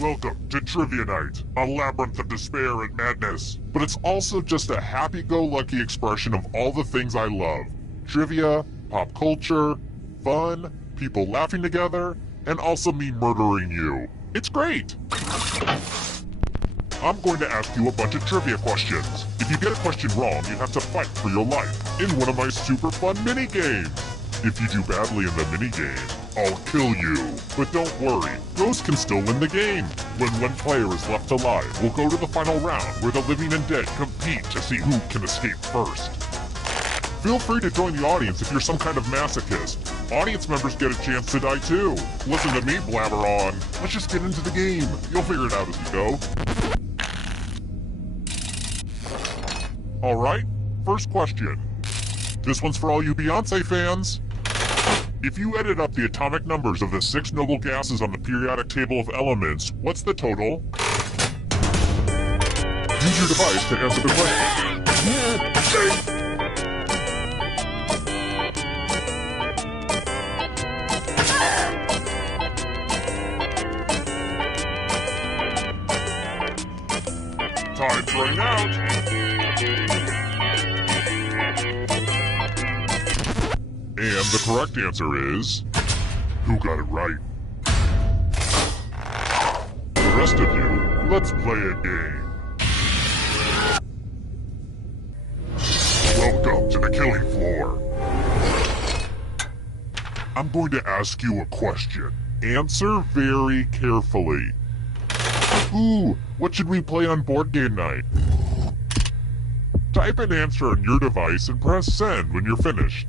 Welcome to Trivia Night, a labyrinth of despair and madness. But it's also just a happy-go-lucky expression of all the things I love. Trivia, pop culture, fun, people laughing together, and also me murdering you. It's great! I'm going to ask you a bunch of trivia questions. If you get a question wrong, you have to fight for your life in one of my super fun mini-games. If you do badly in the minigame, I'll kill you. But don't worry, Ghost can still win the game. When one player is left alive, we'll go to the final round where the living and dead compete to see who can escape first. Feel free to join the audience if you're some kind of masochist. Audience members get a chance to die too. Listen to me blabber on. Let's just get into the game. You'll figure it out as we go. Alright, first question. This one's for all you Beyonce fans. If you added up the atomic numbers of the 6 noble gases on the periodic table of elements, what's the total? Use your device to answer the question. Time's running out. And the correct answer is... who got it right? The rest of you, let's play a game. Welcome to the killing floor. I'm going to ask you a question. Answer very carefully. Ooh, what should we play on board game night? Type an answer on your device and press send when you're finished.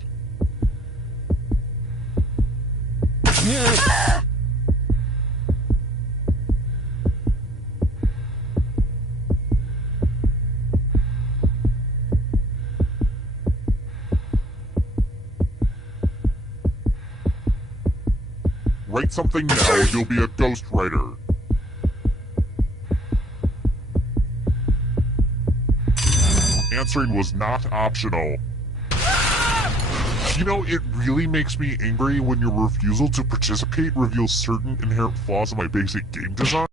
Write something now or you'll be a ghostwriter. Answering was not optional. You know, it really makes me angry when your refusal to participate reveals certain inherent flaws in my basic game design.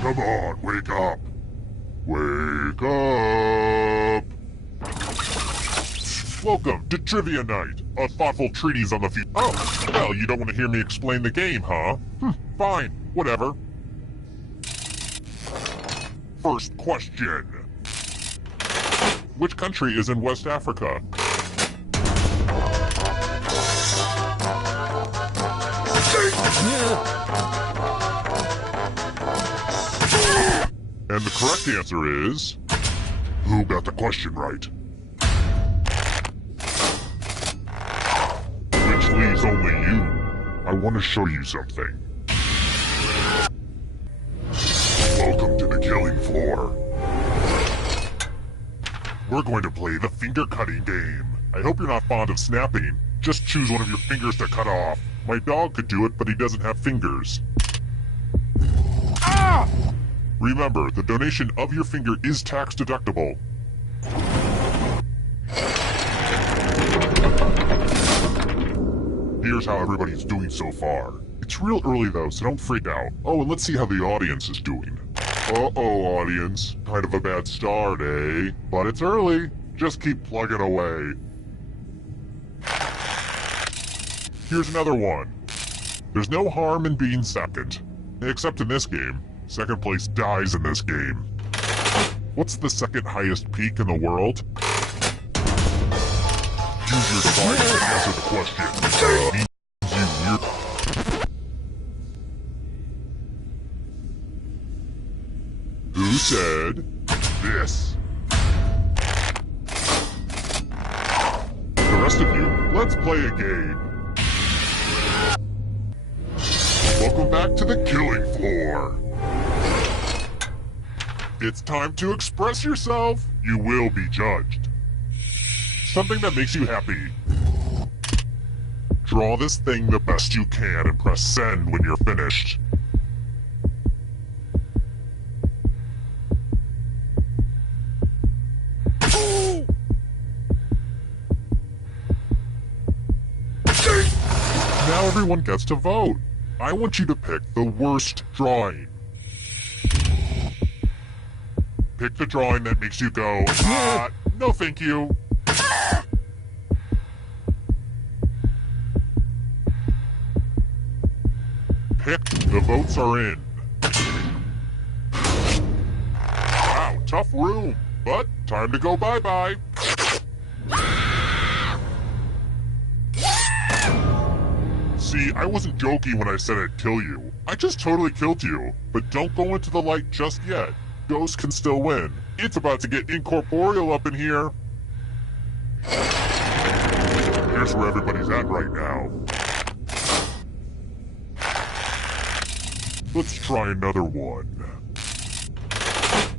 Come on, wake up! Wake up! Welcome to Trivia Night, a thoughtful treatise on the future. Oh, well, you don't want to hear me explain the game, huh? Fine, whatever. First question. Which country is in West Africa? And the correct answer is... who got the question right? Which leaves only you. I want to show you something. Welcome to the killing floor. We're going to play the finger-cutting game. I hope you're not fond of snapping. Just choose one of your fingers to cut off. My dog could do it, but he doesn't have fingers. Ah! Remember, the donation of your finger is tax deductible. Here's how everybody's doing so far. It's real early though, so don't freak out. Oh, and let's see how the audience is doing. Uh-oh, audience. Kind of a bad start, eh? But it's early. Just keep plugging away. Here's another one. There's no harm in being second. Except in this game. Second place dies in this game. What's the second highest peak in the world? Use your device to answer the question. said this? The rest of you, let's play a game. Welcome back to the killing floor. It's time to express yourself. You will be judged. Something that makes you happy. Draw this thing the best you can and press send when you're finished. Now everyone gets to vote. I want you to pick the worst drawing. Pick the drawing that makes you go, no thank you. Pick. The votes are in. Wow, tough room, but time to go bye-bye. See, I wasn't joking when I said I'd kill you. I just totally killed you. But don't go into the light just yet. Ghosts can still win. It's about to get incorporeal up in here. Here's where everybody's at right now. Let's try another one.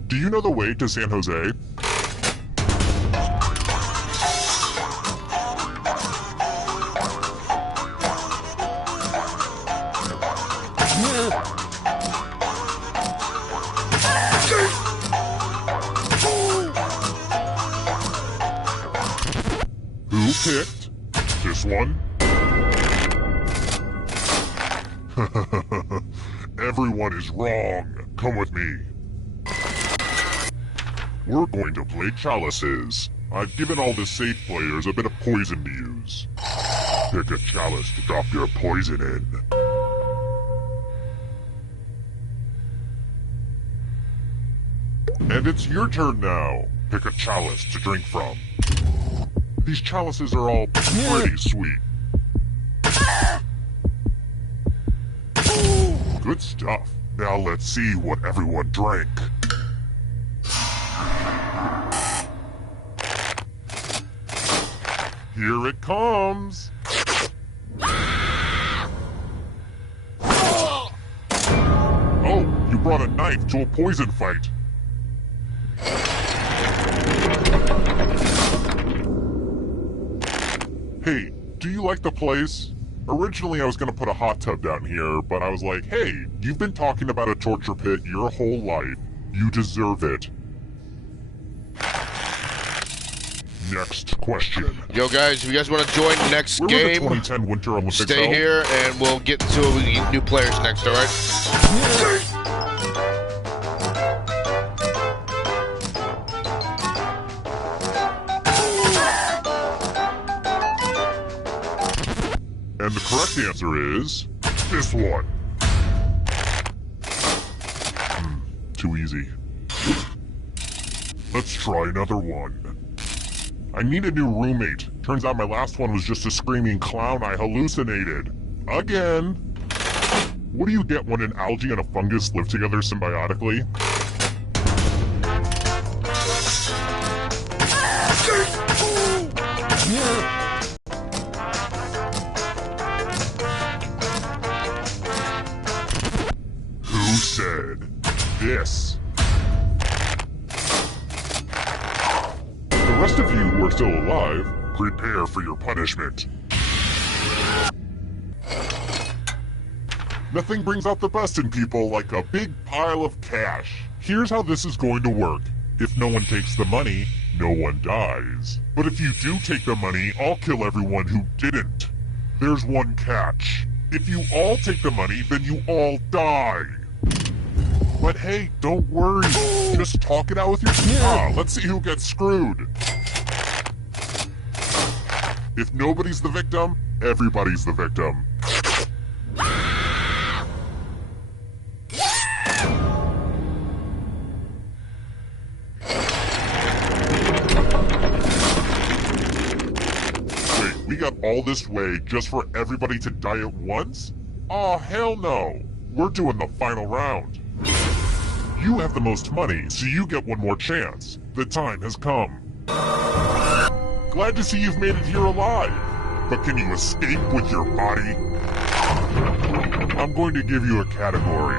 Do you know the way to San Jose? Who picked this one? Everyone is wrong. Come with me. We're going to play chalices. I've given all the safe players a bit of poison to use. Pick a chalice to drop your poison in. And it's your turn now. Pick a chalice to drink from. These chalices are all pretty sweet. Good stuff. Now let's see what everyone drank. Here it comes. Oh, you brought a knife to a poison fight. Hey, do you like the place? Originally I was gonna put a hot tub down here, but I was like, hey, you've been talking about a torture pit your whole life. You deserve it. Next question. Yo guys, if you guys want to join next Where game, were the 2010 Winter Olympics stay held? here and we'll get to new players next, alright? And the correct answer is this one. Too easy. Let's try another one. I need a new roommate. Turns out my last one was just a screaming clown I hallucinated. Again. What do you get when an algae and a fungus live together symbiotically? Who said this? The rest of you who are still alive, prepare for your punishment. Nothing brings out the best in people like a big pile of cash. Here's how this is going to work. If no one takes the money, no one dies. But if you do take the money, I'll kill everyone who didn't. There's one catch. If you all take the money, then you all die. But hey, don't worry. Just talk it out with your... let's see who gets screwed. If nobody's the victim, everybody's the victim. Wait, we got all this way just for everybody to die at once? Oh, hell no. We're doing the final round. You have the most money, so you get one more chance. The time has come. Glad to see you've made it here alive. But can you escape with your body? I'm going to give you a category.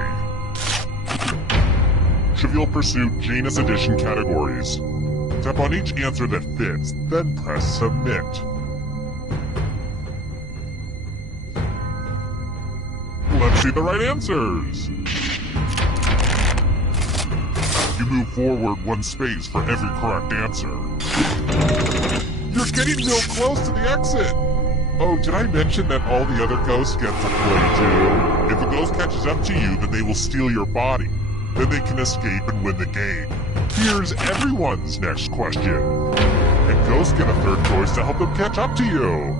Trivial Pursuit Janus Edition categories. Tap on each answer that fits, then press Submit. Let's see the right answers. You move forward one space for every correct answer. You're getting real close to the exit. Oh, did I mention that all the other ghosts get to play too? If a ghost catches up to you, then they will steal your body. Then they can escape and win the game. Here's everyone's next question. And ghosts get a third choice to help them catch up to you.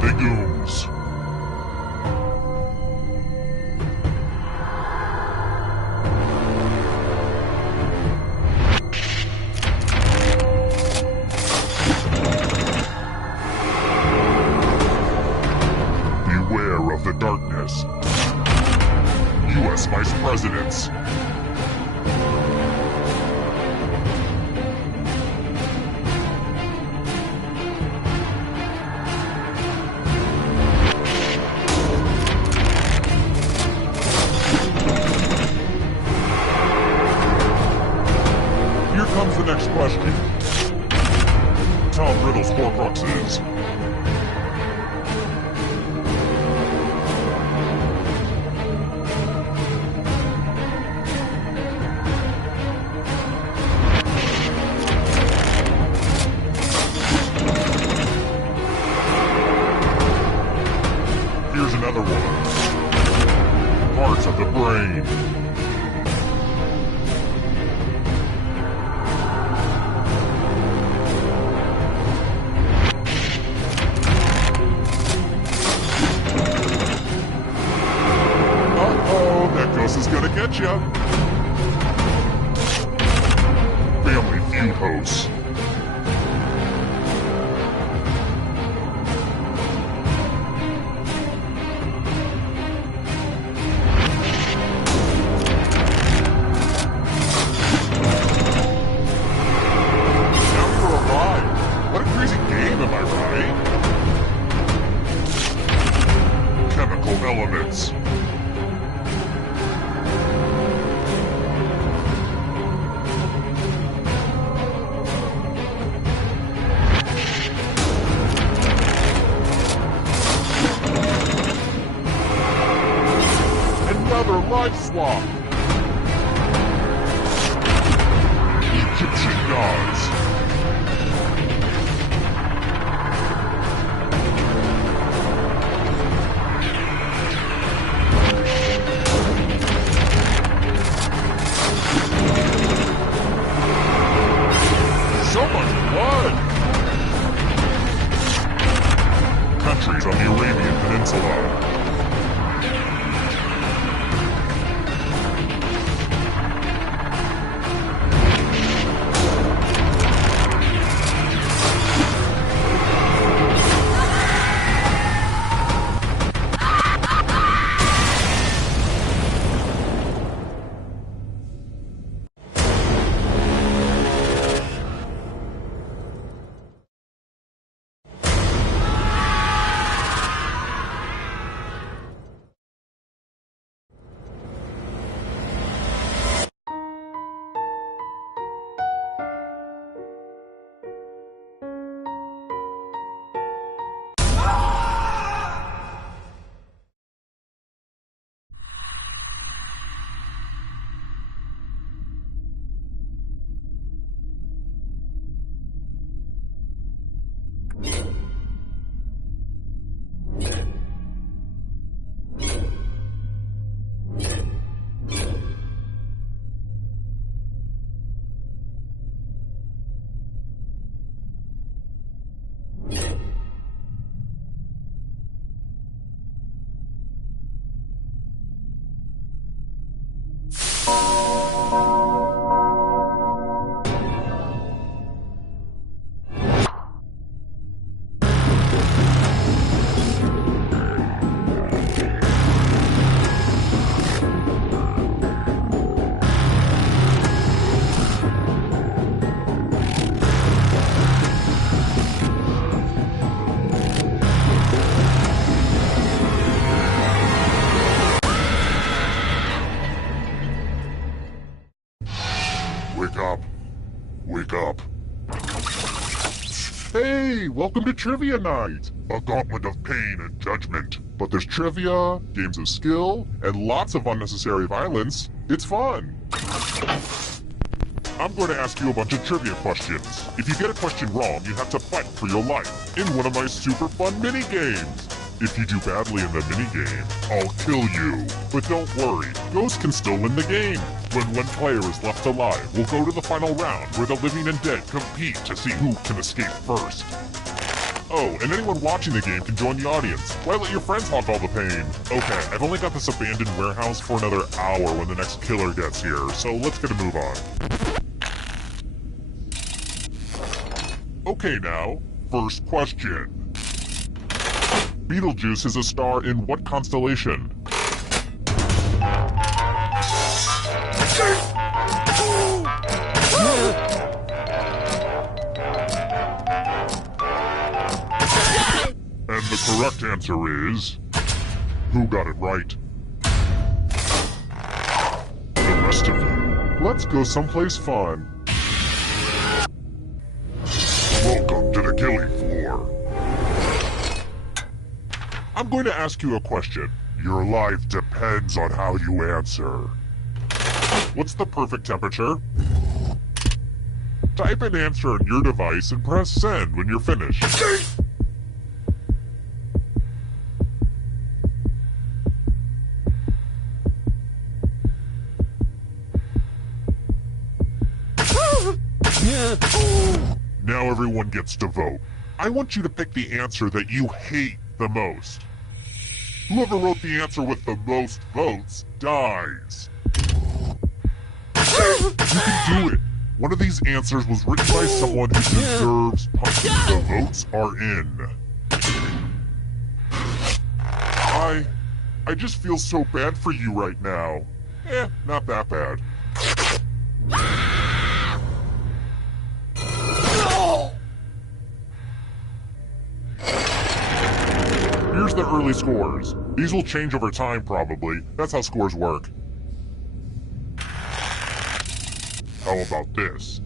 Legumes. Beware of the darkness. U.S. Vice Presidents. Here comes the next question. Tom Riddle's Horcruxes. Here's another one. Parts of the brain. Uh-oh, that ghost is gonna get ya. Family Feud hosts. What a crazy game, am I right? Chemical elements. Another life swap. Egyptian gods. So much blood! Countries on the Arabian Peninsula. Hey, welcome to Trivia Night! A gauntlet of pain and judgment. But there's trivia, games of skill, and lots of unnecessary violence. It's fun! I'm going to ask you a bunch of trivia questions. If you get a question wrong, you have to fight for your life in one of my super fun mini-games. If you do badly in the mini-game, I'll kill you. But don't worry, ghosts can still win the game. When one player is left alive, we'll go to the final round where the living and dead compete to see who can escape first. Oh, and anyone watching the game can join the audience. Why let your friends hog all the pain? Okay, I've only got this abandoned warehouse for another hour when the next killer gets here, so let's get a move on. Okay now, first question. Betelgeuse is a star in what constellation? And the correct answer is... who got it right? The rest of you, let's go someplace fun. Welcome to the killing floor. I'm going to ask you a question. Your life depends on how you answer. What's the perfect temperature? Type an answer on your device and press send when you're finished. Now everyone gets to vote. I want you to pick the answer that you hate the most. Whoever wrote the answer with the most votes dies. You can do it. One of these answers was written by someone who deserves punishment. The votes are in. I just feel so bad for you right now. Not that bad. Here's the early scores. These will change over time, probably. That's how scores work. How about this?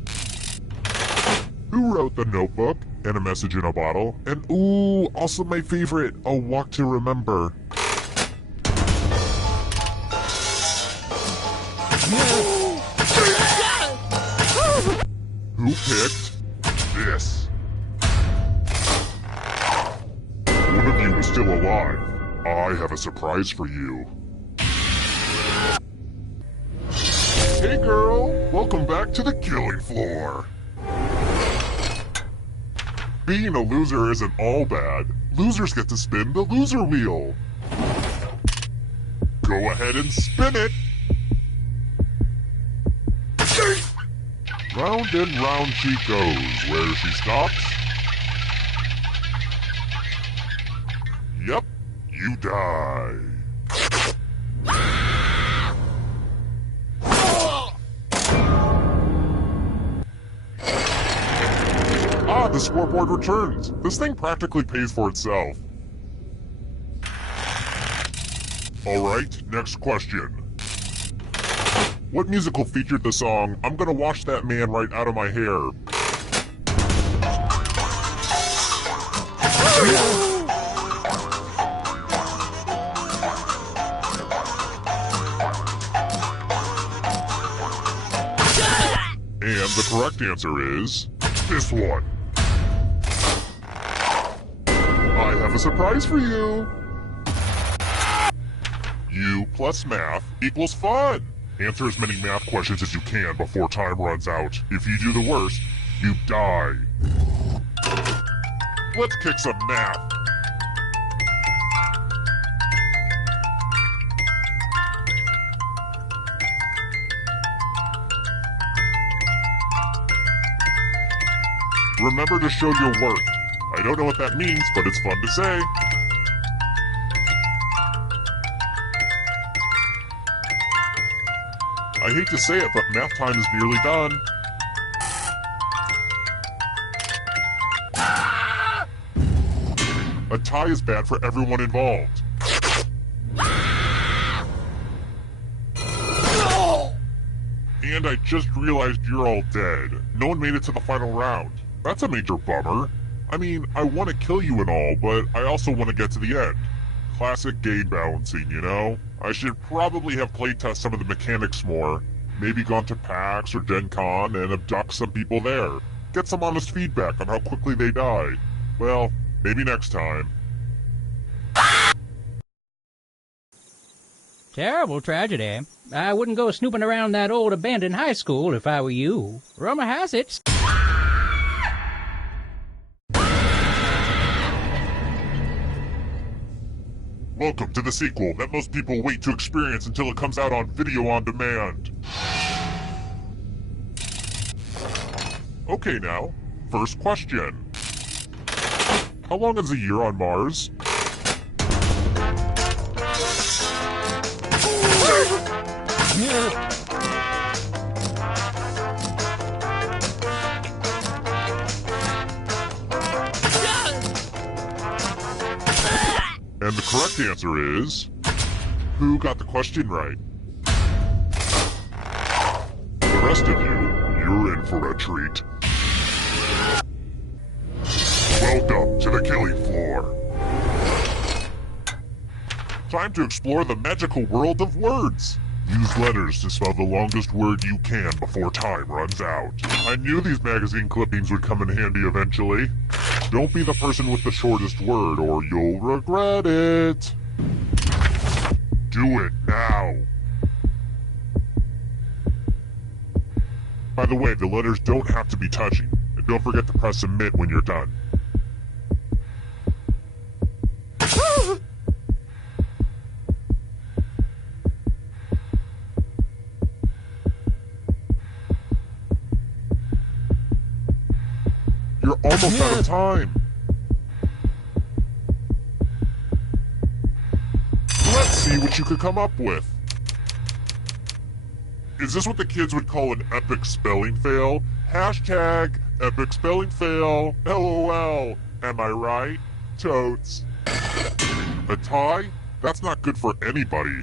Who wrote The Notebook and A Message in a Bottle? And ooh, also my favorite, A Walk to Remember. Who picked this? One of you is still alive. I have a surprise for you. Hey girl, welcome back to the killing floor. Being a loser isn't all bad. Losers get to spin the loser wheel. Go ahead and spin it. Round and round she goes. Where she stops? Yep, you die. Ah, the scoreboard returns. This thing practically pays for itself. Alright, next question. What musical featured the song, I'm gonna wash that man right out of my hair? And the correct answer is this one. I have a surprise for you. U plus math equals fun. Answer as many math questions as you can before time runs out. If you do the worst, you die. Let's kick some math. Remember to show your worth. I don't know what that means, but it's fun to say. I hate to say it, but math time is nearly done. A tie is bad for everyone involved. And I just realized you're all dead. No one made it to the final round. That's a major bummer. I mean, I want to kill you and all, but I also want to get to the end. Classic game balancing, you know? I should probably have playtest some of the mechanics more. Maybe gone to PAX or Gen Con and abduct some people there. Get some honest feedback on how quickly they die. Well, maybe next time. Terrible tragedy. I wouldn't go snooping around that old abandoned high school if I were you. Rumor has it. Welcome to the sequel that most people wait to experience until it comes out on video on demand. Okay now, first question. How long is a year on Mars? And the correct answer is... Who got the question right? The rest of you, you're in for a treat. Welcome to the killing floor. Time to explore the magical world of words. Use letters to spell the longest word you can before time runs out. I knew these magazine clippings would come in handy eventually. Don't be the person with the shortest word or you'll regret it. Do it now. By the way, the letters don't have to be touching. And don't forget to press submit when you're done. You're almost out of time. Let's see what you could come up with. Is this what the kids would call an epic spelling fail? Hashtag epic spelling fail. LOL. Am I right? Totes. A tie? That's not good for anybody.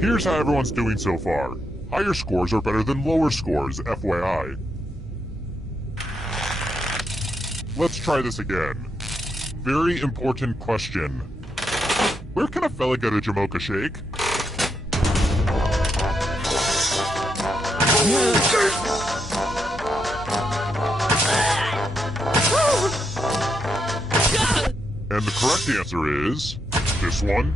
Here's how everyone's doing so far. Higher scores are better than lower scores, FYI. Let's try this again. Very important question. Where can a fella get a Jamocha shake? And the correct answer is... this one.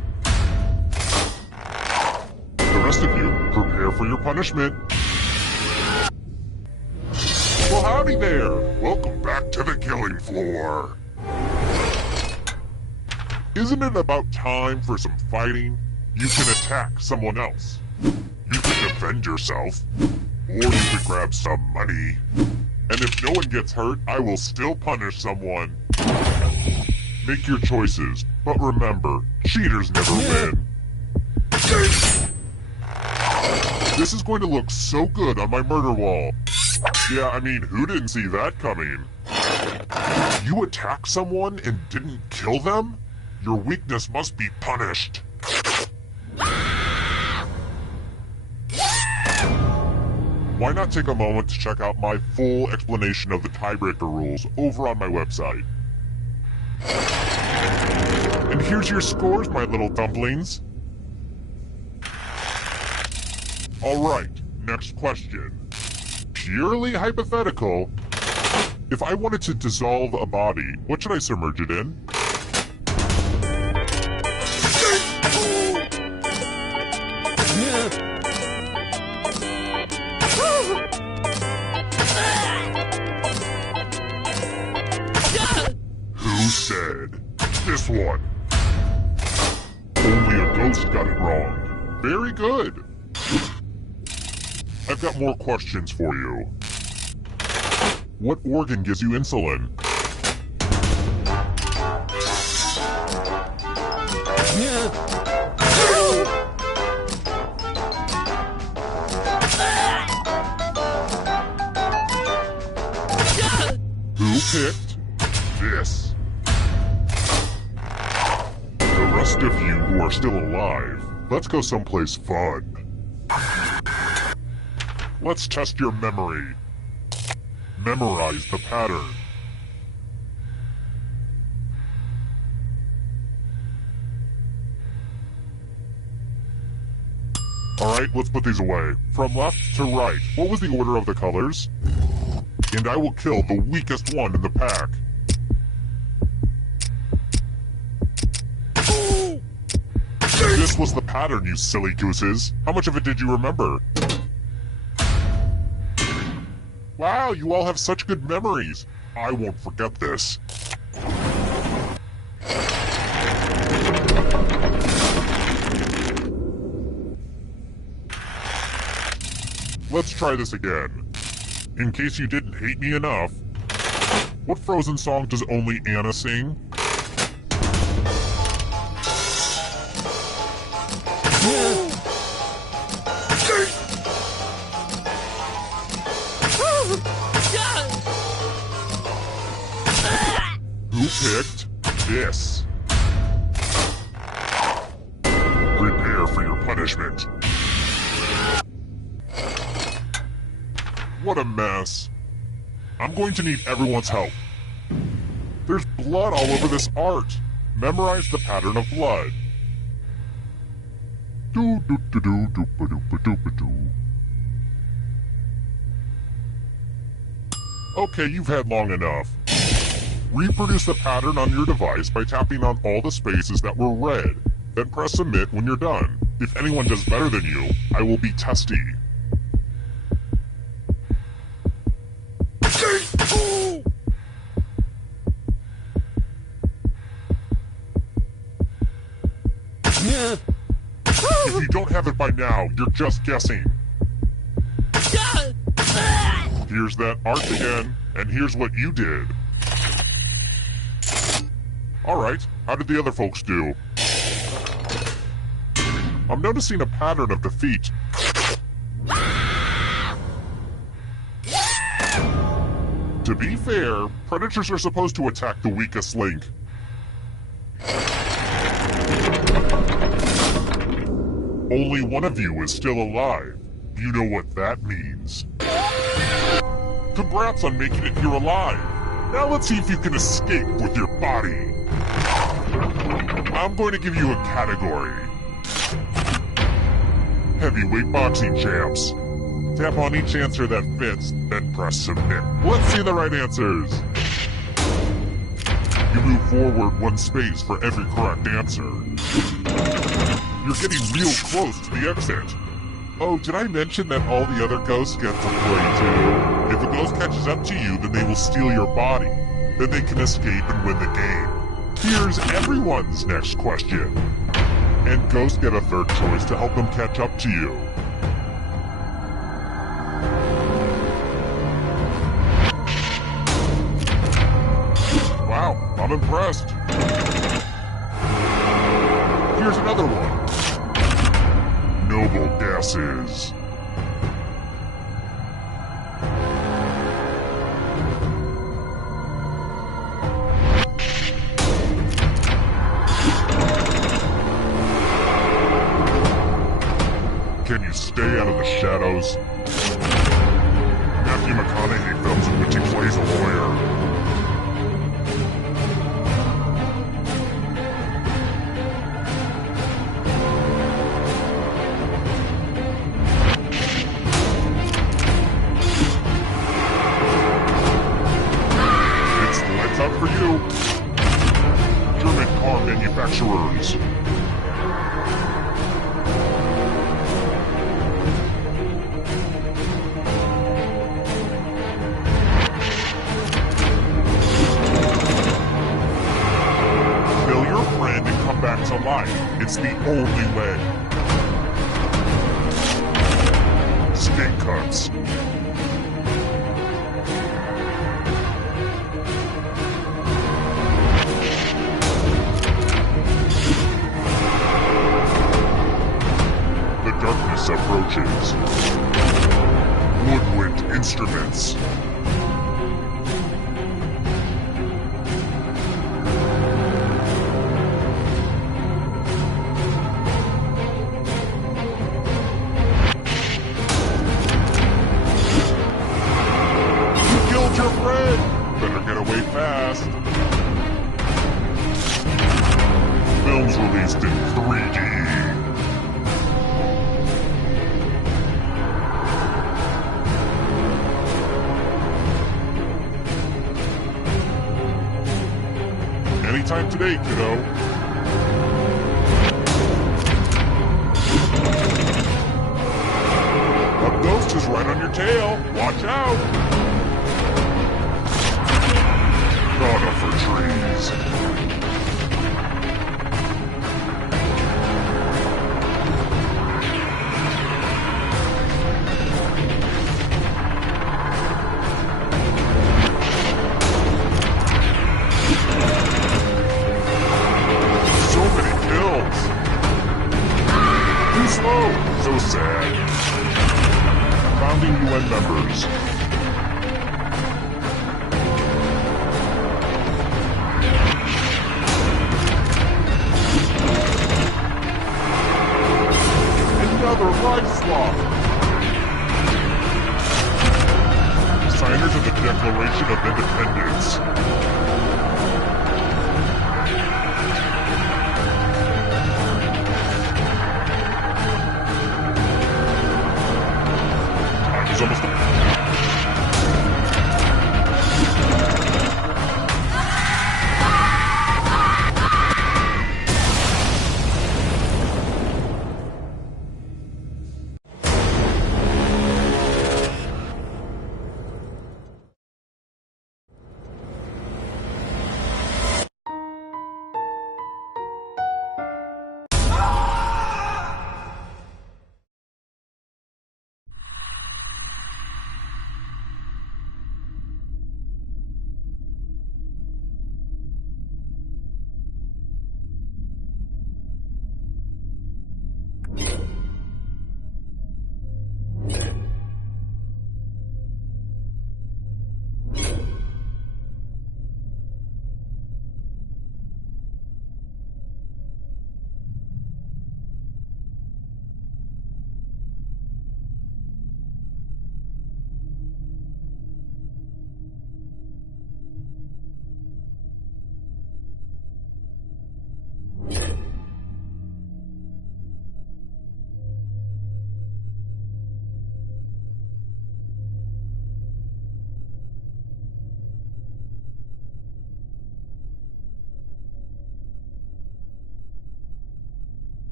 The rest of you, prepare for your punishment. Well, howdy there. Welcome back to the killing floor. Isn't it about time for some fighting? You can attack someone else. You can defend yourself. Or you could grab some money. And if no one gets hurt, I will still punish someone. Make your choices, but remember, cheaters never win. This is going to look so good on my murder wall. Yeah, I mean, who didn't see that coming? You attacked someone and didn't kill them? Your weakness must be punished. Why not take a moment to check out my full explanation of the tiebreaker rules over on my website. And here's your scores, my little dumplings. Alright, next question. Purely hypothetical. If I wanted to dissolve a body, what should I submerge it in? Who said? This one. Only a ghost got it wrong. Very good. I've got more questions for you. What organ gives you insulin? Who picked this? The rest most of you who are still alive, let's go someplace fun. Let's test your memory. Memorize the pattern. Alright, let's put these away. From left to right, what was the order of the colors? And I will kill the weakest one in the pack. This was the pattern, you silly gooses. How much of it did you remember? Wow, you all have such good memories. I won't forget this. Let's try this again. In case you didn't hate me enough, what Frozen song does only Anna sing? Who picked this? Prepare for your punishment. What a mess. I'm going to need everyone's help. There's blood all over this art. Memorize the pattern of blood. Okay, you've had long enough. Reproduce the pattern on your device by tapping on all the spaces that were red. Then press submit when you're done. If anyone does better than you, I will be testy. If you don't have it by now, you're just guessing. Here's that art again, and here's what you did. Alright, how did the other folks do? I'm noticing a pattern of defeat. To be fair, predators are supposed to attack the weakest link. Only one of you is still alive. You know what that means. Congrats on making it here alive. Now let's see if you can escape with your body. I'm going to give you a category. Heavyweight boxing champs. Tap on each answer that fits, then press submit. Let's see the right answers. You move forward one space for every correct answer. You're getting real close to the exit. Oh, did I mention that all the other ghosts get to play too? If a ghost catches up to you, then they will steal your body. Then they can escape and win the game. Here's everyone's next question. And ghosts get a third choice to help them catch up to you. Wow, I'm impressed. Here's another one. Noble guesses. Can you stay out of the shadows? Matthew McConaughey films in which he plays a lawyer. For you, German car manufacturers. Kill your friend and come back to life. It's the only way. Stink cuts. Darkness approaches. Woodwind instruments. your friend! Better get away fast. Films released in 3D. Anytime today, kiddo. A ghost is right on your tail. Watch out! Gotta for trees. So many kills. Too slow. So sad. Founding UN members. Another life swap. Signers of the Declaration of Independence. Time is almost up.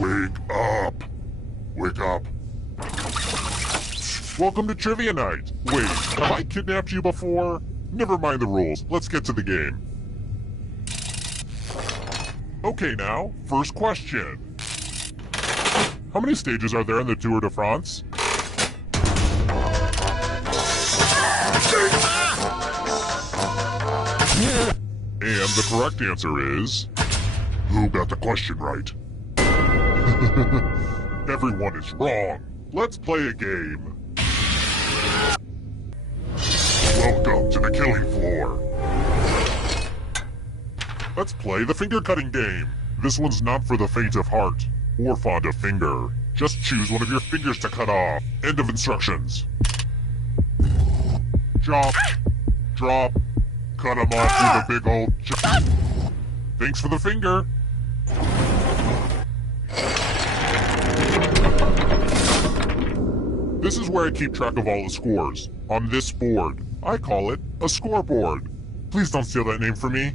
Wake up! Wake up! Welcome to Trivia Night! Wait, have I kidnapped you before? Never mind the rules, let's get to the game. Okay now, first question. How many stages are there in the Tour de France? And the correct answer is... Who got the question right? Everyone is wrong. Let's play a game. Welcome to the killing floor. Let's play the finger cutting game. This one's not for the faint of heart or fond of finger. Just choose one of your fingers to cut off. End of instructions. Chop, drop, cut them off with a big old chop. Thanks for the finger. This is where I keep track of all the scores. On this board. I call it a scoreboard. Please don't steal that name from me.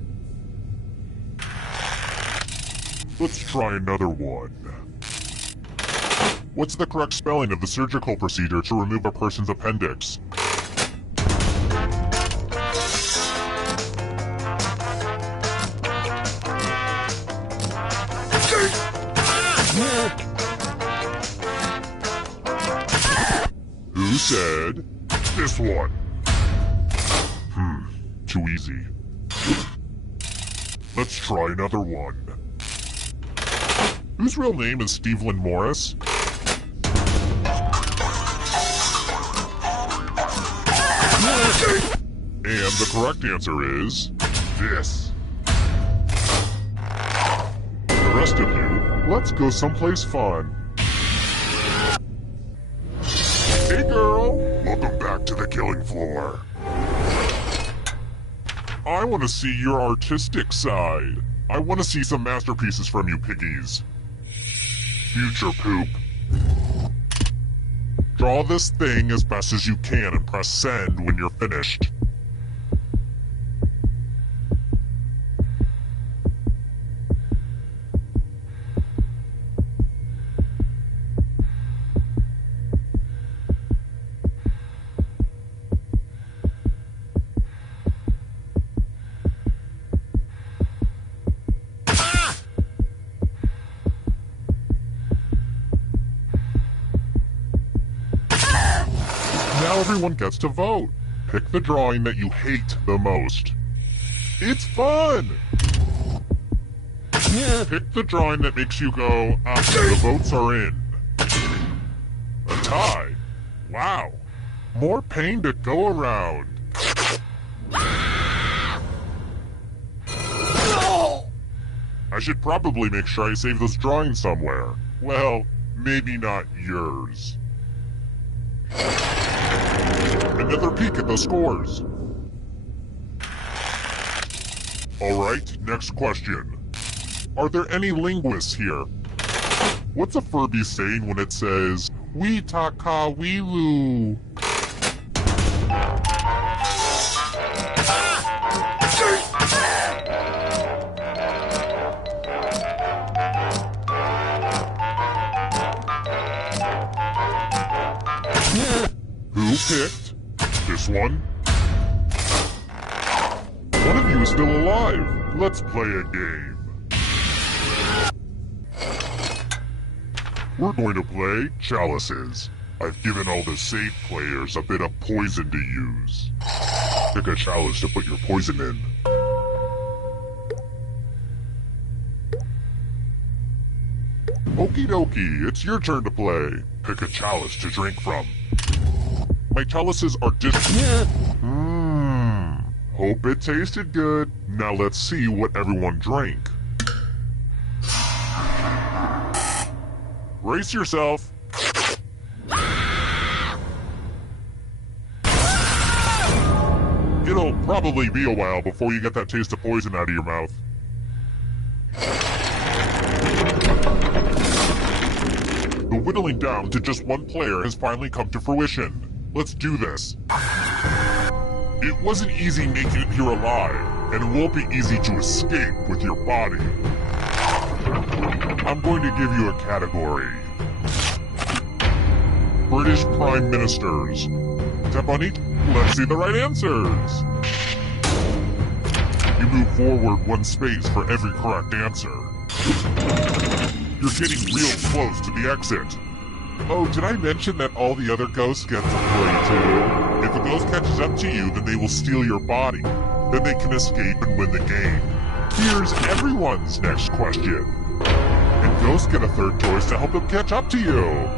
Let's try another one. What's the correct spelling of the surgical procedure to remove a person's appendix? Who said this one? Too easy. Let's try another one. Whose real name is Stephen Morris? And the correct answer is this. The rest of you, let's go someplace fun. Hey girl, welcome back to the killing floor. I want to see your artistic side. I want to see some masterpieces from you piggies. Future poop. Draw this thing as best as you can and press send when you're finished. Now everyone gets to vote. Pick the drawing that you hate the most. It's fun! Pick the drawing that makes you go, the votes are in. A tie? Wow. More pain to go around. I should probably make sure I save those drawings somewhere. Well, maybe not yours. Another peek at the scores. Alright, next question. Are there any linguists here? What's a Furby saying when it says, "We taka wilu"? Who picked this one? One of you is still alive. Let's play a game. We're going to play chalices. I've given all the safe players a bit of poison to use. Pick a chalice to put your poison in. Okie dokie, it's your turn to play. Pick a chalice to drink from. My chalices are hope it tasted good. Now let's see what everyone drank. Brace yourself. It'll probably be a while before you get that taste of poison out of your mouth. The whittling down to just one player has finally come to fruition. Let's do this. It wasn't easy making it here alive, and it won't be easy to escape with your body. I'm going to give you a category. British Prime Ministers. Tap on each. Let's see the right answers. You move forward one space for every correct answer. You're getting real close to the exit. Oh, did I mention that all the other ghosts get to play too? If a ghost catches up to you, then they will steal your body. Then they can escape and win the game. Here's everyone's next question. And ghosts get a third choice to help them catch up to you.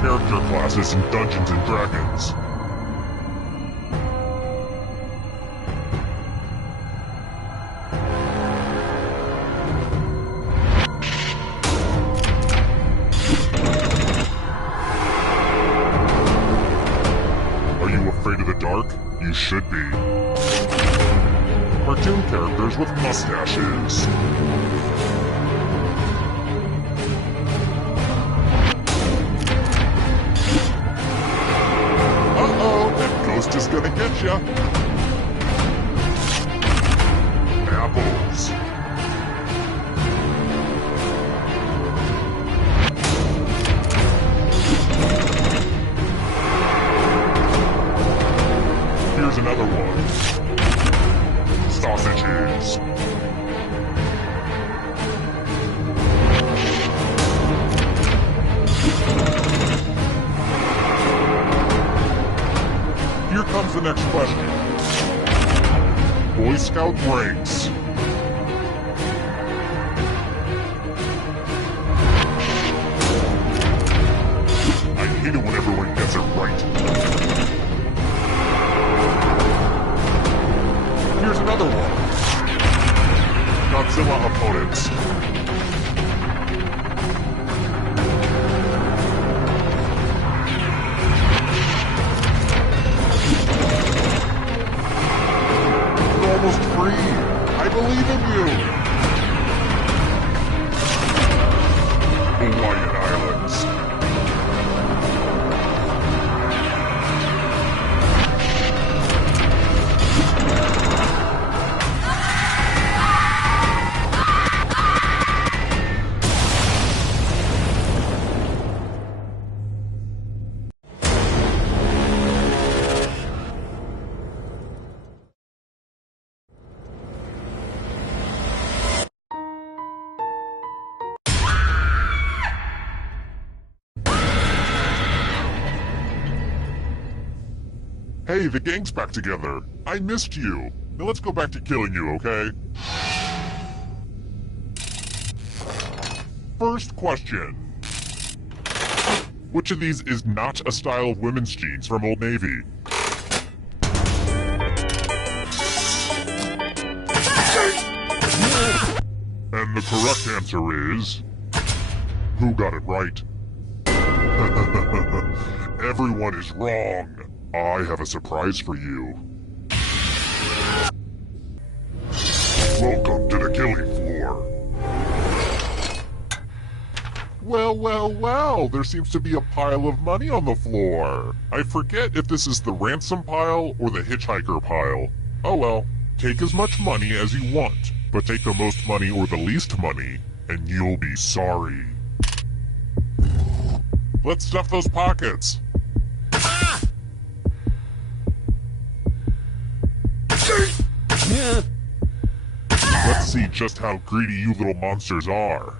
Character classes in Dungeons and Dragons. Are you afraid of the dark? You should be. Cartoon characters with mustaches. Just gonna get ya. Apples. Here's another one. Sausages. Here comes the next question. Boy Scout ranks. I hate it when everyone gets it right. Here's another one. Godzilla opponents. Almost free. I believe in you. Hawaiian Islands. Hey, the gang's back together. I missed you. Now let's go back to killing you, okay? First question. Which of these is not a style of women's jeans from Old Navy? And the correct answer is... Who got it right? Everyone is wrong. I have a surprise for you. Welcome to the killing floor. Well, there seems to be a pile of money on the floor. I forget if this is the ransom pile or the hitchhiker pile. Oh well, take as much money as you want, but take the most money or the least money, and you'll be sorry. Let's stuff those pockets. Let's see just how greedy you little monsters are.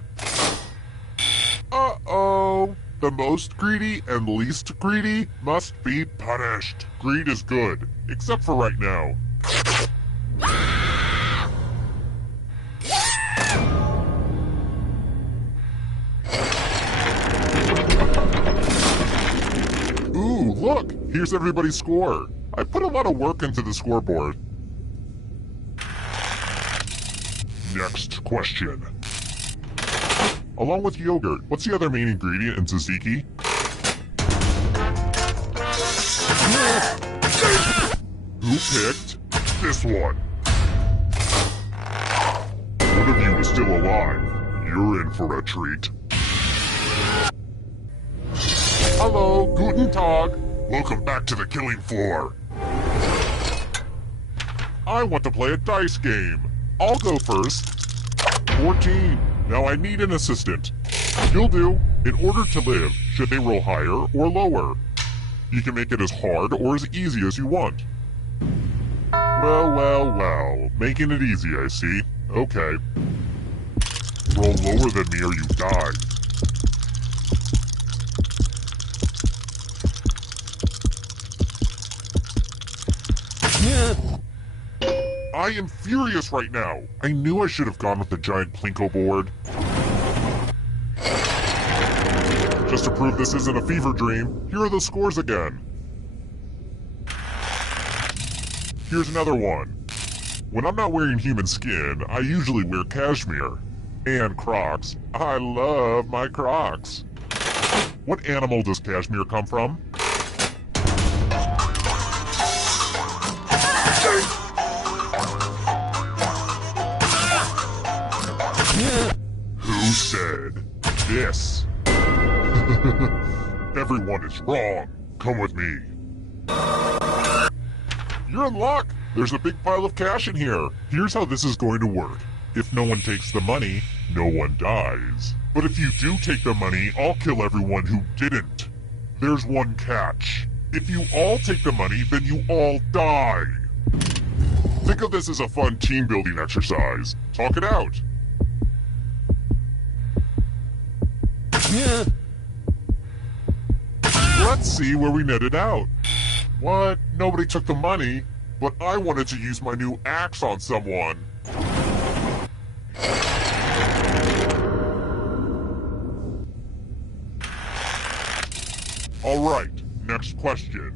Uh-oh. The most greedy and least greedy must be punished. Greed is good, except for right now. Ooh, look! Here's everybody's score. I put a lot of work into the scoreboard. Next question. Along with yogurt, what's the other main ingredient in tzatziki? Who picked this one? One of you is still alive. You're in for a treat. Hello, guten Tag. Welcome back to the killing floor. I want to play a dice game. I'll go first. 14. Now I need an assistant. You'll do. In order to live, Should they roll higher or lower? You can make it as hard or as easy as you want. Well. Making it easy, I see. Okay. Roll lower than me or you die. I am furious right now. I knew I should have gone with the giant Plinko board. Just to prove this isn't a fever dream, here are the scores again. Here's another one. When I'm not wearing human skin, I usually wear cashmere. And Crocs. I love my Crocs. What animal does cashmere come from? Who said this? Everyone is wrong. Come with me. You're in luck. There's a big pile of cash in here. Here's how this is going to work. If no one takes the money, no one dies. But if you do take the money, I'll kill everyone who didn't. There's one catch. If you all take the money, then you all die. Think of this as a fun team-building exercise. Talk it out. Let's see where we netted out. What? Nobody took the money, but I wanted to use my new axe on someone. Alright, next question.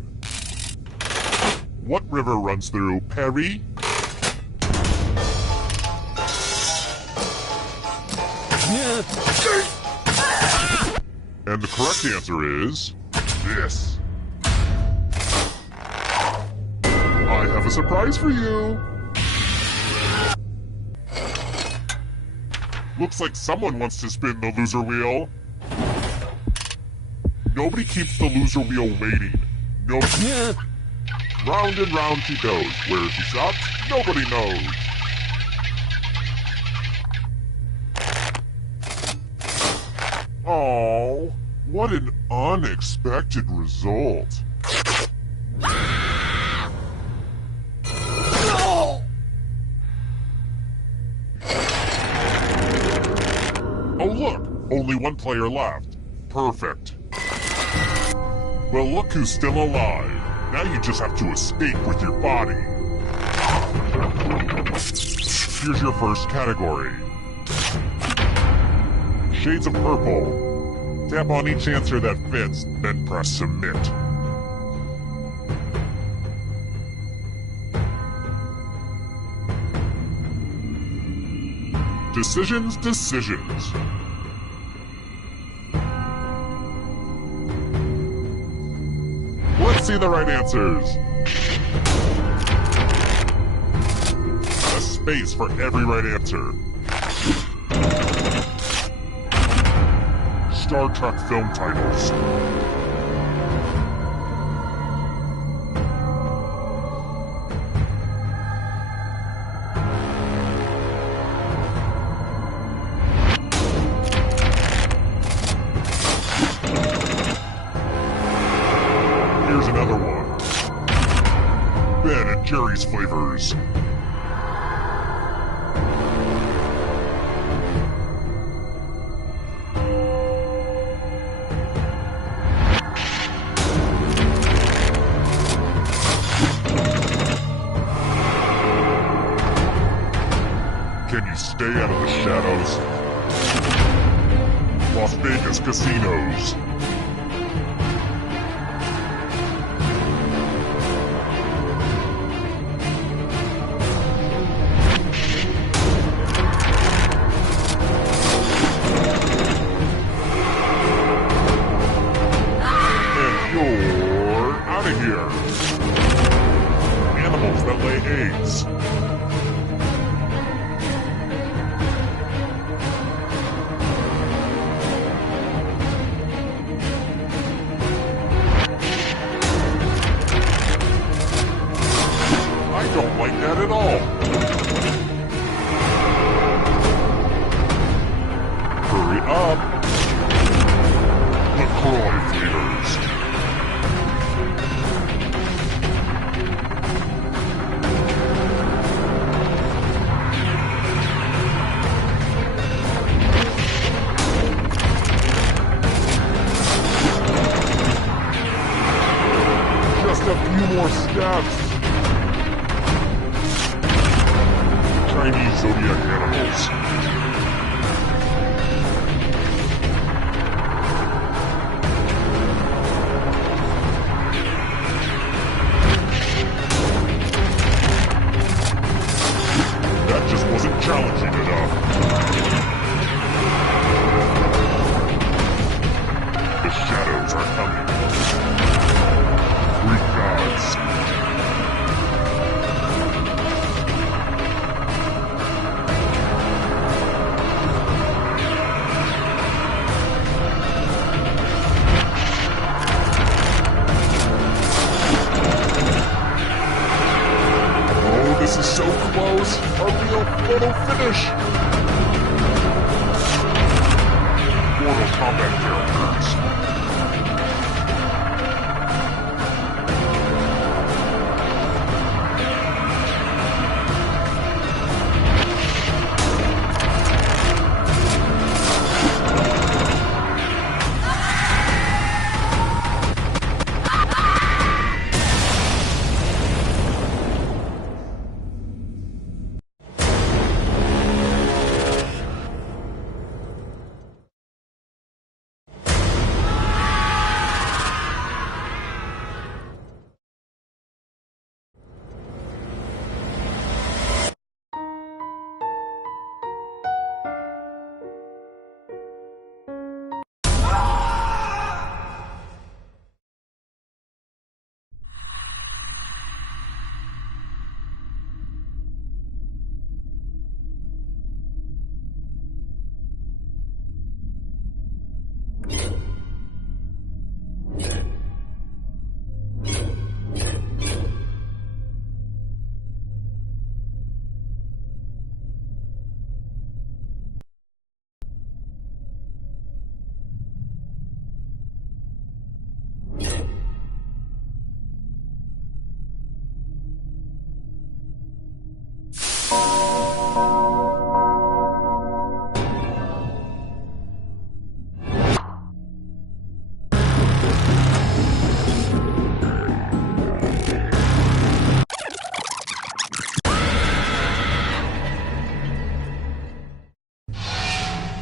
What river runs through Paris? And the correct answer is this. I have a surprise for you. Looks like someone wants to spin the loser wheel. Nobody keeps the loser wheel waiting. No. Round and round she goes. Where she stops, nobody knows. Oh, what an unexpected result. Oh look, only one player left. Perfect. Well, look who's still alive. Now you just have to escape with your body. Here's your first category. Shades of purple. Tap on each answer that fits, then press submit. Decisions. Let's see the right answers. A space for every right answer. Star Trek film titles. Here's another one. Ben and Jerry's flavors. Can you stay out of the shadows? Las Vegas casinos. And you're out of here. Animals that lay eggs. I don't like that at all. Hurry up. LaCroix. few more steps. Chinese zodiac animals. That just wasn't challenging enough. The shadows are coming. Greek gods. Oh, this is so close. Our real photo finish. Mortal Kombat characters.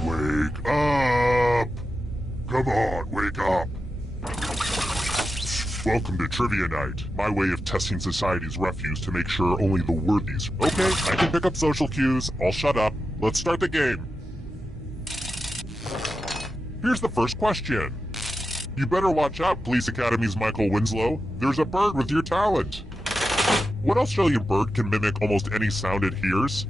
Wake up! Come on, wake up! Welcome to Trivia Night, my way of testing society's refuse to make sure only the worthies... Okay, I can pick up social cues, I'll shut up. Let's start the game. Here's the first question. You better watch out, Police Academy's Michael Winslow. There's a bird with your talent. What Australian bird can mimic almost any sound it hears?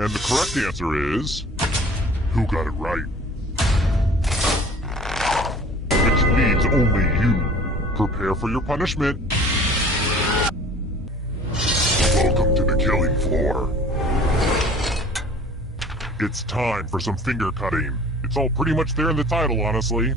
And the correct answer is... Who got it right? Which leaves only you. Prepare for your punishment. Welcome to the killing floor. It's time for some finger cutting. It's all pretty much there in the title, honestly.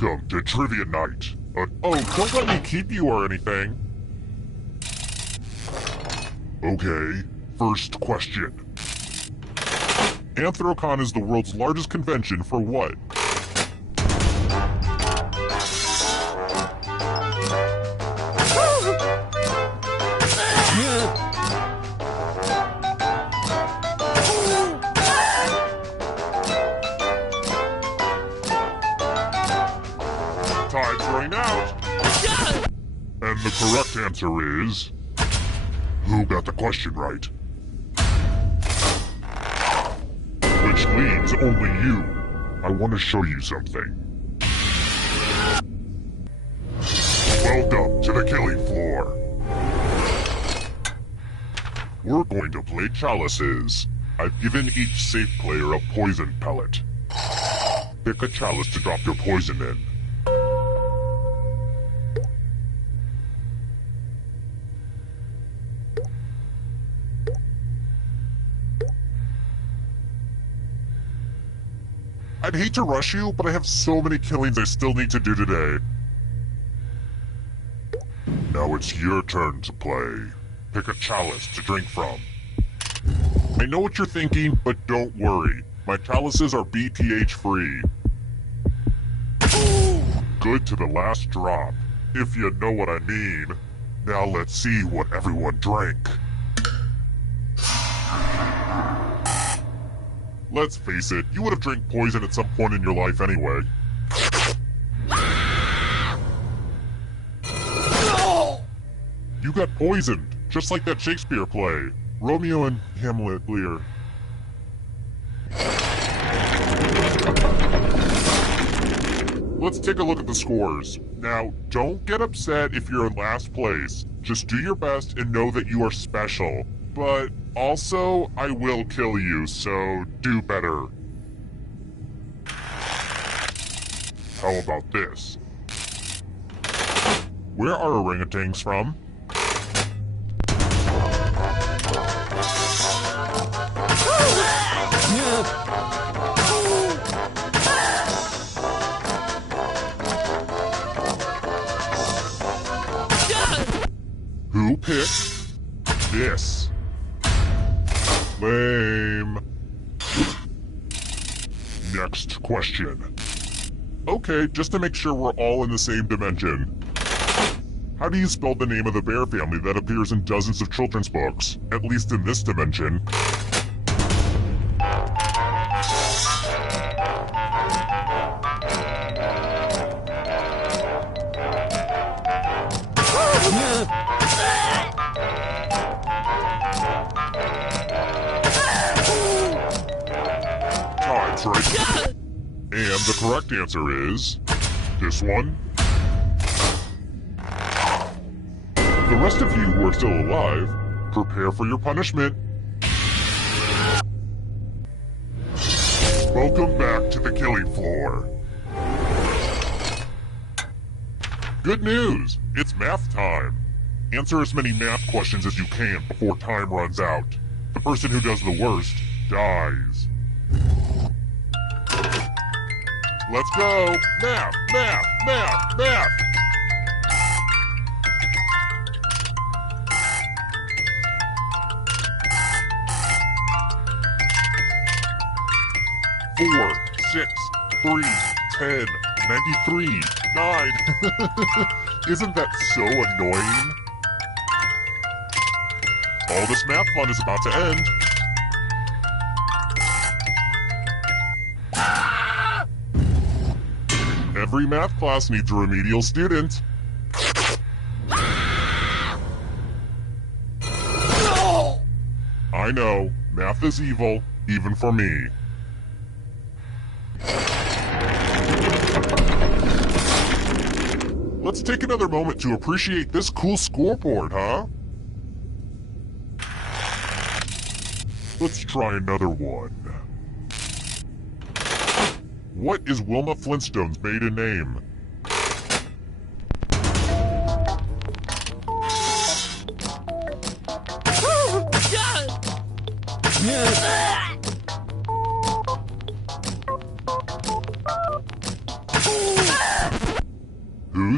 Welcome to Trivia Night. Oh, don't let me keep you or anything. Okay, first question. Anthrocon is the world's largest convention for what? Time's running out. And the correct answer is... Who got the question right? Which leaves only you. I want to show you something. Welcome to the killing floor. We're going to play chalices. I've given each safe player a poison pellet. Pick a chalice to drop your poison in. I'd hate to rush you, but I have so many killings I still need to do today. Now it's your turn to play. Pick a chalice to drink from. I know what you're thinking, but don't worry. My chalices are BPH free. Good to the last drop, if you know what I mean. Now let's see what everyone drank. Let's face it, you would have drank poison at some point in your life anyway. You got poisoned, just like that Shakespeare play, Romeo and Hamlet Lear. Let's take a look at the scores. Now, don't get upset if you're in last place. Just do your best and know that you are special. But also, I will kill you, so do better. How about this? Where are orangutans from? Who picked this? Lame. Next question. Okay, just to make sure we're all in the same dimension. How do you spell the name of the bear family that appears in dozens of children's books, at least in this dimension? Time's right. And the correct answer is... this one. The rest of you who are still alive, prepare for your punishment. Welcome back to the killing floor. Good news! It's math time. Answer as many math questions as you can before time runs out. The person who does the worst dies. Let's go! Math! Math! Math! Math! Four, 6, 3, 10, 93, 9. Isn't that so annoying? All this math fun is about to end. Every math class needs a remedial student. I know, math is evil, even for me. Let's take another moment to appreciate this cool scoreboard, huh? Let's try another one. What is Wilma Flintstone's maiden name?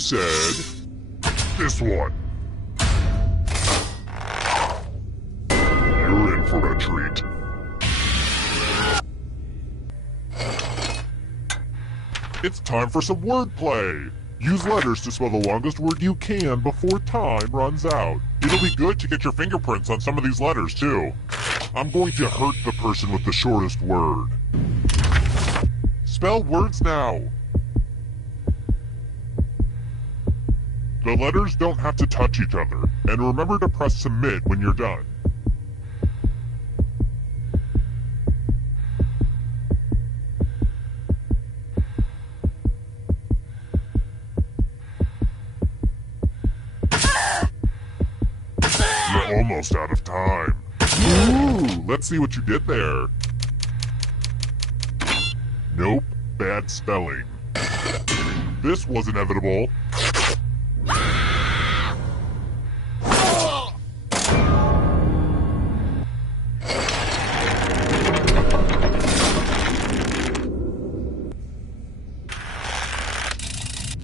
Who said this one? You're in for a treat. It's time for some wordplay. Use letters to spell the longest word you can before time runs out. It'll be good to get your fingerprints on some of these letters, too. I'm going to hurt the person with the shortest word. Spell words now. The letters don't have to touch each other, and remember to press submit when you're done. You're almost out of time. Ooh, let's see what you did there. Nope, bad spelling. This was inevitable.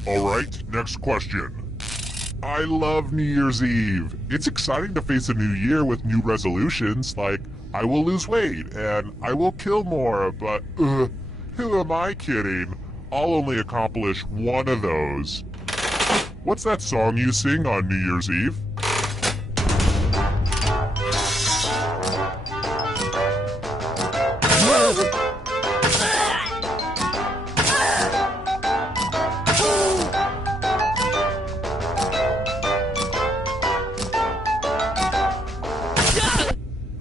Alright, next question. I love New Year's Eve. It's exciting to face a new year with new resolutions like, I will lose weight and I will kill more, but who am I kidding? I'll only accomplish one of those. What's that song you sing on New Year's Eve?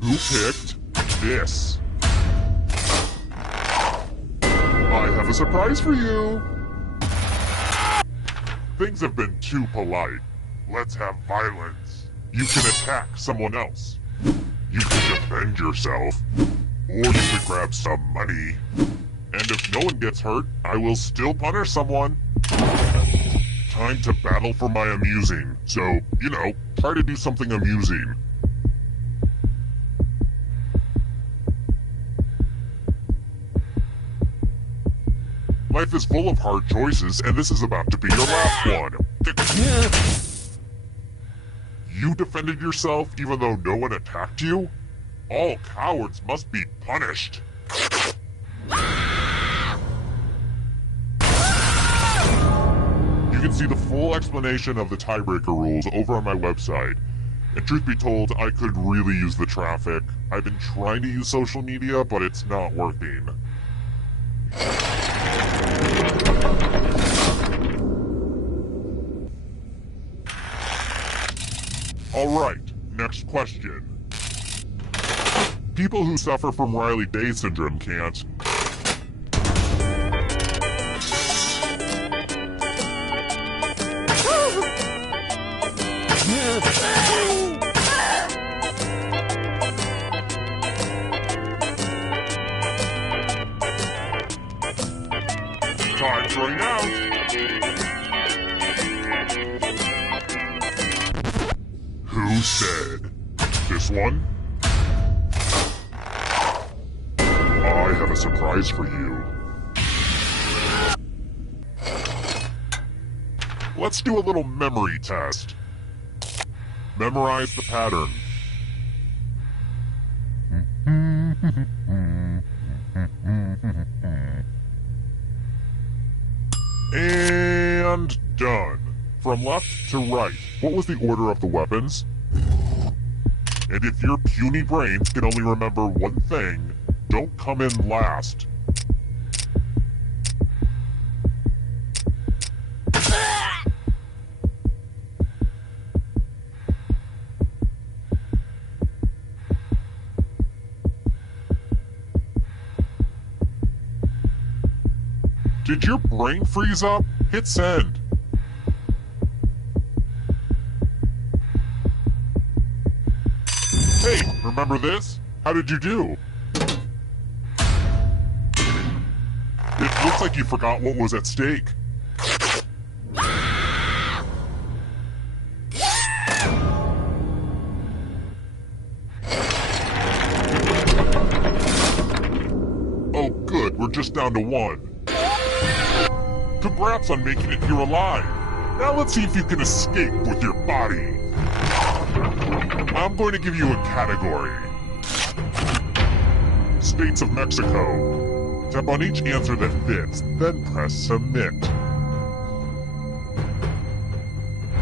Who picked this? I have a surprise for you! Things have been too polite. Let's have violence. You can attack someone else. You can defend yourself. Or you could grab some money. And if no one gets hurt, I will still punish someone. Time to battle for my amusing. So, try to do something amusing. Life is full of hard choices, and this is about to be your last one. You defended yourself even though no one attacked you? All cowards must be punished. You can see the full explanation of the tiebreaker rules over on my website. And truth be told, I could really use the traffic. I've been trying to use social media, but it's not working. Alright, next question. People who suffer from Riley-Day syndrome can't. Time's running out. Who said this one? I have a surprise for you. Let's do a little memory test. Memorize the pattern. And done. From left to right, what was the order of the weapons? And if your puny brains can only remember one thing, don't come in last. Did your brain freeze up? Hit send. Hey, remember this? How did you do? It looks like you forgot what was at stake. Oh good, we're just down to one. Congrats on making it here alive. Now let's see if you can escape with your body. I'm going to give you a category. States of Mexico. Tap on each answer that fits, then press submit.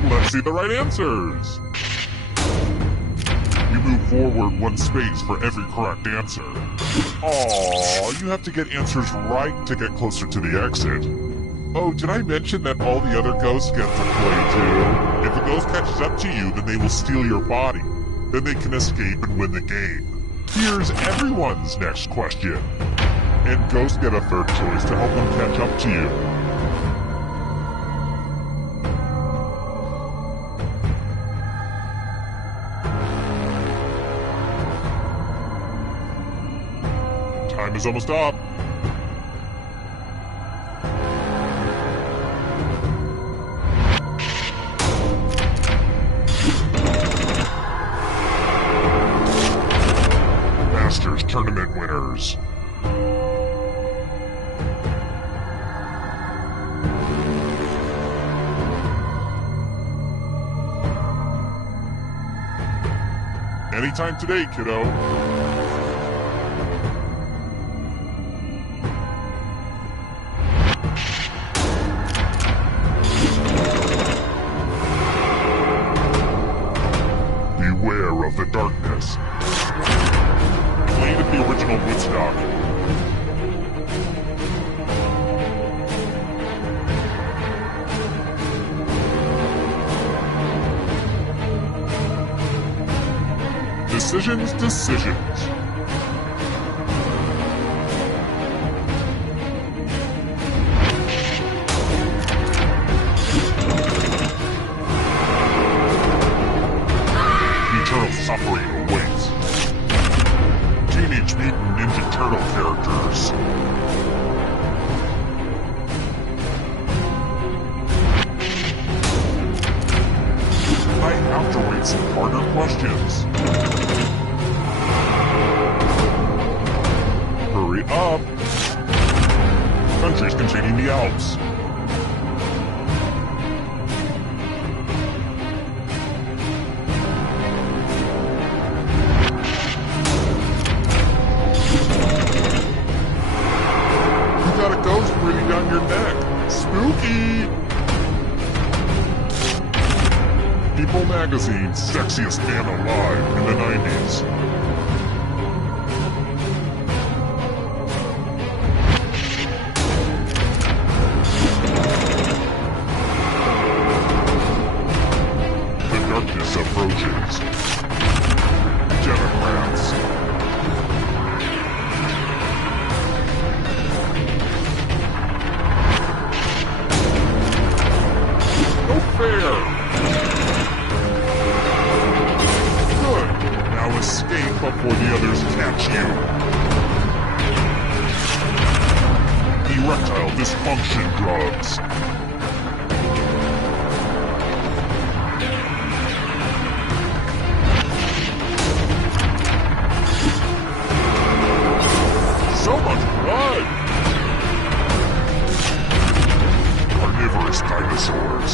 Let's see the right answers. You move forward 1 space for every correct answer. Aww, you have to get answers right to get closer to the exit. Oh, did I mention that all the other ghosts get to play too? If a ghost catches up to you, then they will steal your body. Then they can escape and win the game. Here's everyone's next question. And ghosts get a third choice to help them catch up to you. Time is almost up. Masters Tournament winners. Anytime today, kiddo. Beware of the darkness. Played at the original Woodstock. Decisions. Eternal suffering awaits. Teenage Mutant Ninja Turtle characters. I have to wait some harder questions. Hurry up! Countries containing the Alps. You got a ghost breathing down your neck. Spooky! People Magazine's sexiest man alive in the 90s. Darkness approaches. Democrats. No fair! Good. Now escape before the others catch you. Erectile dysfunction drugs. So much blood! Carnivorous dinosaurs.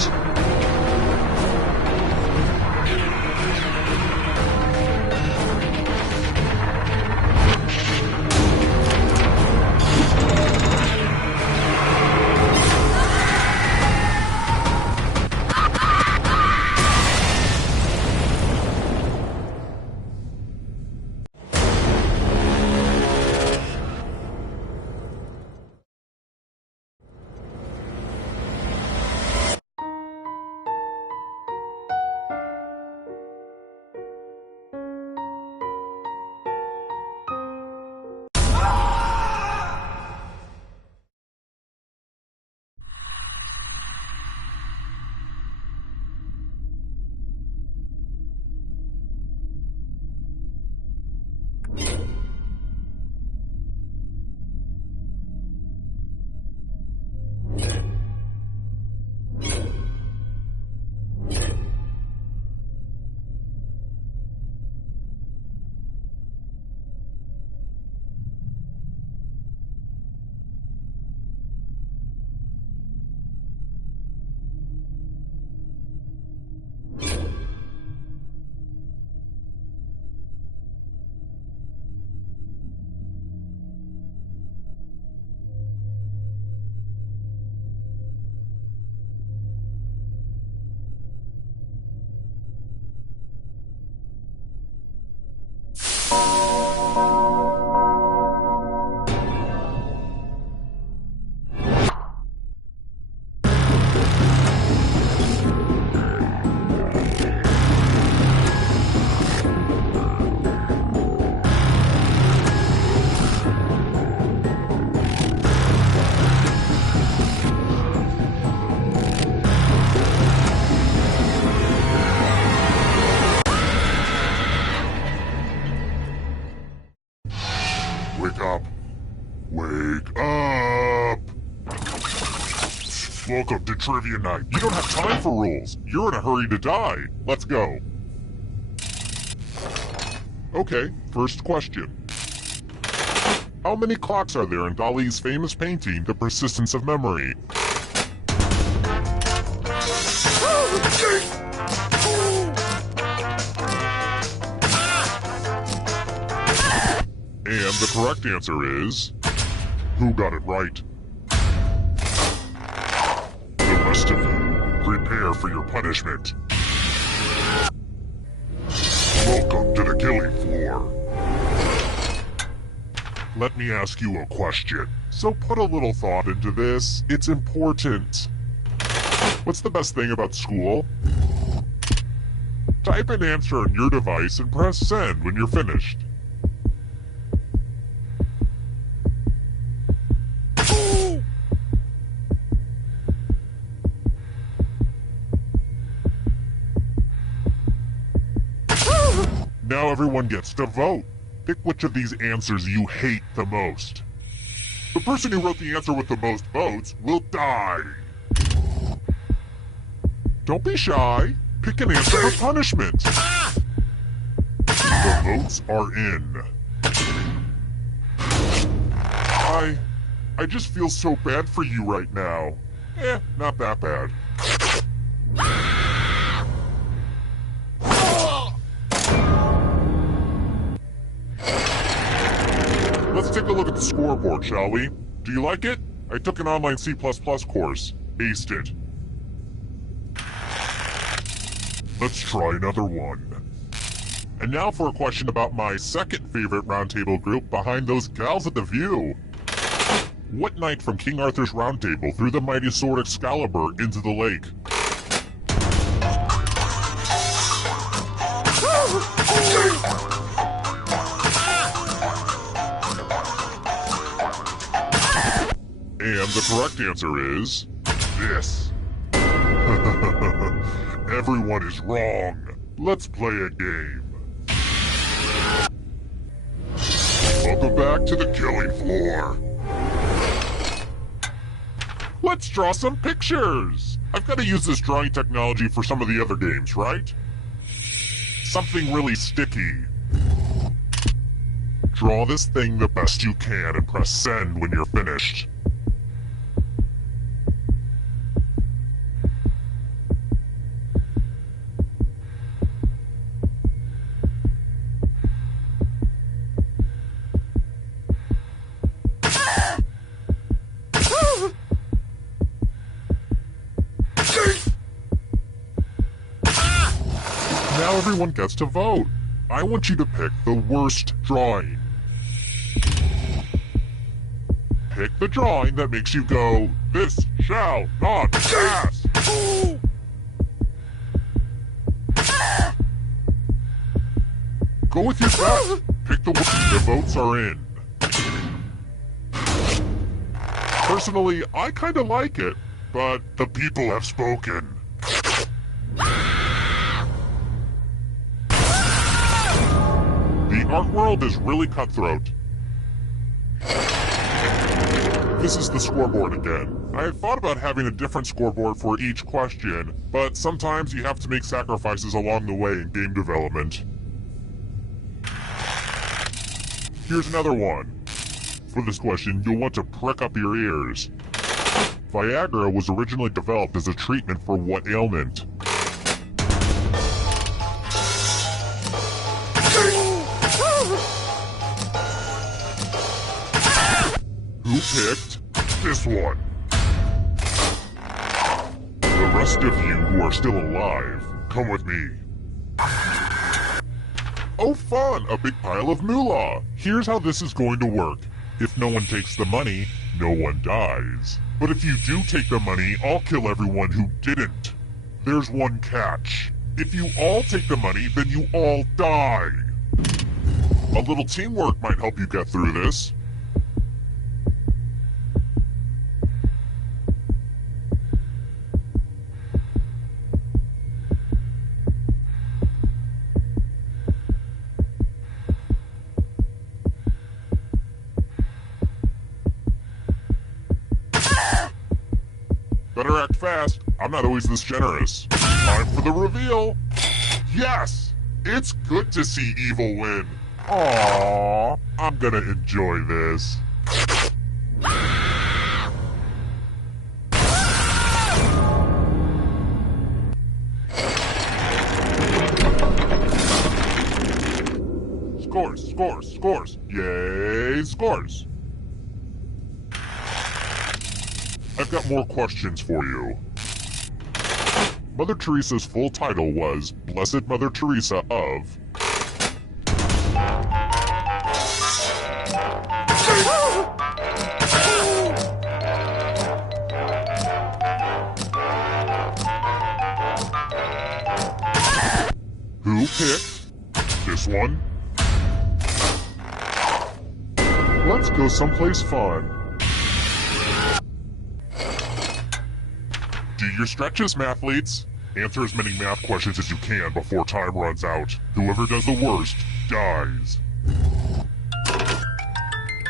Welcome to Trivia Night. You don't have time for rules. You're in a hurry to die. Let's go. Okay, first question. How many clocks are there in Dali's famous painting, The Persistence of Memory? And the correct answer is... Who got it right? The rest of you, prepare for your punishment. Welcome to the killing floor. Let me ask you a question. So put a little thought into this. It's important. What's the best thing about school? Type an answer on your device and press send when you're finished. Now everyone gets to vote. Pick which of these answers you hate the most. The person who wrote the answer with the most votes will die. Don't be shy. Pick an answer for punishment. The votes are in. I just feel so bad for you right now. Not that bad. Let's take a look at the scoreboard, shall we? Do you like it? I took an online C++ course. Aced it. Let's try another one. And now for a question about my second favorite roundtable group behind those gals at the View. What knight from King Arthur's Round Table threw the mighty sword Excalibur into the lake? And the correct answer is... this. Everyone is wrong. Let's play a game. Welcome back to the killing floor. Let's draw some pictures. I've got to use this drawing technology for some of the other games, right? Something really sticky. Draw this thing the best you can and press send when you're finished. Now everyone gets to vote. I want you to pick the worst drawing. Pick the drawing that makes you go, "This shall not pass." Go with your gut. Pick the one. The votes are in. Personally, I kinda like it, but the people have spoken. The art world is really cutthroat. This is the scoreboard again. I had thought about having a different scoreboard for each question, but sometimes you have to make sacrifices along the way in game development. Here's another one. For this question, you'll want to prick up your ears. Viagra was originally developed as a treatment for what ailment? Who picked this one? The rest of you who are still alive, come with me. Oh fun, a big pile of moolah. Here's how this is going to work. If no one takes the money, no one dies. But if you do take the money, I'll kill everyone who didn't. There's one catch. If you all take the money, then you all die. A little teamwork might help you get through this. Better act fast. I'm not always this generous. Time for the reveal. Yes! It's good to see evil win. Aww, I'm gonna enjoy this. Scores, scores, scores. Yay, scores. I've got more questions for you. Mother Teresa's full title was Blessed Mother Teresa of... Who picked this one? Let's go someplace fun. Do your stretches, mathletes. Answer as many math questions as you can before time runs out. Whoever does the worst dies.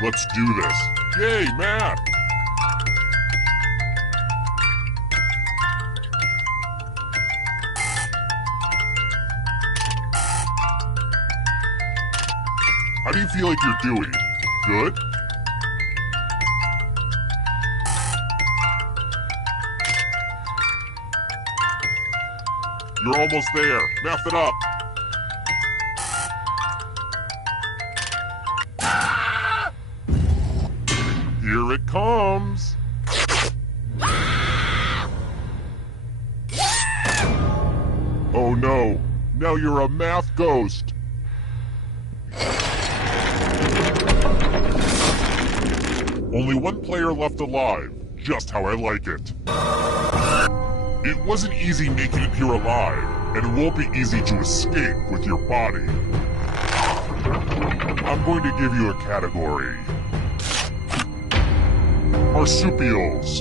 Let's do this. Yay, math! How do you feel like you're doing? Good? You're almost there. Math it up. Here it comes. Oh no. Now you're a math ghost. Only one player left alive. Just how I like it. It wasn't easy making it here alive, and it won't be easy to escape with your body. I'm going to give you a category. Marsupials.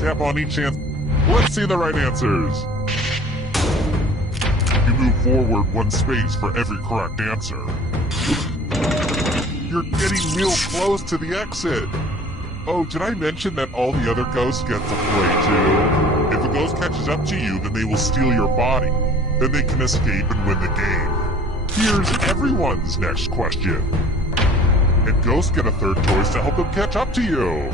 Tap on each answer. Let's see the right answers. You move forward one space for every correct answer. You're getting real close to the exit. Oh, did I mention that all the other ghosts get to play too? If a ghost catches up to you, then they will steal your body. Then they can escape and win the game. Here's everyone's next question. And ghosts get a third choice to help them catch up to you.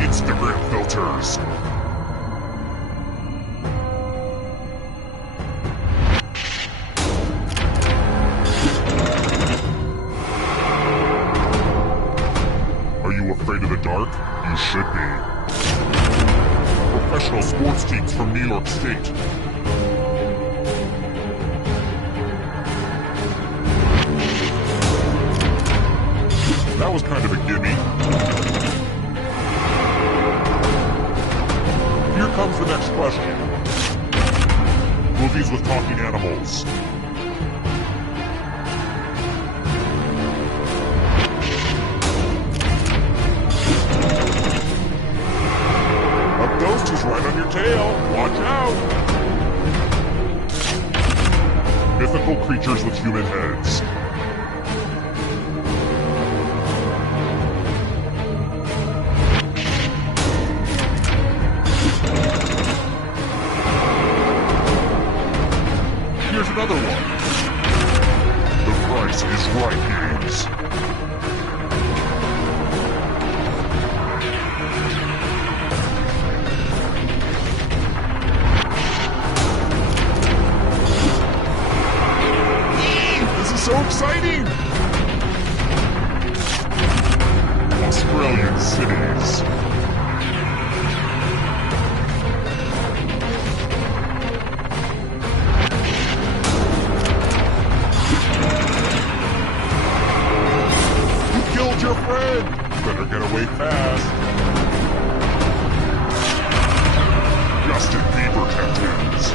Instagram filters. Are you afraid of the dark? You should be. Professional sports teams from New York State. That was kind of a gimme. Here comes the next question. Movies with talking animals. A ghost is right on your tail. Watch out! Mythical creatures with human heads. Here's another one. The Price is Right games. This is so exciting! Australian cities. Killed your friend! Better get away fast. Justin Bieber tattoos.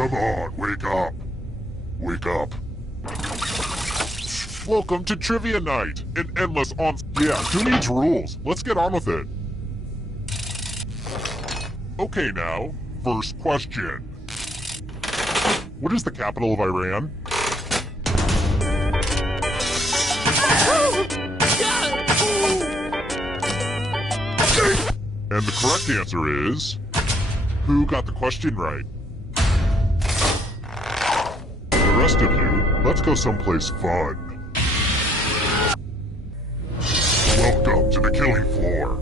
Come on, wake up. Wake up. Welcome to Trivia Night, an endless on... Yeah, who needs rules? Let's get on with it. Okay now, first question. What is the capital of Iran? And the correct answer is... Who got the question right? The rest of you, let's go someplace fun. Welcome to the killing floor.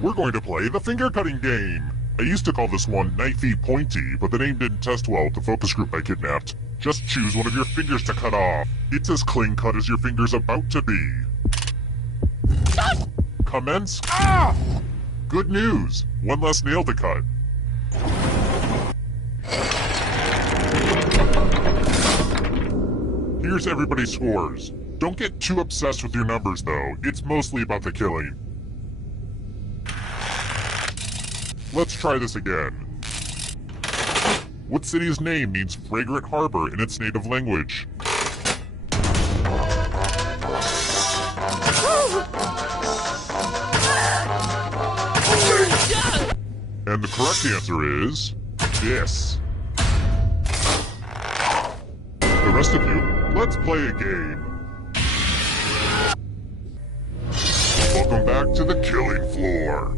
We're going to play the finger cutting game. I used to call this one Knifey Pointy, but the name didn't test well with the focus group I kidnapped. Just choose one of your fingers to cut off. It's as clean cut as your finger's about to be. Commence. Ah! Good news. One less nail to cut. Here's everybody's scores. Don't get too obsessed with your numbers, though. It's mostly about the killing. Let's try this again. What city's name means fragrant harbor in its native language? And the correct answer is... this. The rest of you, let's play a game. Welcome back to the killing floor.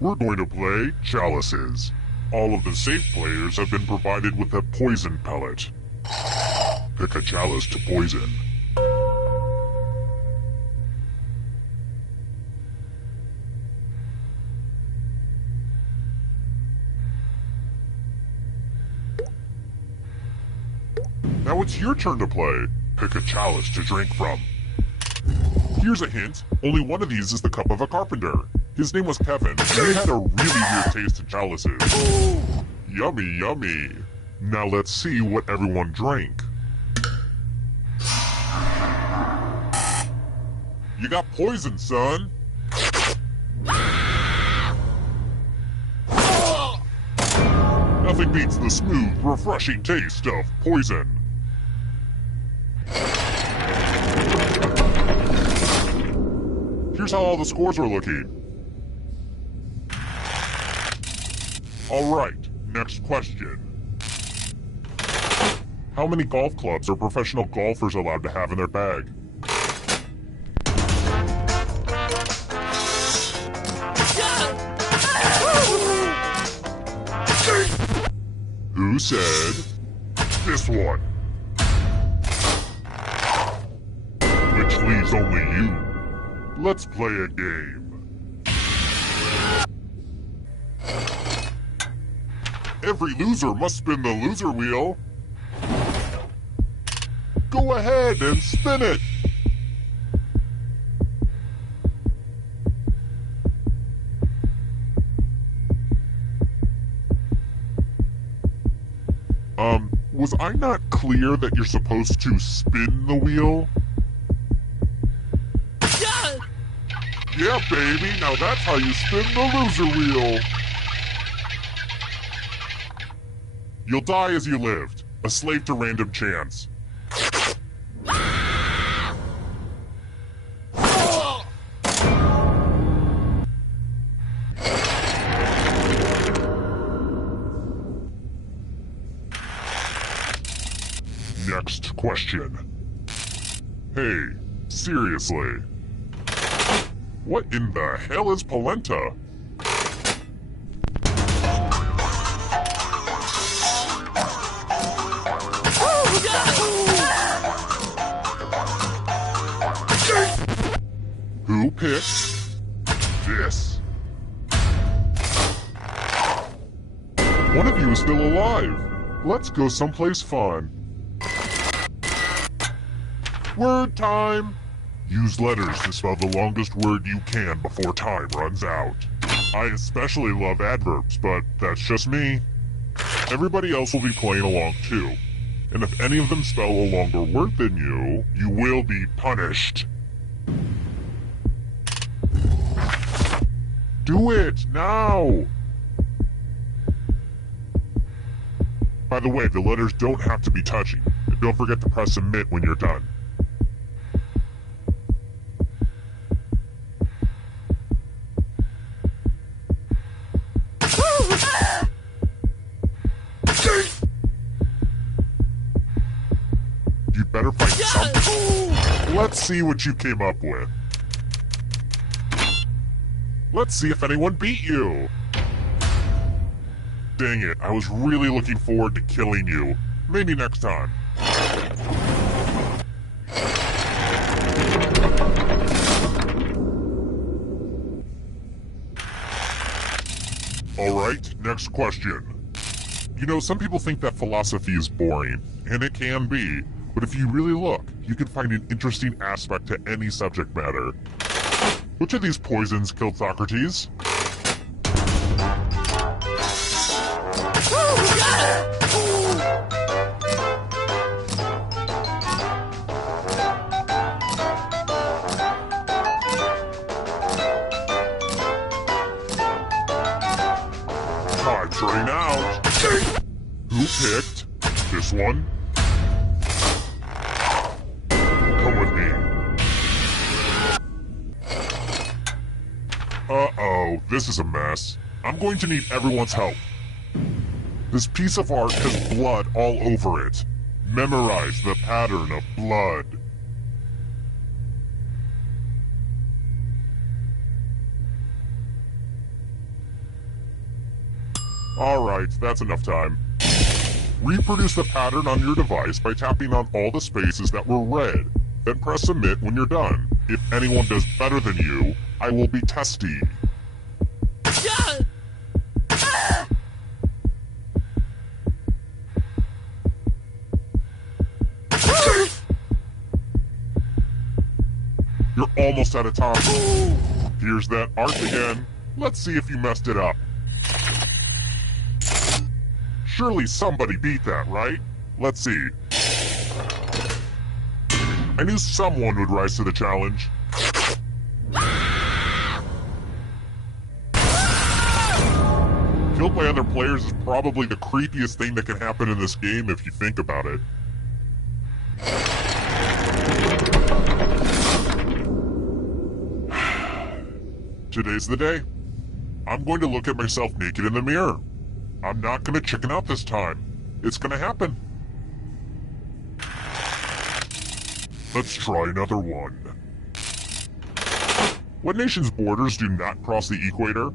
We're going to play chalices. All of the safe players have been provided with a poison pellet. Pick a chalice to poison. Now it's your turn to play. Pick a chalice to drink from. Here's a hint. Only one of these is the cup of a carpenter. His name was Kevin, and he had a really weird taste in chalices. Yummy, yummy. Now let's see what everyone drank. You got poison, son. Nothing beats the smooth, refreshing taste of poison. Here's how all the scores are looking. Alright, next question. How many golf clubs are professional golfers allowed to have in their bag? Who said this one? Which leaves only you. Let's play a game. Every loser must spin the loser wheel. Go ahead and spin it. Was I not clear that you're supposed to spin the wheel? Yeah, baby, now that's how you spin the loser wheel. You'll die as you lived, a slave to random chance. Next question. Hey, seriously. What in the hell is polenta? Who picked this? One of you is still alive. Let's go someplace fun. Word time! Use letters to spell the longest word you can before time runs out. I especially love adverbs, but that's just me. Everybody else will be playing along too. And if any of them spell a longer word than you, you will be punished. Do it, now! By the way, the letters don't have to be touchy, and don't forget to press submit when you're done. You better find something. Let's see what you came up with. Let's see if anyone beat you. Dang it, I was really looking forward to killing you. Maybe next time. Alright, next question. You know, some people think that philosophy is boring, and it can be, but if you really look, you can find an interesting aspect to any subject matter. Which of these poisons killed Socrates? Time's running out. Who picked this one? Come with me. Uh-oh, this is a mess. I'm going to need everyone's help. This piece of art has blood all over it. Memorize the pattern of blood. Alright, that's enough time. Reproduce the pattern on your device by tapping on all the spaces that were red. Then press submit when you're done. If anyone does better than you, I will be testy. You're almost out of time. Here's that art again. Let's see if you messed it up. Surely somebody beat that, right? Let's see. I knew someone would rise to the challenge. Killed by other players is probably the creepiest thing that can happen in this game if you think about it. Today's the day. I'm going to look at myself naked in the mirror. I'm not going to chicken out this time. It's going to happen. Let's try another one. What nation's borders do not cross the equator?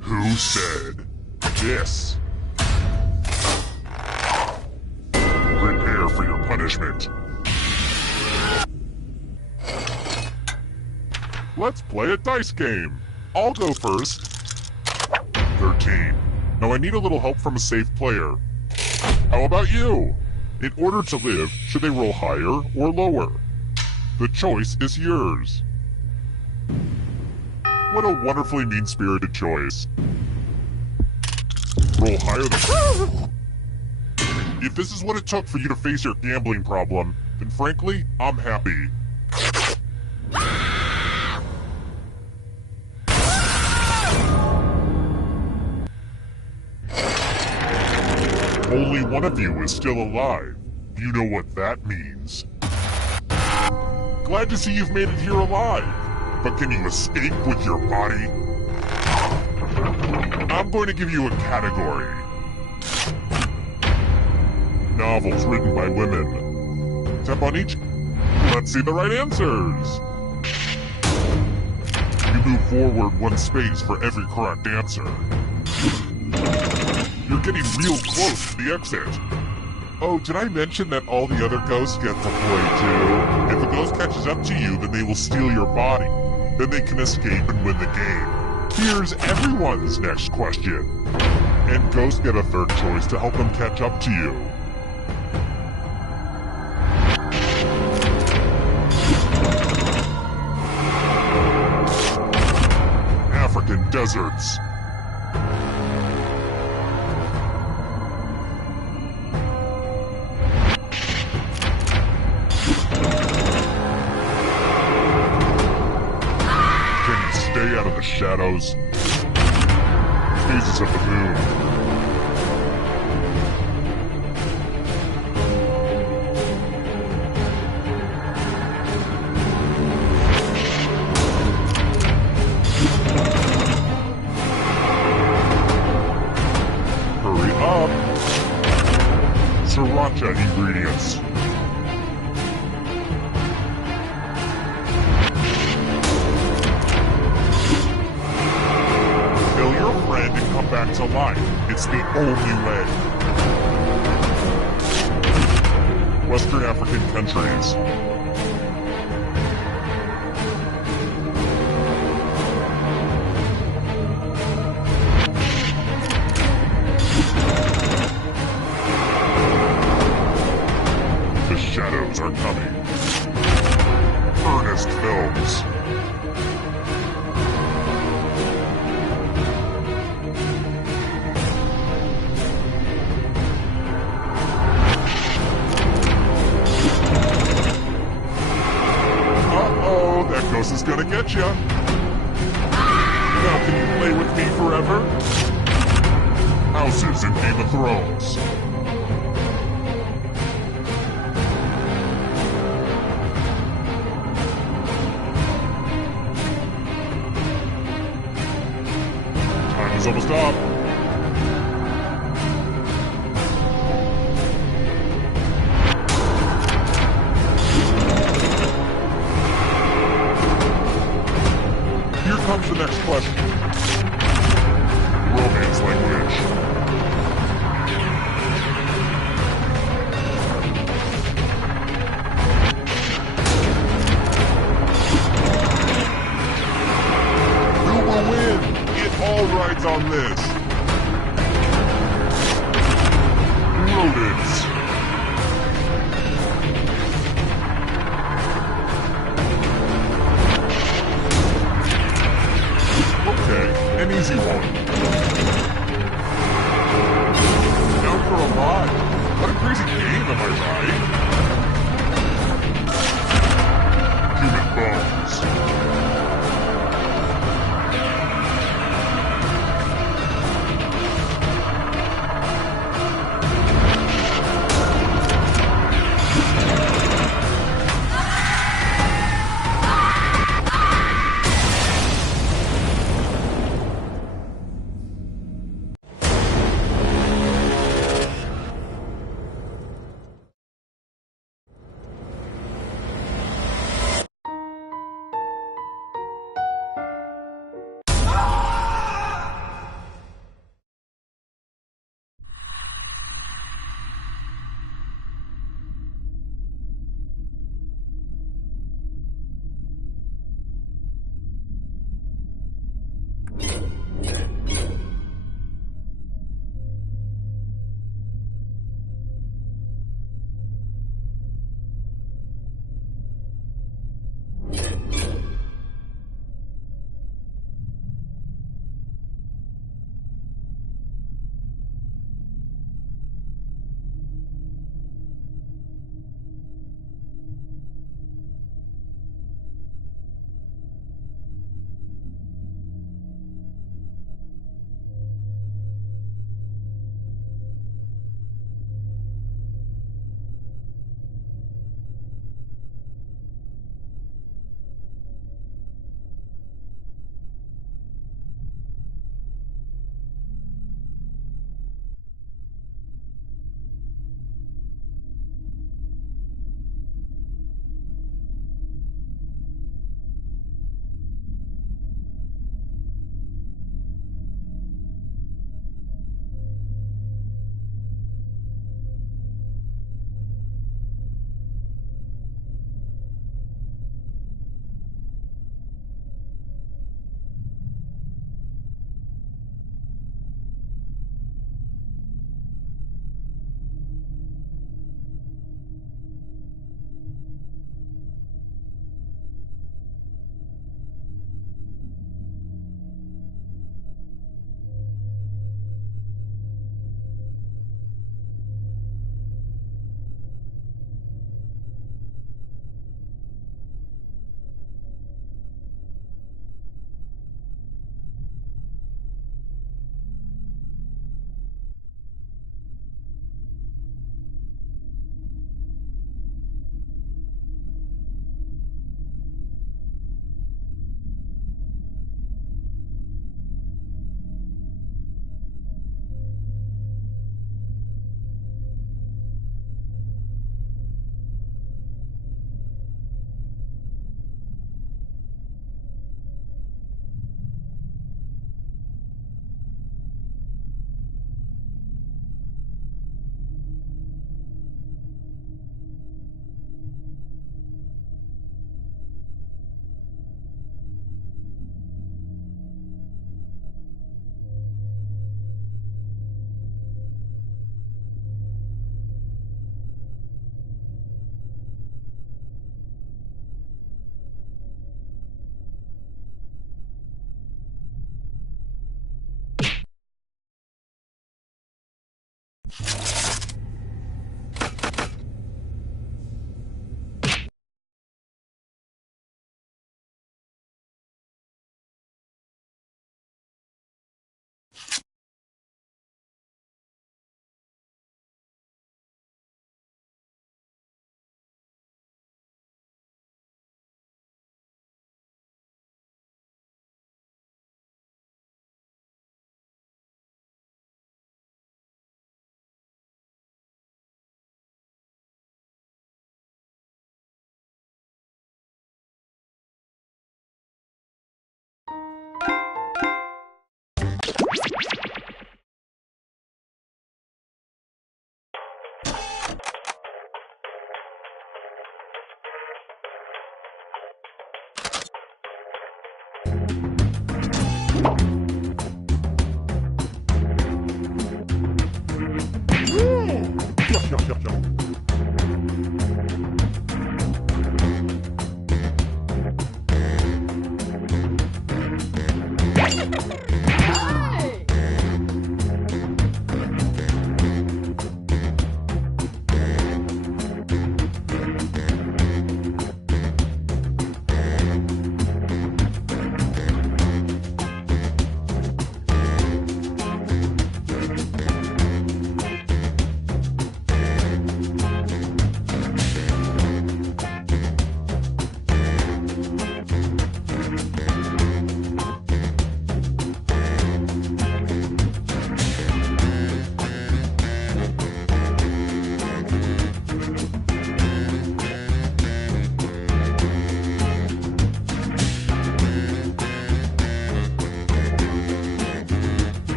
Who said this? Prepare for your punishment. Let's play a dice game. I'll go first. 13. Now I need a little help from a safe player. How about you? In order to live, should they roll higher or lower? The choice is yours. What a wonderfully mean-spirited choice. Roll higher than... If this is what it took for you to face your gambling problem, then frankly, I'm happy. Only one of you is still alive. You know what that means. Glad to see you've made it here alive. But can you escape with your body? I'm going to give you a category. Novels written by women. Tap on each. Let's see the right answers. You move forward one space for every correct answer. You're getting real close to the exit. Oh, did I mention that all the other ghosts get to play too? If the ghost catches up to you, then they will steal your body. Then they can escape and win the game. Here's everyone's next question. And ghosts get a third choice to help them catch up to you. African deserts. The shadows. Phases of the moon. Hurry up. Sriracha ingredients. Kill your friend and come back to life. It's the only way. Western African countries. The shadows are coming. Earnest Films. Uh-oh, that ghost is gonna get ya. Now can you play with me forever? Houses in Game of Thrones. Time is almost up. Here comes the next question. Romance language. Who will win? It all rides on this. Rodents. Okay, an easy one. Down for a lot. What a crazy game, am I right? Human bones.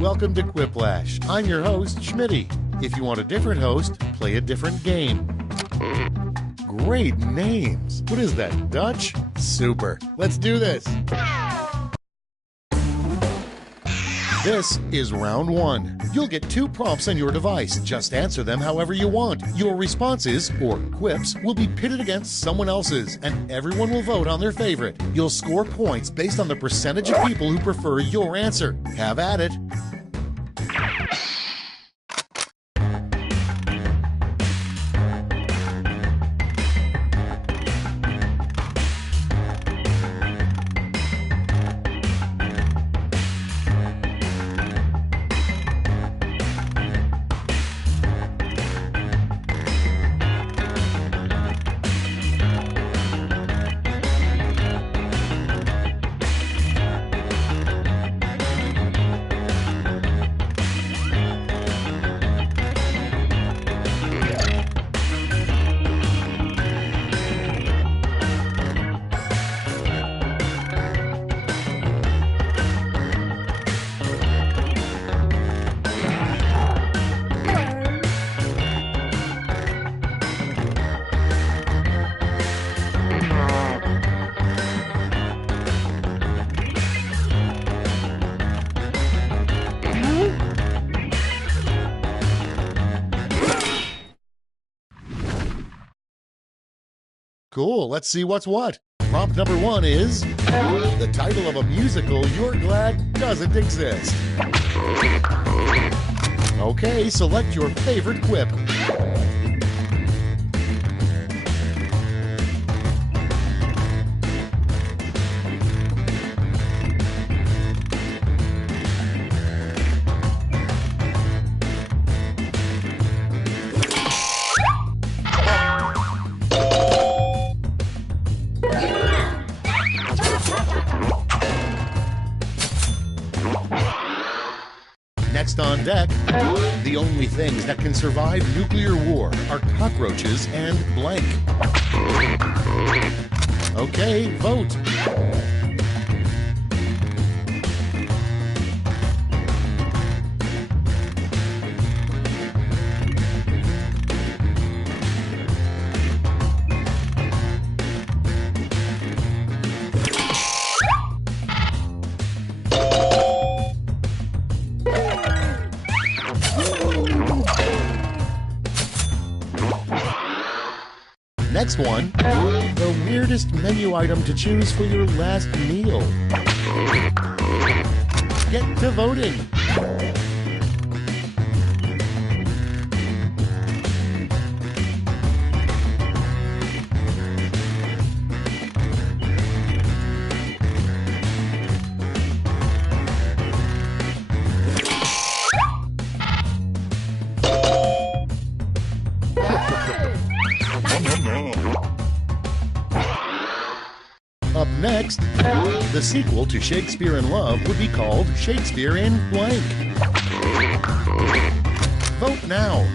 Welcome to Quiplash. I'm your host, Schmitty. If you want a different host, play a different game. Great names. What is that, Dutch? Super. Let's do this. This is round one. You'll get 2 prompts on your device. Just answer them however you want. Your responses, or quips, will be pitted against someone else's, and everyone will vote on their favorite. You'll score points based on the percentage of people who prefer your answer. Have at it. Cool, let's see what's what. Prompt number 1 is the title of a musical you're glad doesn't exist. Okay, select your favorite quip. Next on deck, the only things that can survive nuclear war are cockroaches and blank. Okay, vote. next one, the weirdest menu item to choose for your last meal. Get to voting. Up next, the sequel to Shakespeare in Love would be called Shakespeare in Blank. Vote now.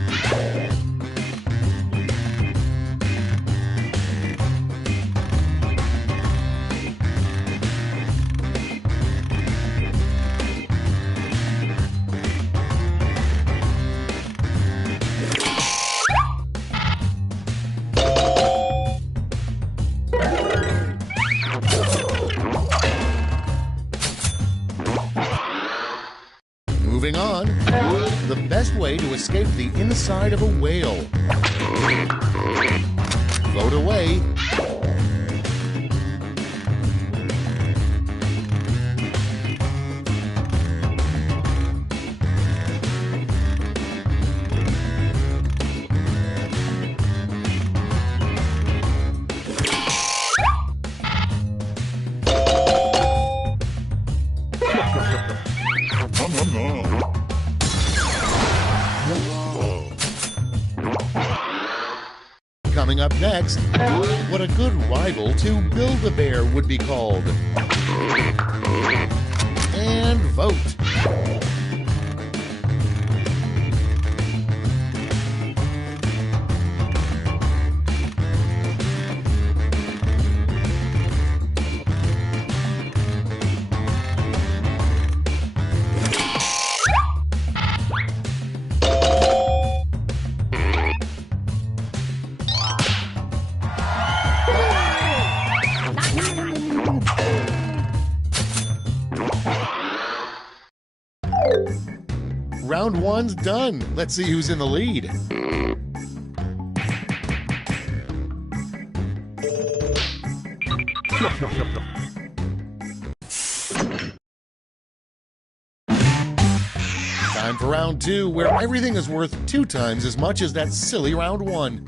Moving on, the best way to escape the inside of a whale. Vote away. Coming up next, what a good rival to Build-A-Bear would be called. And vote. Round one's done. Let's see who's in the lead. Time for round two, where everything is worth 2 times as much as that silly round one.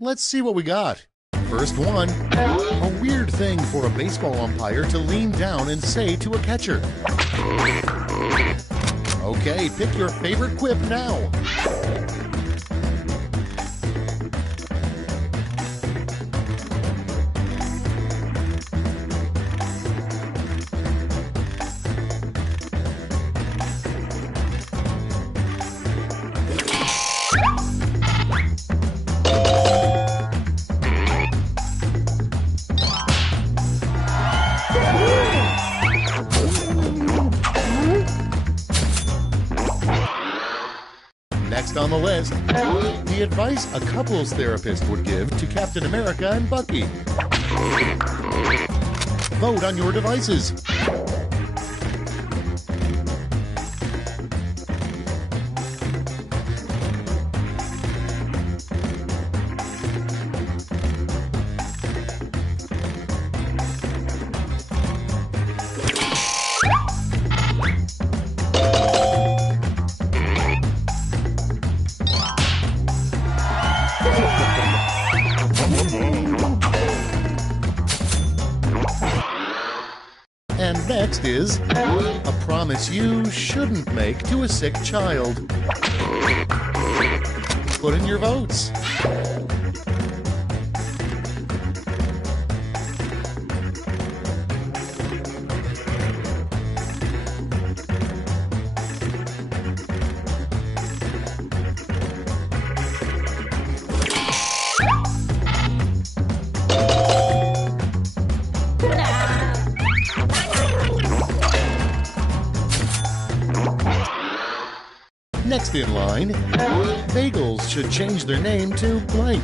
Let's see what we got. First one, a weird thing for a baseball umpire to lean down and say to a catcher. Okay, pick your favorite quip now. Next on the list, the advice a couples therapist would give to Captain America and Bucky. Vote on your devices. next is a promise you shouldn't make to a sick child. Put in your votes. Next in line, bagels should change their name to blank.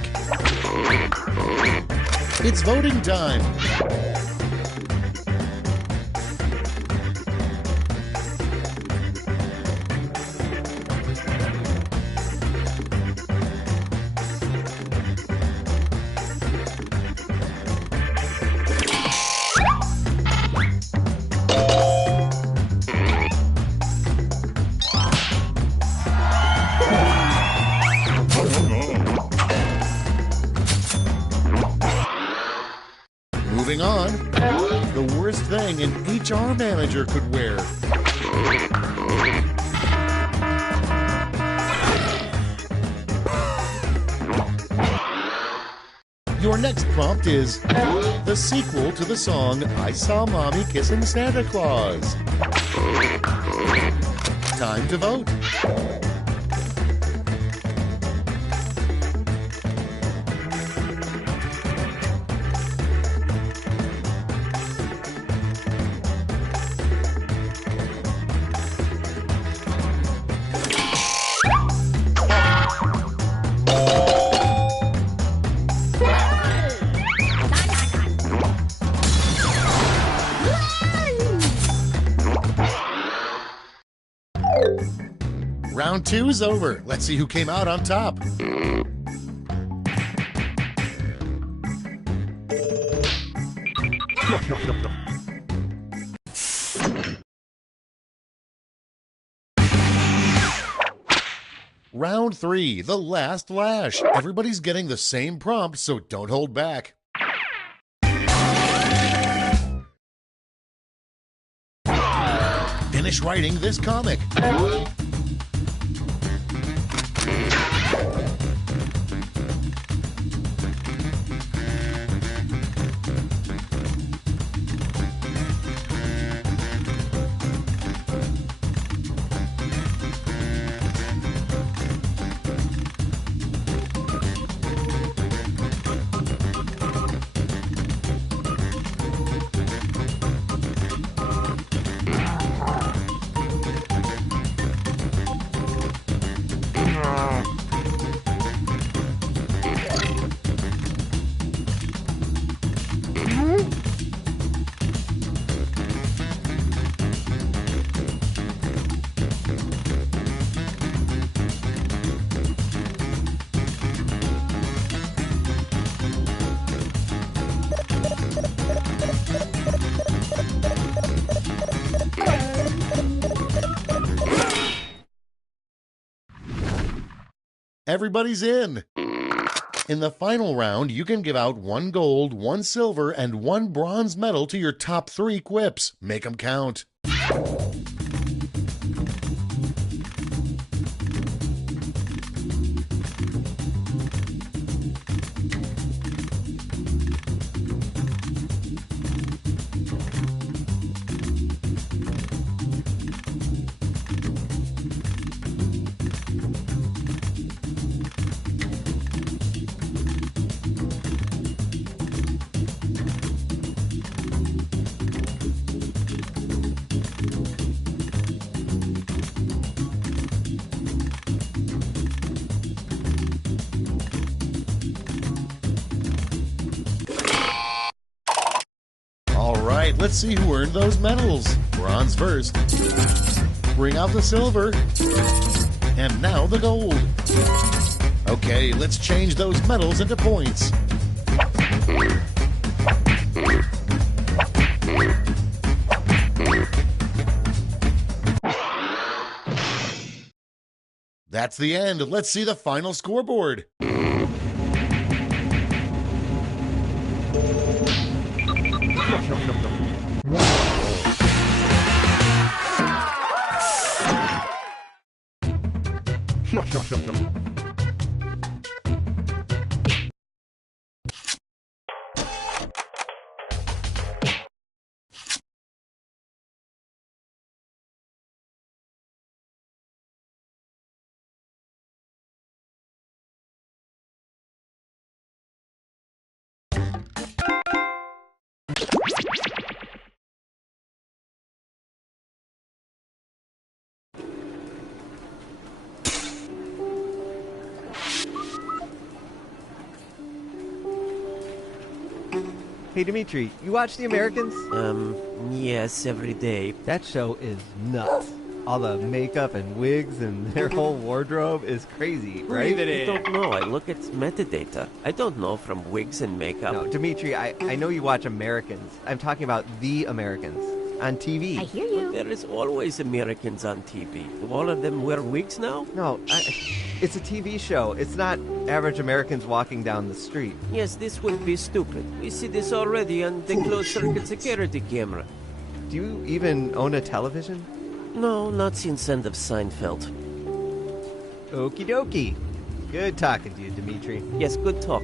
It's voting time. Moving on, the worst thing an HR manager could wear. Your next prompt is the sequel to the song I Saw Mommy Kissing Santa Claus. Time to vote. Round 2 is over. Let's see who came out on top. Round 3, the last lash. Everybody's getting the same prompt, so don't hold back. Finish writing this comic. Everybody's in. In the final round, you can give out 1 gold, 1 silver, and 1 bronze medal to your top 3 quips. Make 'em count. Alright, let's see who earned those medals. Bronze first. Bring out the silver. And now the gold. Okay, let's change those medals into points. That's the end. Let's see the final scoreboard. Hey, Dimitri, you watch The Americans? Yes, every day. That show is nuts. All the makeup and wigs and their whole wardrobe is crazy, right? I don't know. I look at metadata. I don't know from wigs and makeup. No, Dimitri, I know you watch Americans. I'm talking about The Americans on TV. I hear you. There is always Americans on TV. Do all of them wear wigs now? No, it's a TV show. It's not average Americans walking down the street. Yes, this would be stupid. We see this already on the closed-circuit security camera. Do you even own a television? No, not since end of Seinfeld. Okie dokie. Good talking to you, Dimitri. Yes, good talk.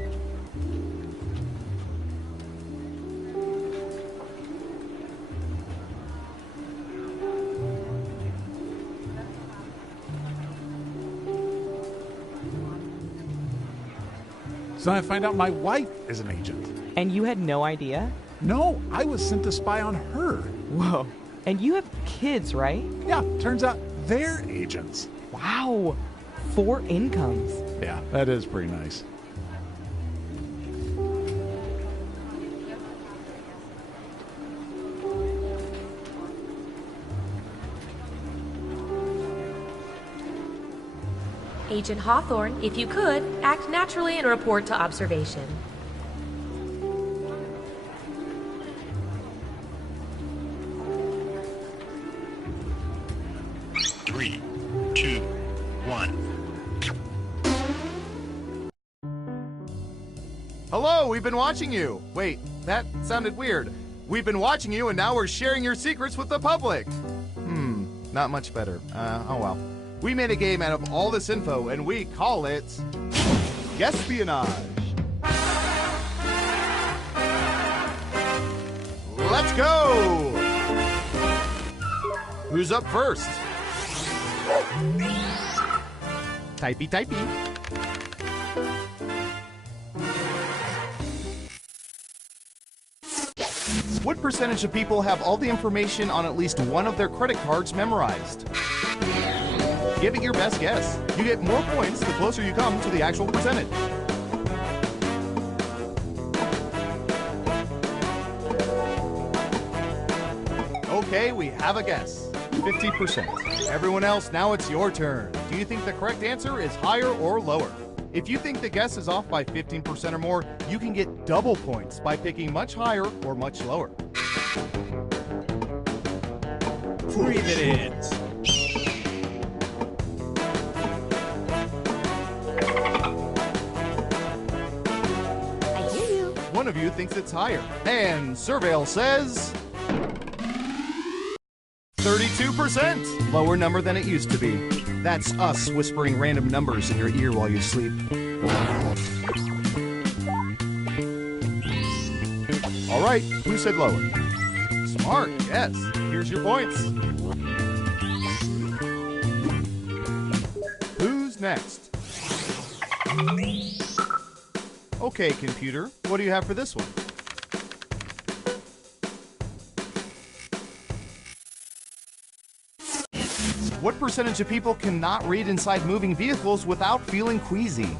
So I find out my wife is an agent. And you had no idea? No, I was sent to spy on her. Whoa. And you have kids, right? Yeah, turns out they're agents. Wow. 4 incomes. Yeah, that is pretty nice. Agent Hawthorne, if you could, act naturally and report to observation. Three, two, one. Hello, we've been watching you. Wait, that sounded weird. We've been watching you and now we're sharing your secrets with the public. Not much better. Oh well. We made a game out of all this info, and we call it Guespionage. Let's go! Who's up first? Typey, typey. What percentage of people have all the information on at least one of their credit cards memorized? Give it your best guess. You get more points the closer you come to the actual percentage. Okay, we have a guess. 50%. Everyone else, now it's your turn. Do you think the correct answer is higher or lower? If you think the guess is off by 15% or more, you can get double points by picking much higher or much lower. Breathe it in. One of you thinks it's higher. And Surveil says 32%. Lower number than it used to be. That's us whispering random numbers in your ear while you sleep. All right, who said lower? Smart, yes. Here's your points. Who's next? Okay, computer, what do you have for this one? What percentage of people cannot read inside moving vehicles without feeling queasy?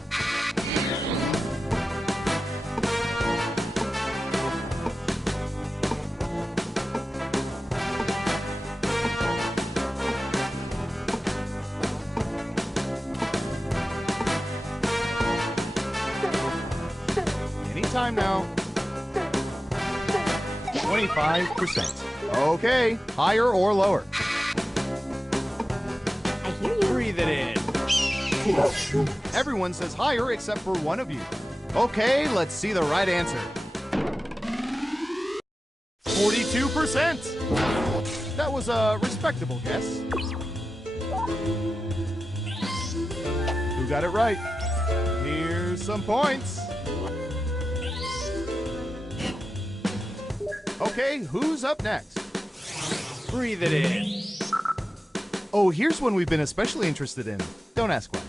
Anytime now. 25%. Okay, higher or lower? I hear you. Breathe it in. Everyone says higher except for one of you. Okay, let's see the right answer. 42%. That was a respectable guess. got it right? Here's some points. Okay, who's up next? Breathe it in. Oh, here's one we've been especially interested in. Don't ask why.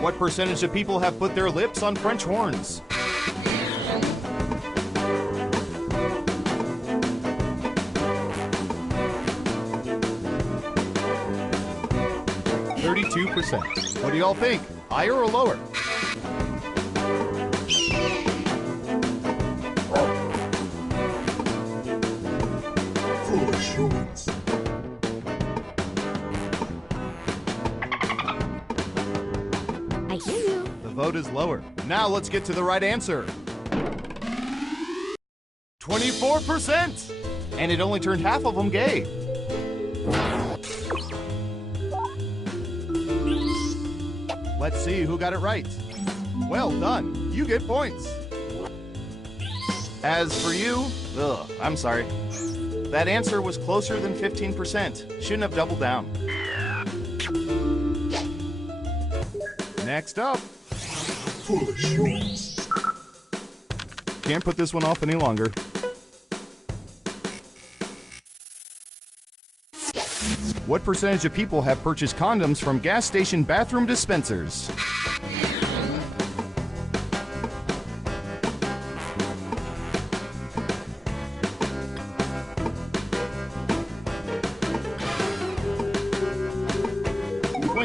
What percentage of people have put their lips on French horns? 32%. What do y'all think? Higher or lower? Foolish humans. I hear you. The vote is lower. Now let's get to the right answer. 24%! And it only turned half of them gay. Let's see who got it right. Well done. You get points. As for you, I'm sorry. That answer was closer than 15%. Shouldn't have doubled down. Next up. Foolish humans. Can't put this one off any longer. What percentage of people have purchased condoms from gas station bathroom dispensers?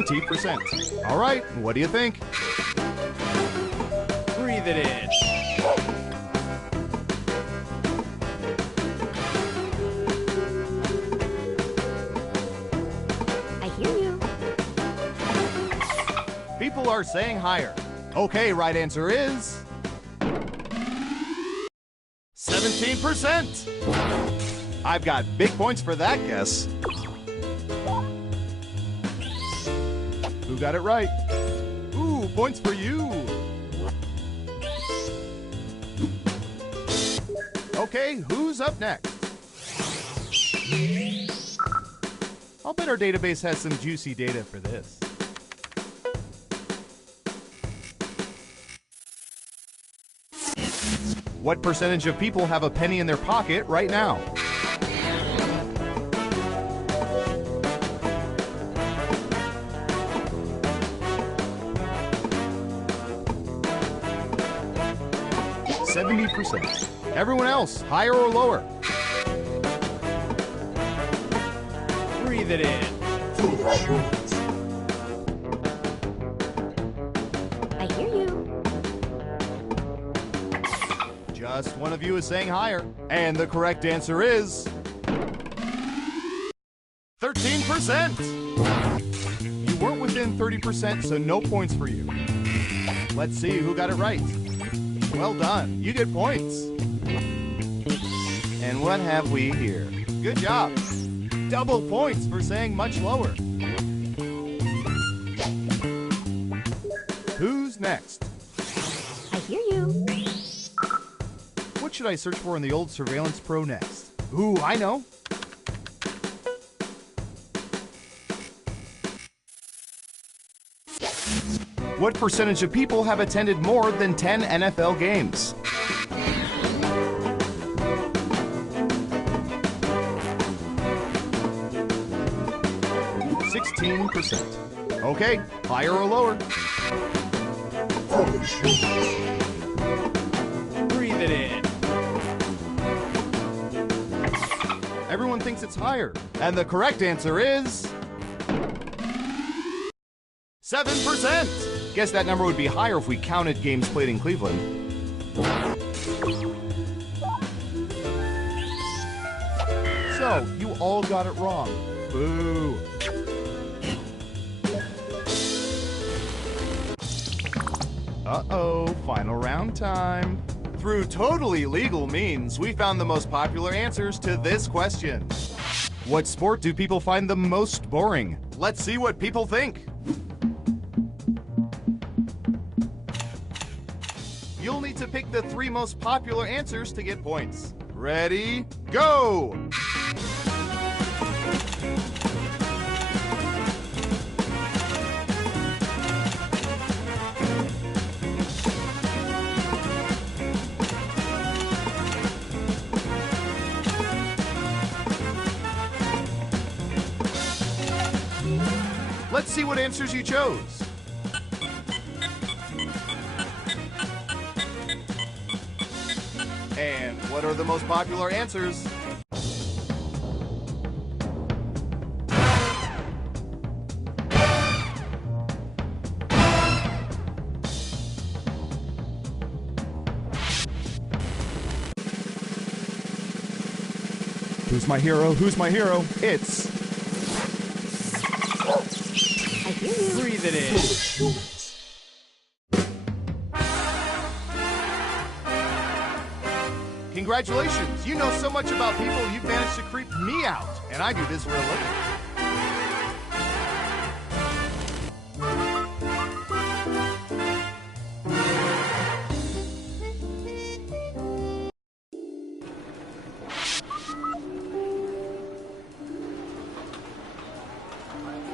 %. All right, what do you think? Breathe it in. I hear you. People are saying higher. Okay, right answer is 17%. I've got big points for that guess. Who got it right? Ooh, points for you. Okay, who's up next? I'll bet our database has some juicy data for this. What percentage of people have a penny in their pocket right now? %. Everyone else, higher or lower? Breathe it in. I hear you. Just one of you is saying higher. And the correct answer is 13%. You weren't within 30%, so no points for you. Let's see who got it right. Well done. You get points. And what have we here? Good job. Double points for saying much lower. Who's next? I hear you. What should I search for in the old Surveillance Pro next? Ooh, I know. What percentage of people have attended more than 10 NFL games? %. Okay, higher or lower? Breathe it in. Everyone thinks it's higher. And the correct answer is 7%. Guess that number would be higher if we counted games played in Cleveland. So, you all got it wrong. Boo. Uh-oh, final round time. Through totally legal means, we found the most popular answers to this question. What sport do people find the most boring? Let's see what people think. You'll need to pick the 3 most popular answers to get points. Ready, go! Let's see what answers you chose. And what are the most popular answers? Who's my hero? Who's my hero? It's... I hear you. Breathe it in. Congratulations! You know so much about people, you've managed to creep me out. And I do this for a living.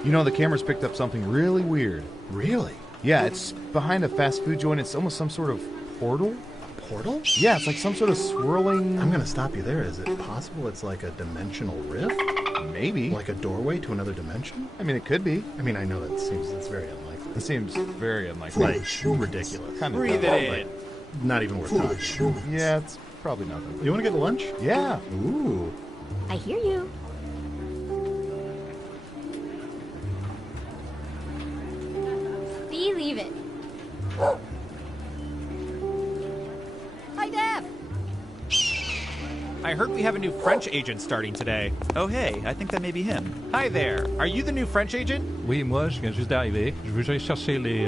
You know, the camera's picked up something really weird. Really? Yeah, it's behind a fast food joint. It's almost some sort of portal. Portal? Yeah, it's like some sort of swirling... I'm gonna stop you there. Is it possible it's like a dimensional rift? Maybe. Like a doorway to another dimension? I mean, it could be. I mean, I know it's very unlikely. It seems very unlikely. Like, ridiculous. Kind of Breathe dumb, it in. but Not even worth talking. yeah, it's probably nothing. You wanna get lunch? Yeah. Ooh. I hear you. Believe it. Hi, Dad. I heard we have a new French agent starting today. Oh hey, I think that may be him. Hi there. Are you the new French agent? Oui, moi, je viens juste d'arriver. Je veux aller chercher les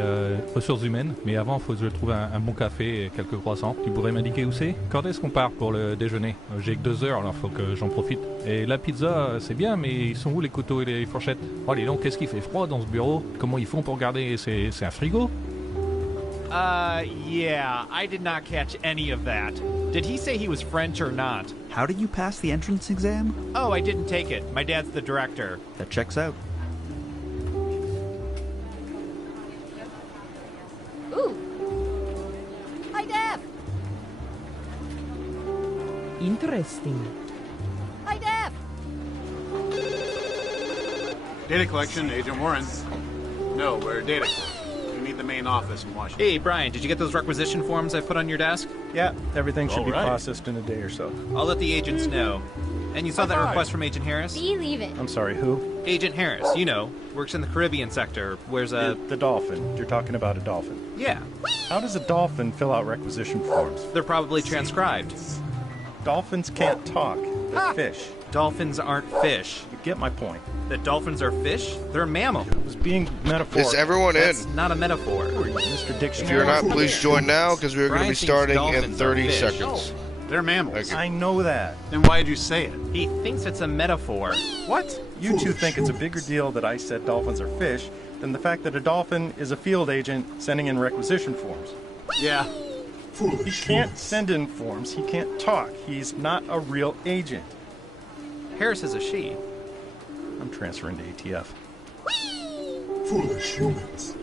ressources humaines, mais avant, il faut que je trouve un bon café et quelques croissants. Tu pourrais m'indiquer où c'est? Quand est-ce qu'on part pour le déjeuner? J'ai que 2 heures, alors faut que j'en profite. Et la pizza, c'est bien, mais ils sont où les couteaux et les fourchettes? Oh, allez donc, qu'est-ce qu'il fait froid dans ce bureau? Comment ils font pour garder? C'est un frigo? Yeah, I did not catch any of that. Did he say he was French or not? How did you pass the entrance exam? Oh, I didn't take it. My dad's the director. That checks out. Ooh. Hi, Dad. Interesting. Hi, Dad. Data collection, Agent Warren. No, we're data. We need the main office in Washington. Hey, Brian, did you get those requisition forms I put on your desk? Yeah, everything should be right. processed in a day or so. I'll let the agents know. And you saw that request from Agent Harris? Believe it. I'm sorry, who? Agent Harris, you know, works in the Caribbean sector, wears a... The dolphin. You're talking about a dolphin. Yeah. How does a dolphin fill out requisition forms? They're probably transcribed. Dolphins can't talk. They're fish. Dolphins aren't fish. You get my point. That dolphins are fish? They're a mammal. It was being metaphorical. Is everyone That's in? not a metaphor. Mr. Dictionary. If you're not, please join now, because we're going to Brian be thinks starting in dolphins are 30 fish. seconds. They're mammals. I know that. Then why did you say it? He thinks it's a metaphor. What? You two think it's a bigger deal that I said dolphins are fish than the fact that a dolphin is a field agent sending in requisition forms. Yeah. He can't send in forms. He can't talk. He's not a real agent. Harris is a she. I'm transferring to ATF. Foolish humans.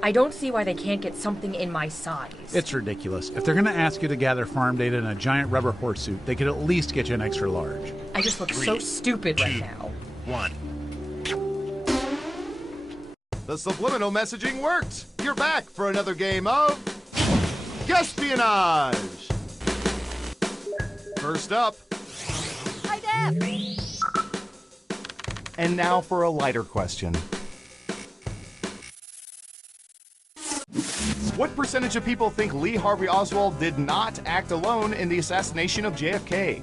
I don't see why they can't get something in my size. It's ridiculous. If they're going to ask you to gather farm data in a giant rubber horse suit, they could at least get you an extra large. I just look so stupid right now. 1. The subliminal messaging worked! You're back for another game of... Espionage! First up... Hi, Dad. And now for a lighter question. What percentage of people think Lee Harvey Oswald did not act alone in the assassination of JFK?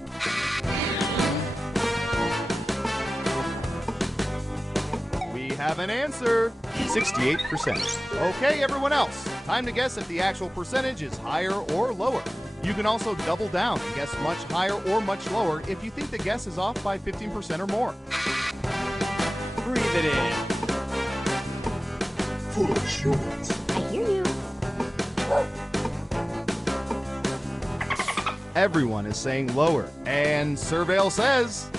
We have an answer. 68%. Okay, everyone else. Time to guess if the actual percentage is higher or lower. You can also double down and guess much higher or much lower if you think the guess is off by 15% or more. Breathe it in. Foolish humans. I hear you. Everyone is saying lower. And Surveil says...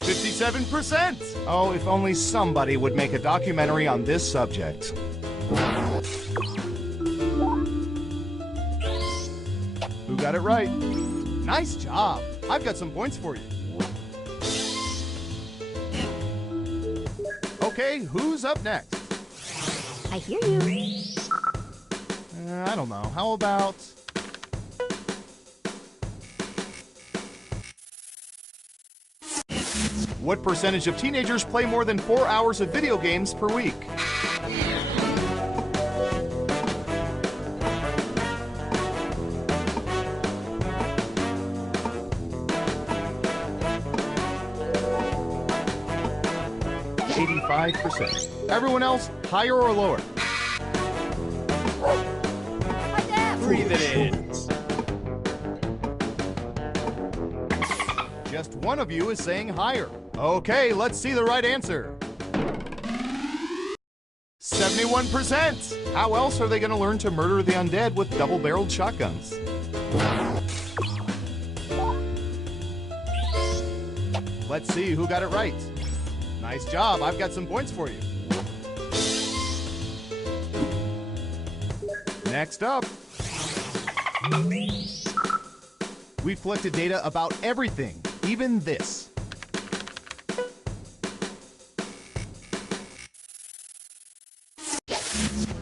57%! Oh, if only somebody would make a documentary on this subject. got it right? Nice job. I've got some points for you. Okay, who's up next? I hear you. I don't know. How about... What percentage of teenagers play more than 4 hours of video games per week? %. Everyone else, higher or lower? Breathe it in. Just one of you is saying higher. Okay, let's see the right answer. 71%. How else are they going to learn to murder the undead with double-barreled shotguns? Let's see who got it right. Nice job. I've got some points for you. Next up. We've collected data about everything, even this.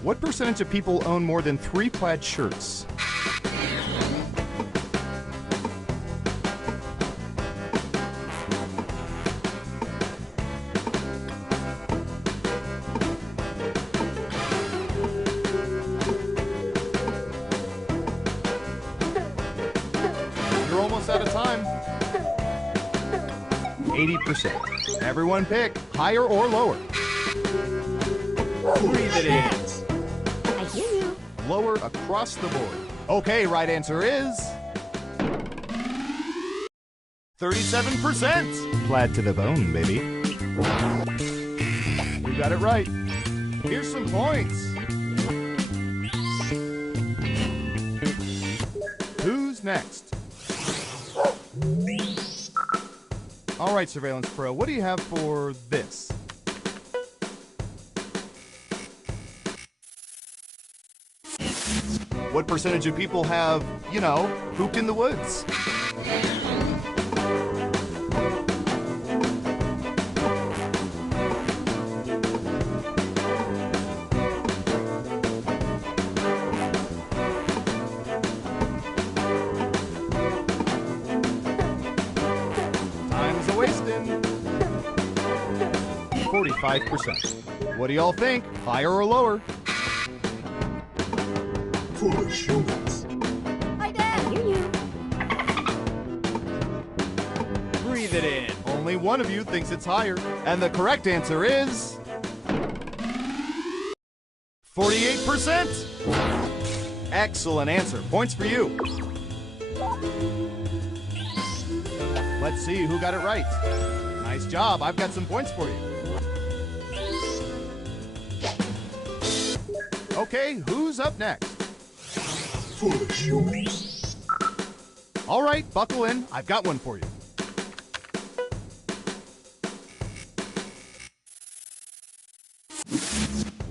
What percentage of people own more than 3 plaid shirts? You're almost out of time. 80%. Everyone pick higher or lower. Breathe it in. I hear you. Lower across the board. Okay, right answer is 37%. Plaid to the bone, baby. You got it right. Here's some points. Who's next? All right, Surveillance Pro, what do you have for this? What percentage of people have, you know, pooped in the woods? Time's a-wasting. 45%. What do y'all think? Higher or lower? Foolish humans. Hi, Dad. I hear you. Breathe it in. Only one of you thinks it's higher. And the correct answer is 48%. Excellent answer. Points for you. Let's see who got it right. Nice job. I've got some points for you. Okay, who's up next? Foolish humans. All right, buckle in. I've got one for you.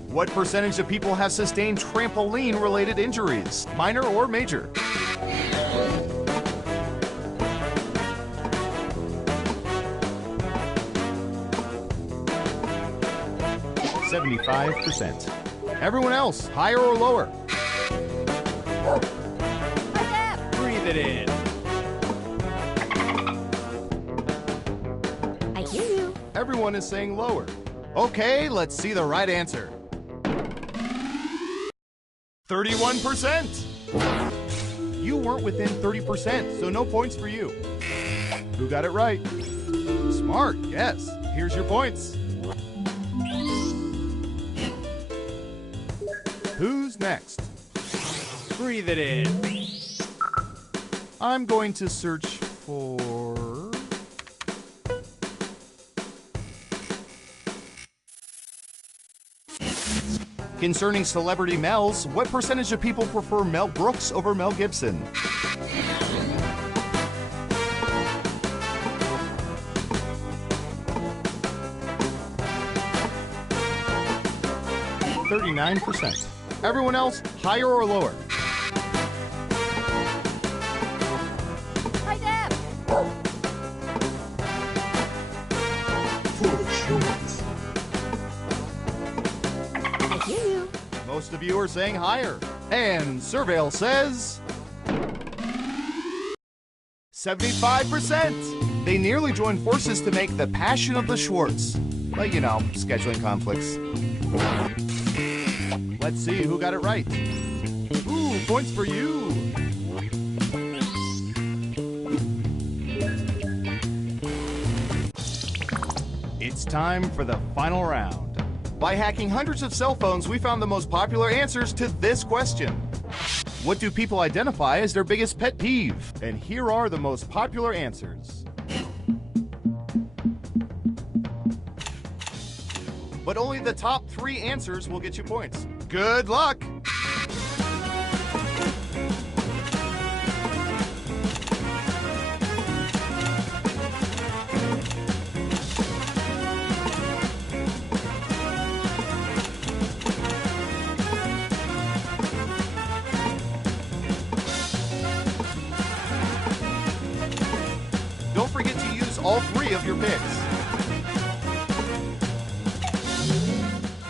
What percentage of people have sustained trampoline-related injuries, minor or major? %. Everyone else, higher or lower? Breathe it in. I hear you. Everyone is saying lower. Okay, let's see the right answer. 31%. You weren't within 30%, so no points for you. Who got it right? Smart, yes. Here's your points. Who's next? Breathe it in. I'm going to search for... Concerning celebrity Mels, what percentage of people prefer Mel Brooks over Mel Gibson? %. Everyone else, higher or lower? most of you are saying higher. And Surveil says 75%. They nearly joined forces to make The Passion of the Schwartz. But you know, scheduling conflicts. Let's see who got it right. Ooh, points for you. It's time for the final round. By hacking hundreds of cell phones, we found the most popular answers to this question. What do people identify as their biggest pet peeve? And here are the most popular answers. But only the top 3 answers will get you points. Good luck! Don't forget to use all 3 of your picks.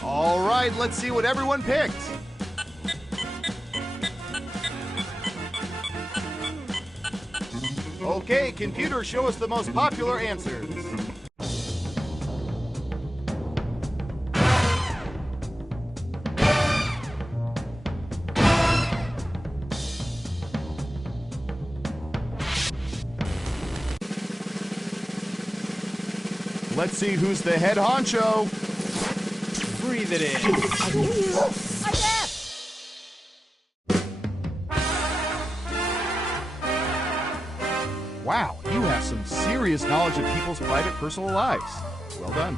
All right, let's see what everyone picked. Okay, computer, show us the most popular answers. Let's see who's the head honcho. Breathe it in. I hear you. I'm deaf. Wow, you have some serious knowledge of people's private personal lives. Well done.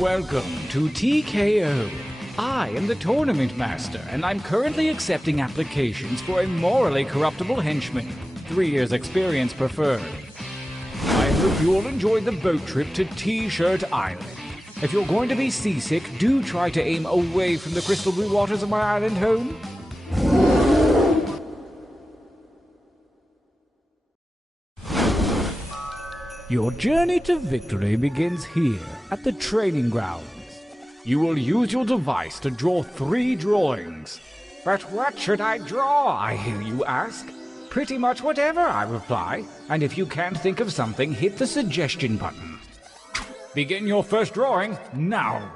Welcome to TKO. I am the Tournament Master, and I'm currently accepting applications for a morally corruptible henchman. 3 years experience preferred. I hope you all enjoyed the boat trip to T-Shirt Island. If you're going to be seasick, do try to aim away from the crystal blue waters of my island home. Your journey to victory begins here, at the training grounds. You will use your device to draw 3 drawings. But what should I draw, I hear you ask? Pretty much whatever, I reply. And if you can't think of something, hit the suggestion button. Begin your first drawing now.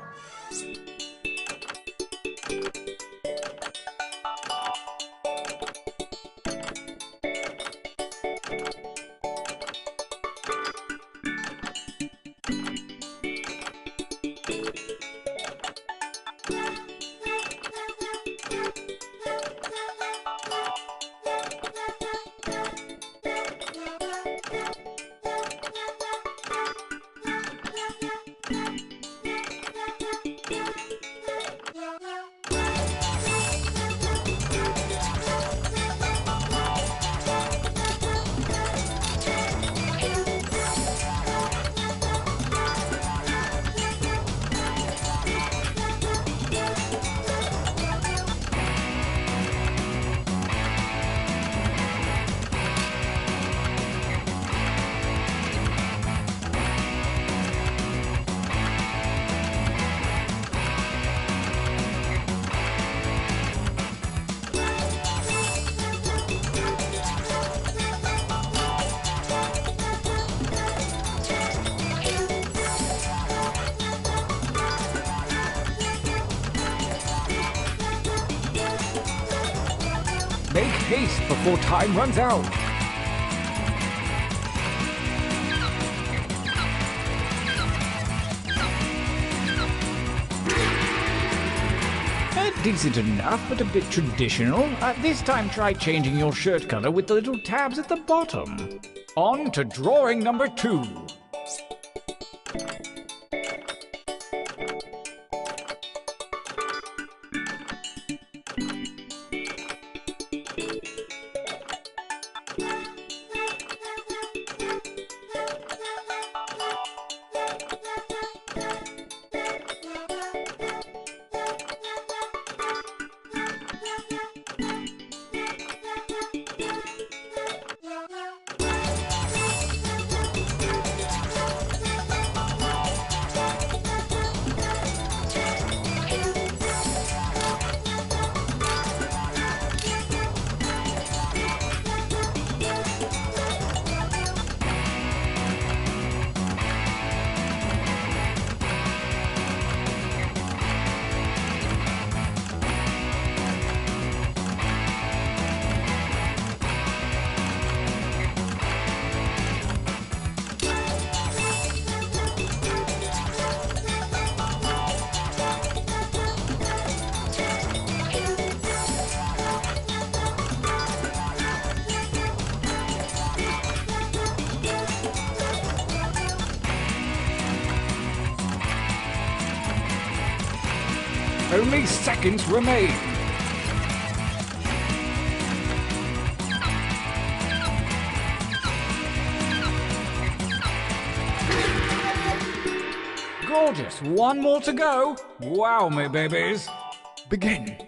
Make haste before time runs out. Decent enough, but a bit traditional. This time try changing your shirt color with the little tabs at the bottom. On to drawing number 2. Only seconds remain. Gorgeous. One more to go. Wow me, babies. Begin.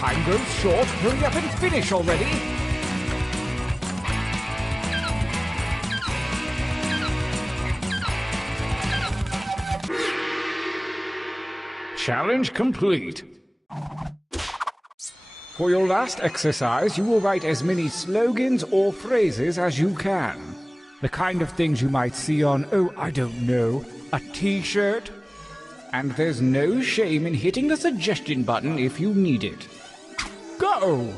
Time goes short. Hurry up and finish already. Challenge complete. For your last exercise, you will write as many slogans or phrases as you can. The kind of things you might see on, oh, I don't know, a t-shirt. And there's no shame in hitting the suggestion button if you need it. Go!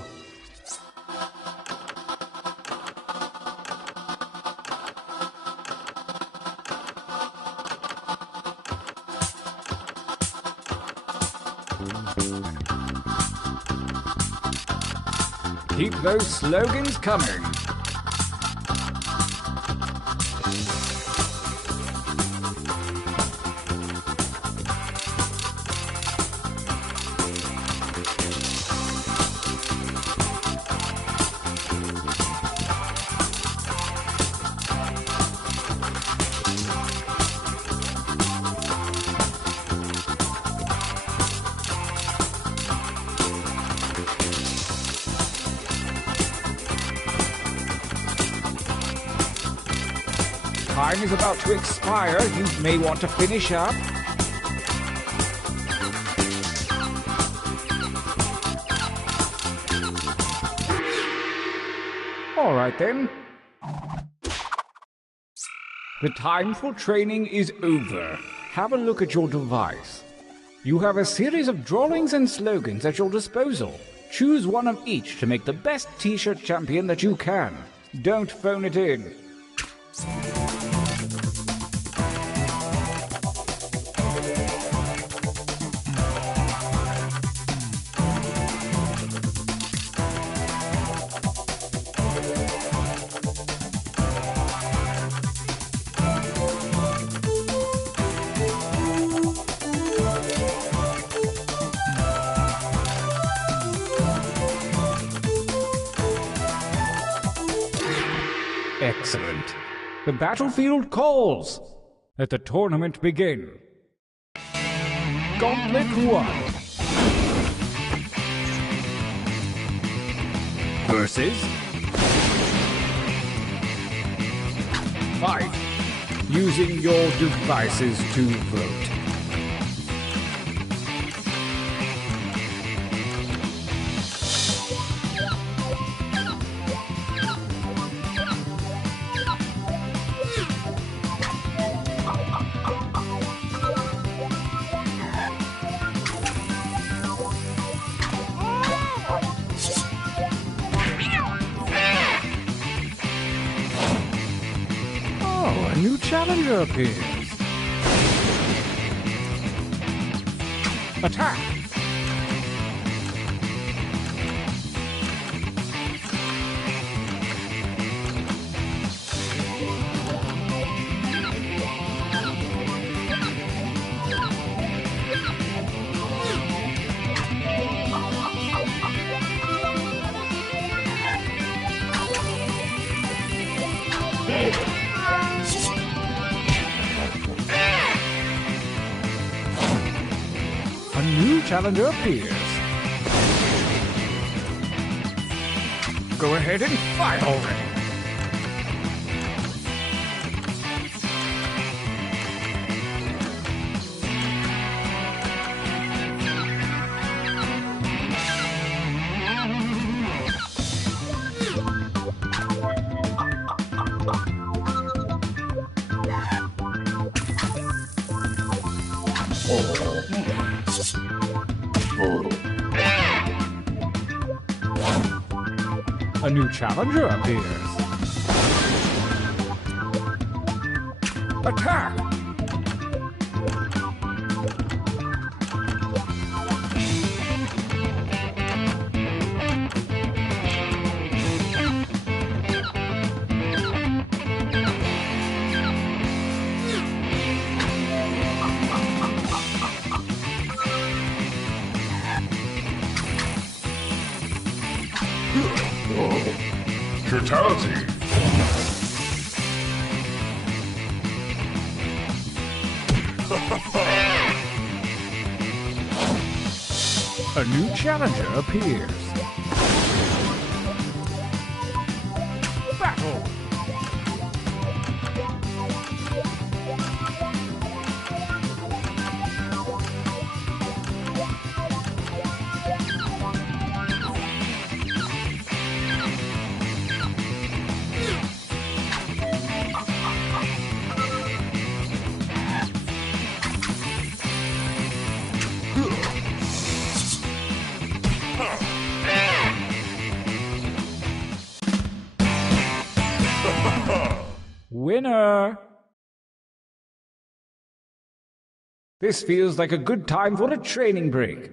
Keep those slogans coming. Time is about to expire. You may want to finish up. All right then. The time for training is over. Have a look at your device. You have a series of drawings and slogans at your disposal. Choose one of each to make the best t-shirt champion that you can. Don't phone it in. Excellent. The battlefield calls. Let the tournament begin. Gauntlet 1. Versus. Fight. Using your devices to vote. A new challenger appears. Attack! A new challenger appears. Go ahead and fight already. A new challenger appears. Attack! Fatality. A new challenger appears. Battle! Winner! This feels like a good time for a training break.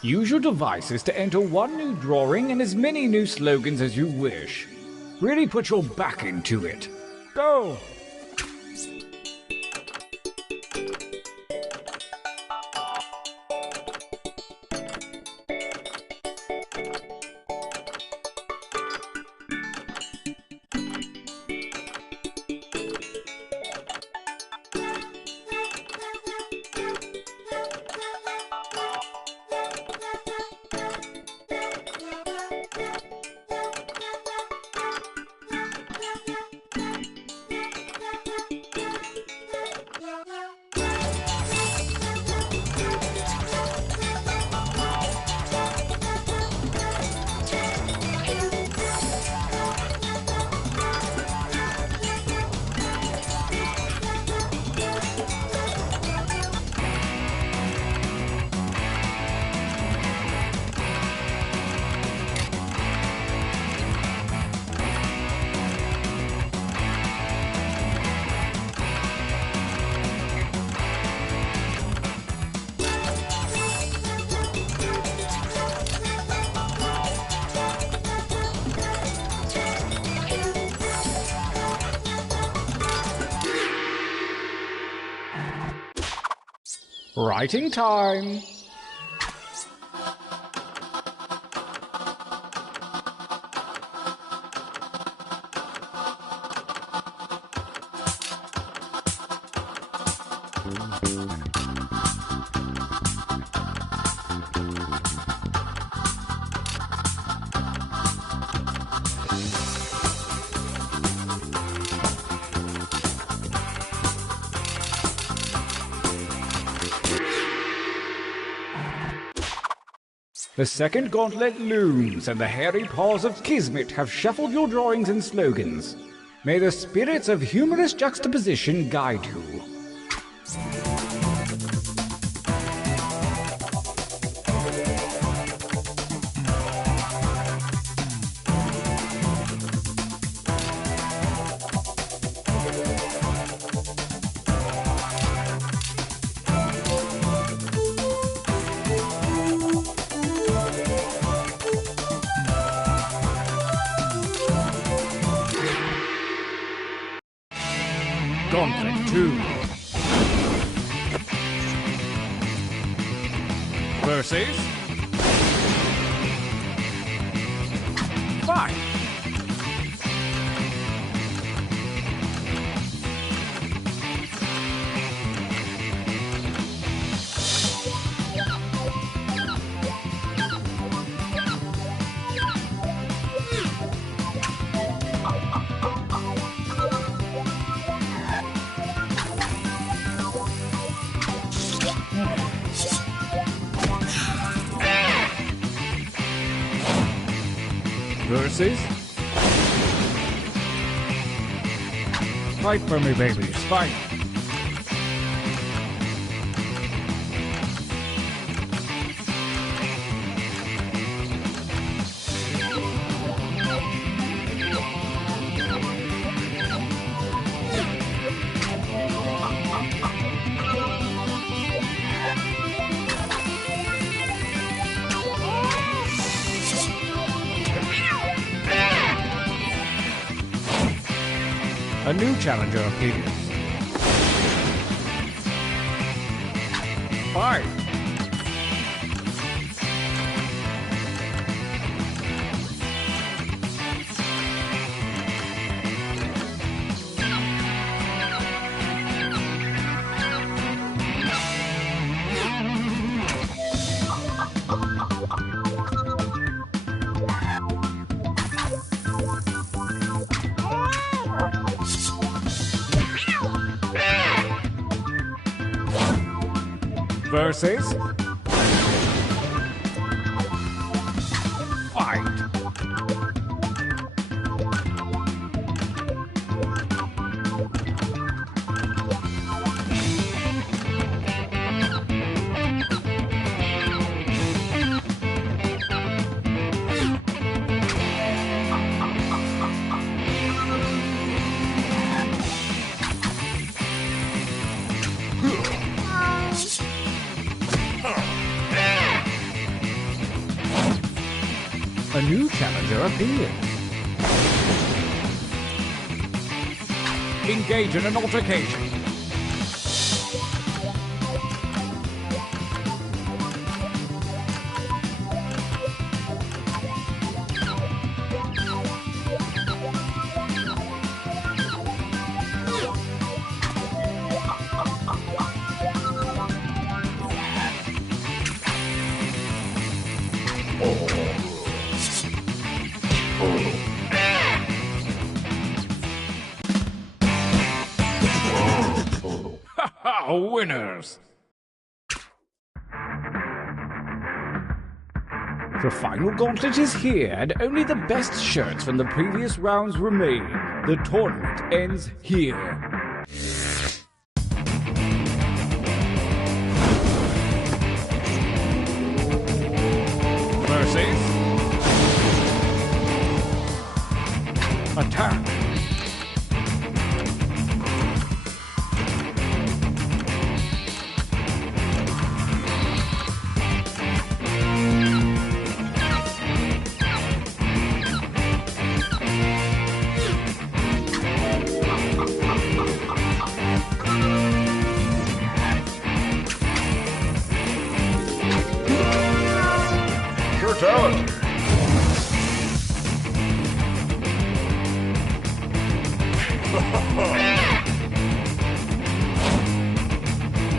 Use your devices to enter one new drawing and as many new slogans as you wish. Really put your back into it. Go! Writing time! The second gauntlet looms, and the hairy paws of Kismet have shuffled your drawings and slogans. May the spirits of humorous juxtaposition guide you. Gauntlet 2 versus Fight. Versus Fight for me, babies, fight! A new challenger appears. Fight! Versus Fight. new challenger appears. Engage in an altercation. Winners! The final gauntlet is here, and only the best shirts from the previous rounds remain. The tournament ends here. Mercies. Attack.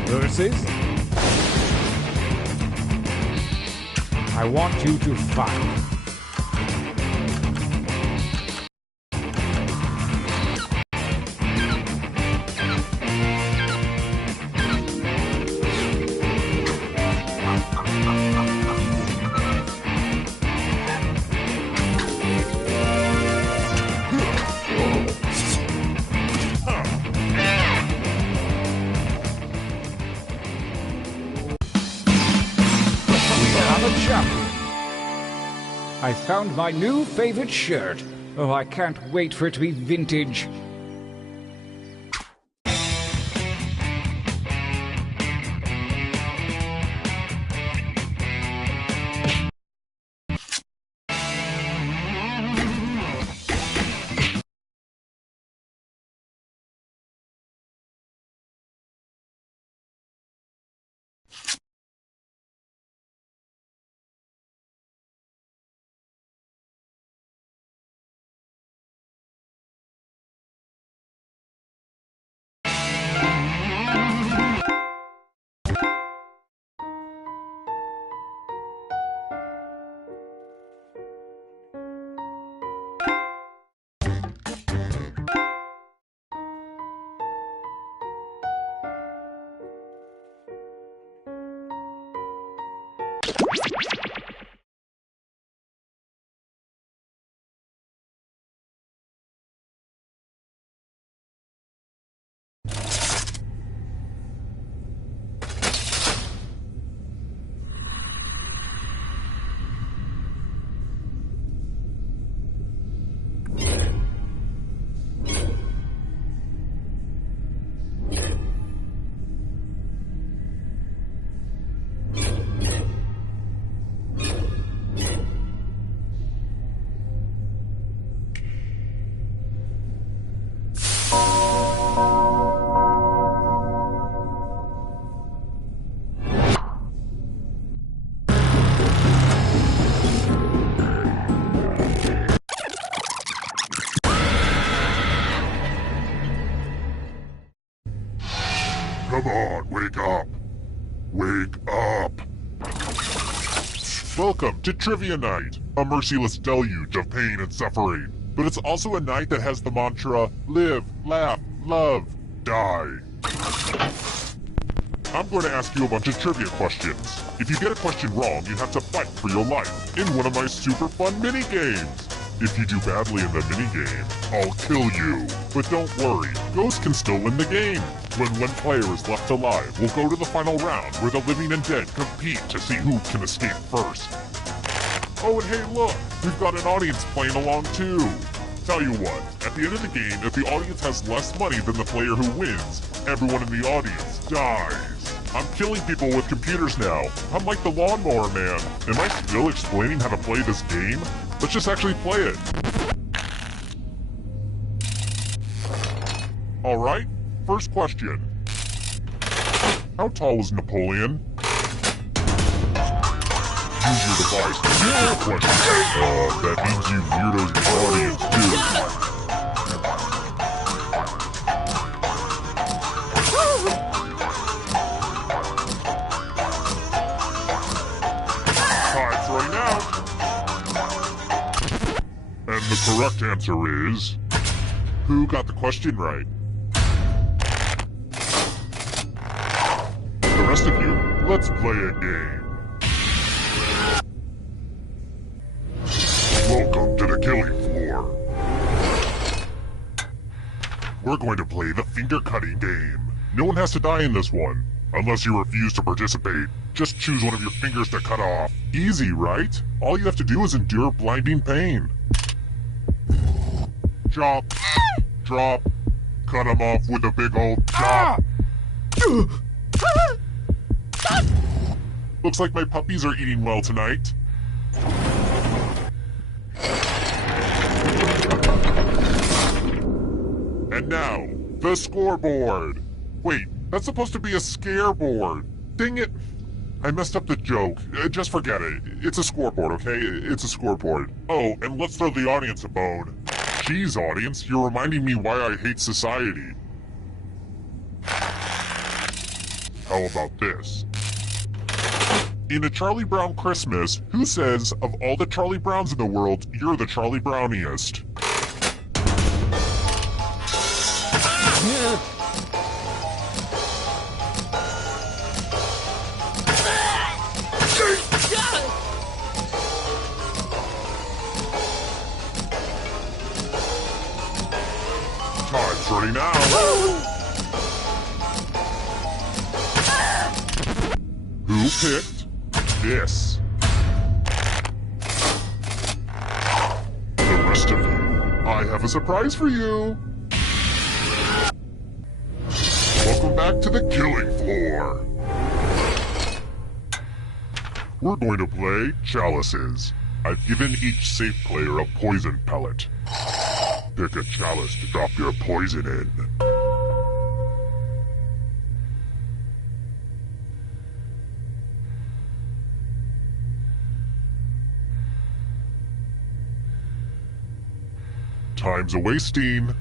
Versus. I want you to fight. I found my new favorite shirt. Oh, I can't wait for it to be vintage. Come on, wake up. Wake up. Welcome to Trivia Night, a merciless deluge of pain and suffering. But it's also a night that has the mantra, live, laugh, love, die. I'm going to ask you a bunch of trivia questions. If you get a question wrong, you have to fight for your life in one of my super fun mini-games. If you do badly in the minigame, I'll kill you. But don't worry, Ghost can still win the game. When one player is left alive, we'll go to the final round where the living and dead compete to see who can escape first. Oh, and hey look, we've got an audience playing along too. Tell you what, at the end of the game, if the audience has less money than the player who wins, everyone in the audience dies. I'm killing people with computers now. I'm like the lawnmower man. Am I still explaining how to play this game? Let's just actually play it. Alright, first question. How tall was Napoleon? Use your device to answer the question. That means you weirdos in the audience, too. Time's running out. And the correct answer is... Who got the question right? The rest of you, let's play a game. Welcome to the killing floor. We're going to play the finger-cutting game. No one has to die in this one. Unless you refuse to participate, just choose one of your fingers to cut off. Easy, right? All you have to do is endure blinding pain. Chop. Drop. Cut him off with a big old chop. Looks like my puppies are eating well tonight. And now, the scoreboard. Wait, that's supposed to be a scareboard. Dang it. I messed up the joke. Just forget it. It's a scoreboard, okay? It's a scoreboard. Oh, and let's throw the audience a bone. Jeez, audience, you're reminding me why I hate society. How about this? In A Charlie Brown Christmas, who says, of all the Charlie Browns in the world, you're the Charlie Browniest? Time's running out. Who picked this? The rest of you, I have a surprise for you. Welcome back to the killing floor. We're going to play chalices. I've given each safe player a poison pellet. Pick a chalice to drop your poison in. Time's a-wasting.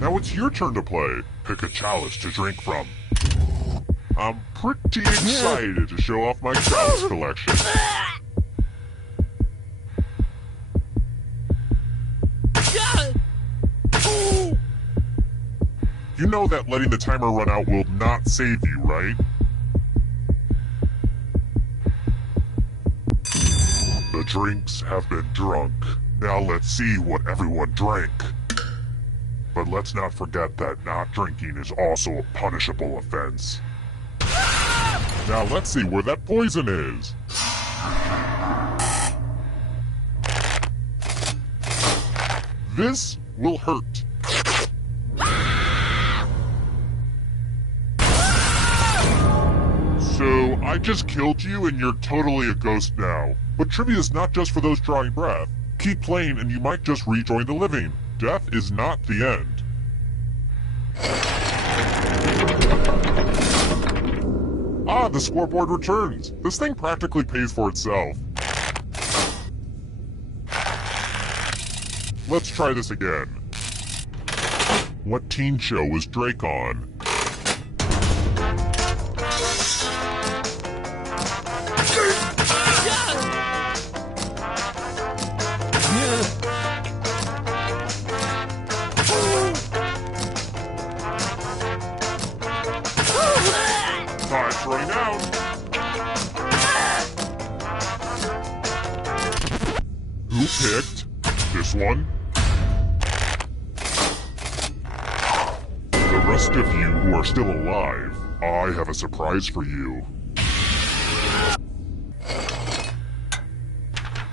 Now it's your turn to play. Pick a chalice to drink from. I'm pretty excited to show off my chalice collection. You know that letting the timer run out will not save you, right? The drinks have been drunk. Now let's see what everyone drank. But let's not forget that not drinking is also a punishable offense. Now let's see where that poison is. This will hurt. So, I just killed you and you're totally a ghost now. But trivia is not just for those drawing breath. Keep playing and you might just rejoin the living. Death is not the end. Ah, the scoreboard returns. This thing practically pays for itself. Let's try this again. What teen show was Drake on? Time's running out. Who picked this one? The rest of you who are still alive, I have a surprise for you.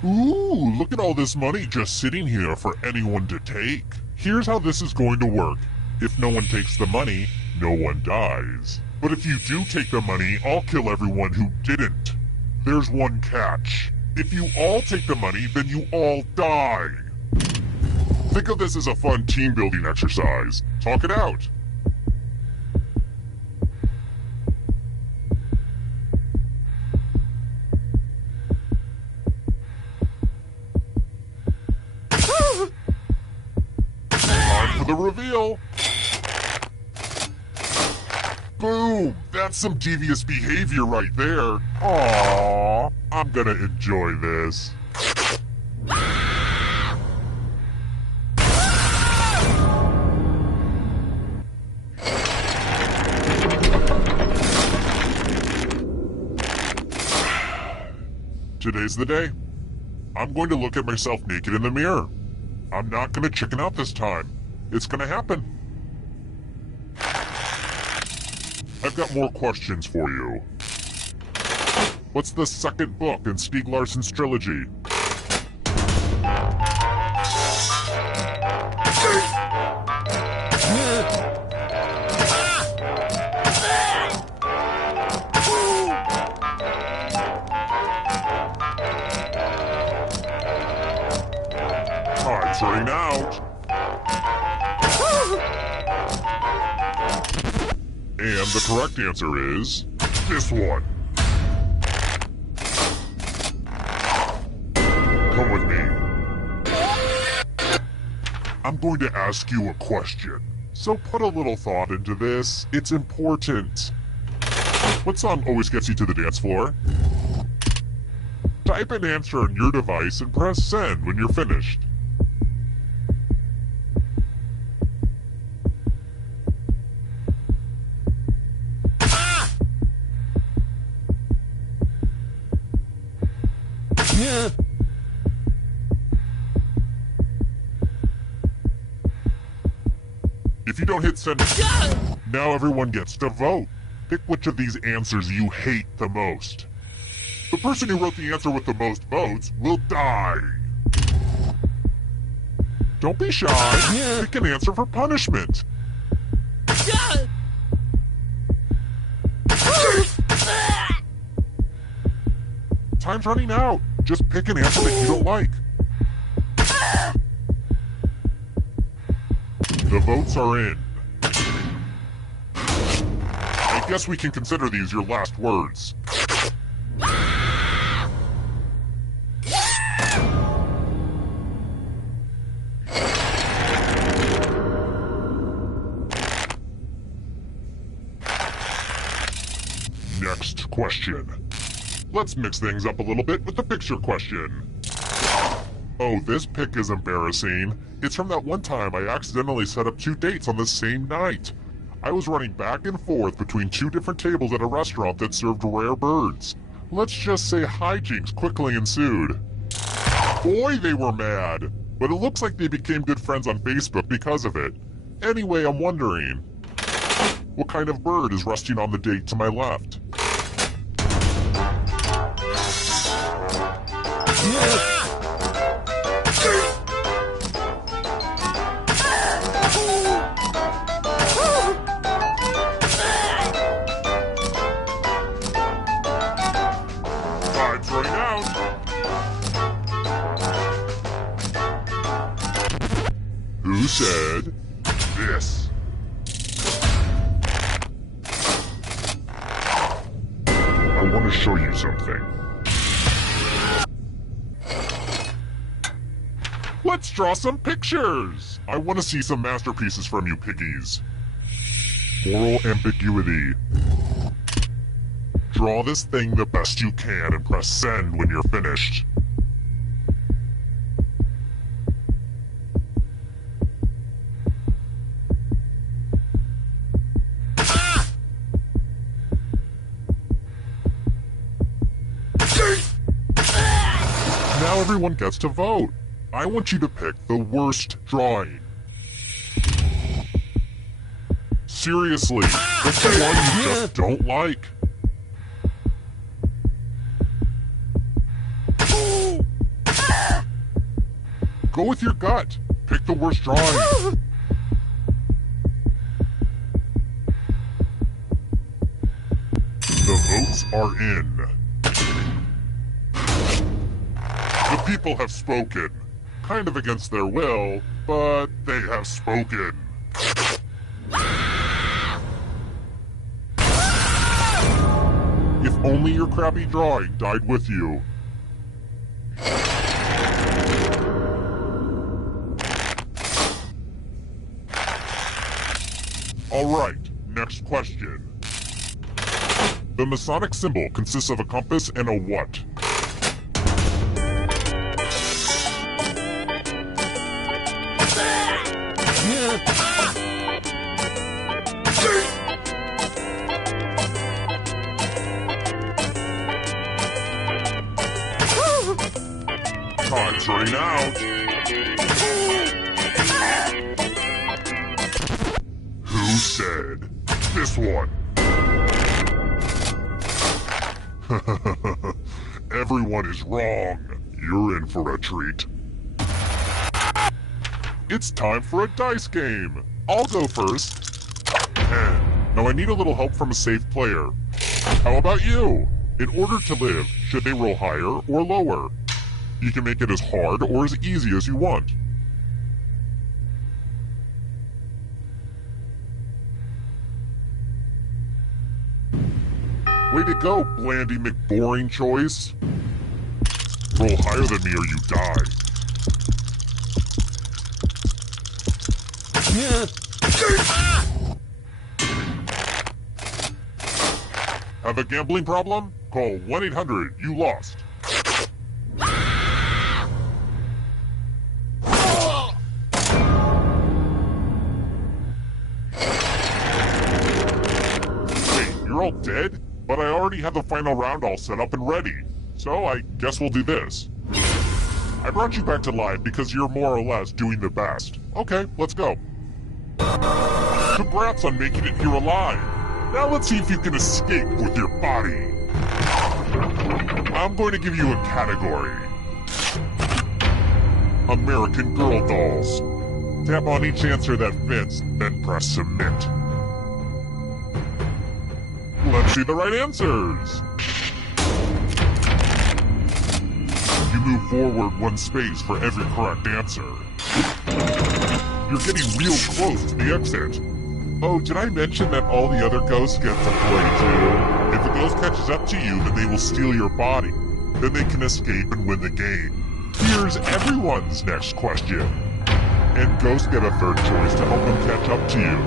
Ooh, look at all this money just sitting here for anyone to take. Here's how this is going to work. If no one takes the money, no one dies. But if you do take the money, I'll kill everyone who didn't. There's one catch. If you all take the money, then you all die. Think of this as a fun team-building exercise. Talk it out. Time for the reveal. Boom! That's some devious behavior right there. Aww, I'm gonna enjoy this. Today's the day. I'm going to look at myself naked in the mirror. I'm not gonna chicken out this time. It's gonna happen. I've got more questions for you. What's the second book in Stieg Larsson's trilogy? Time's running out. And the correct answer is this one. Come with me. I'm going to ask you a question, so put a little thought into this. It's important. What song always gets you to the dance floor? Type an answer on your device and press send when you're finished. If you don't hit send, now everyone gets to vote. Pick which of these answers you hate the most. The person who wrote the answer with the most votes will die. Don't be shy. Pick an answer for punishment. Time's running out. Just pick an answer that you don't like. The votes are in. I guess we can consider these your last words. Next question. Let's mix things up a little bit with the picture question. Oh, this pic is embarrassing. It's from that one time I accidentally set up 2 dates on the same night. I was running back and forth between 2 different tables at a restaurant that served rare birds. Let's just say hijinks quickly ensued. Boy, they were mad! But it looks like they became good friends on Facebook because of it. Anyway, I'm wondering, what kind of bird is resting on the date to my left? Time's running out. Who said this? I want to show you something. Let's draw some pictures! I want to see some masterpieces from you, piggies. Moral ambiguity. Draw this thing the best you can and press send when you're finished. Now everyone gets to vote. I want you to pick the worst drawing. Seriously, pick the one you just don't like. Go with your gut. Pick the worst drawing. The votes are in. People have spoken. Kind of against their will, but they have spoken. If only your crappy drawing died with you. Alright, next question. The Masonic symbol consists of a compass and a what? Time's running out. Who said this one? Everyone is wrong. You're in for a treat. It's time for a dice game. I'll go first. 10. Now I need a little help from a safe player. How about you? In order to live, should they roll higher or lower? You can make it as hard or as easy as you want. Way to go, Blandy McBoring choice. Roll higher than me or you die. Have a gambling problem? Call 1-800-YOU-LOST. Wait, you're all dead? But I already have the final round all set up and ready. So I guess we'll do this. I brought you back to life because you're more or less doing the best. Okay, let's go. Congrats on making it here alive. Now let's see if you can escape with your body. I'm going to give you a category. American Girl dolls. Tap on each answer that fits, then press submit. Let's see the right answers. You move forward one space for every correct answer. You're getting real close to the exit. Oh, did I mention that all the other ghosts get to play too? If the ghost catches up to you, then they will steal your body. Then they can escape and win the game. Here's everyone's next question. And ghosts get a third choice to help them catch up to you.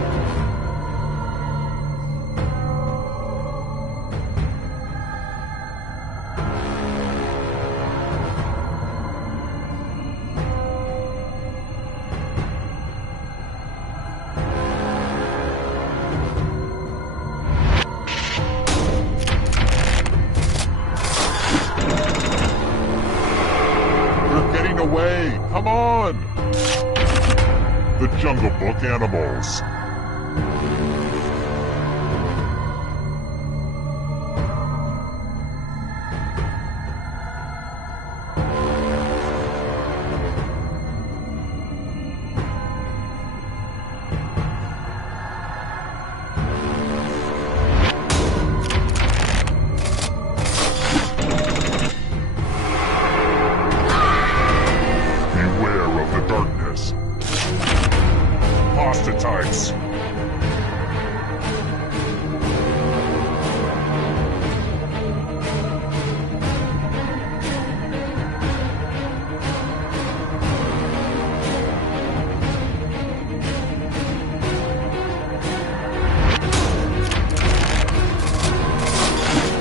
Away! Come on! The Jungle Book animals. Types.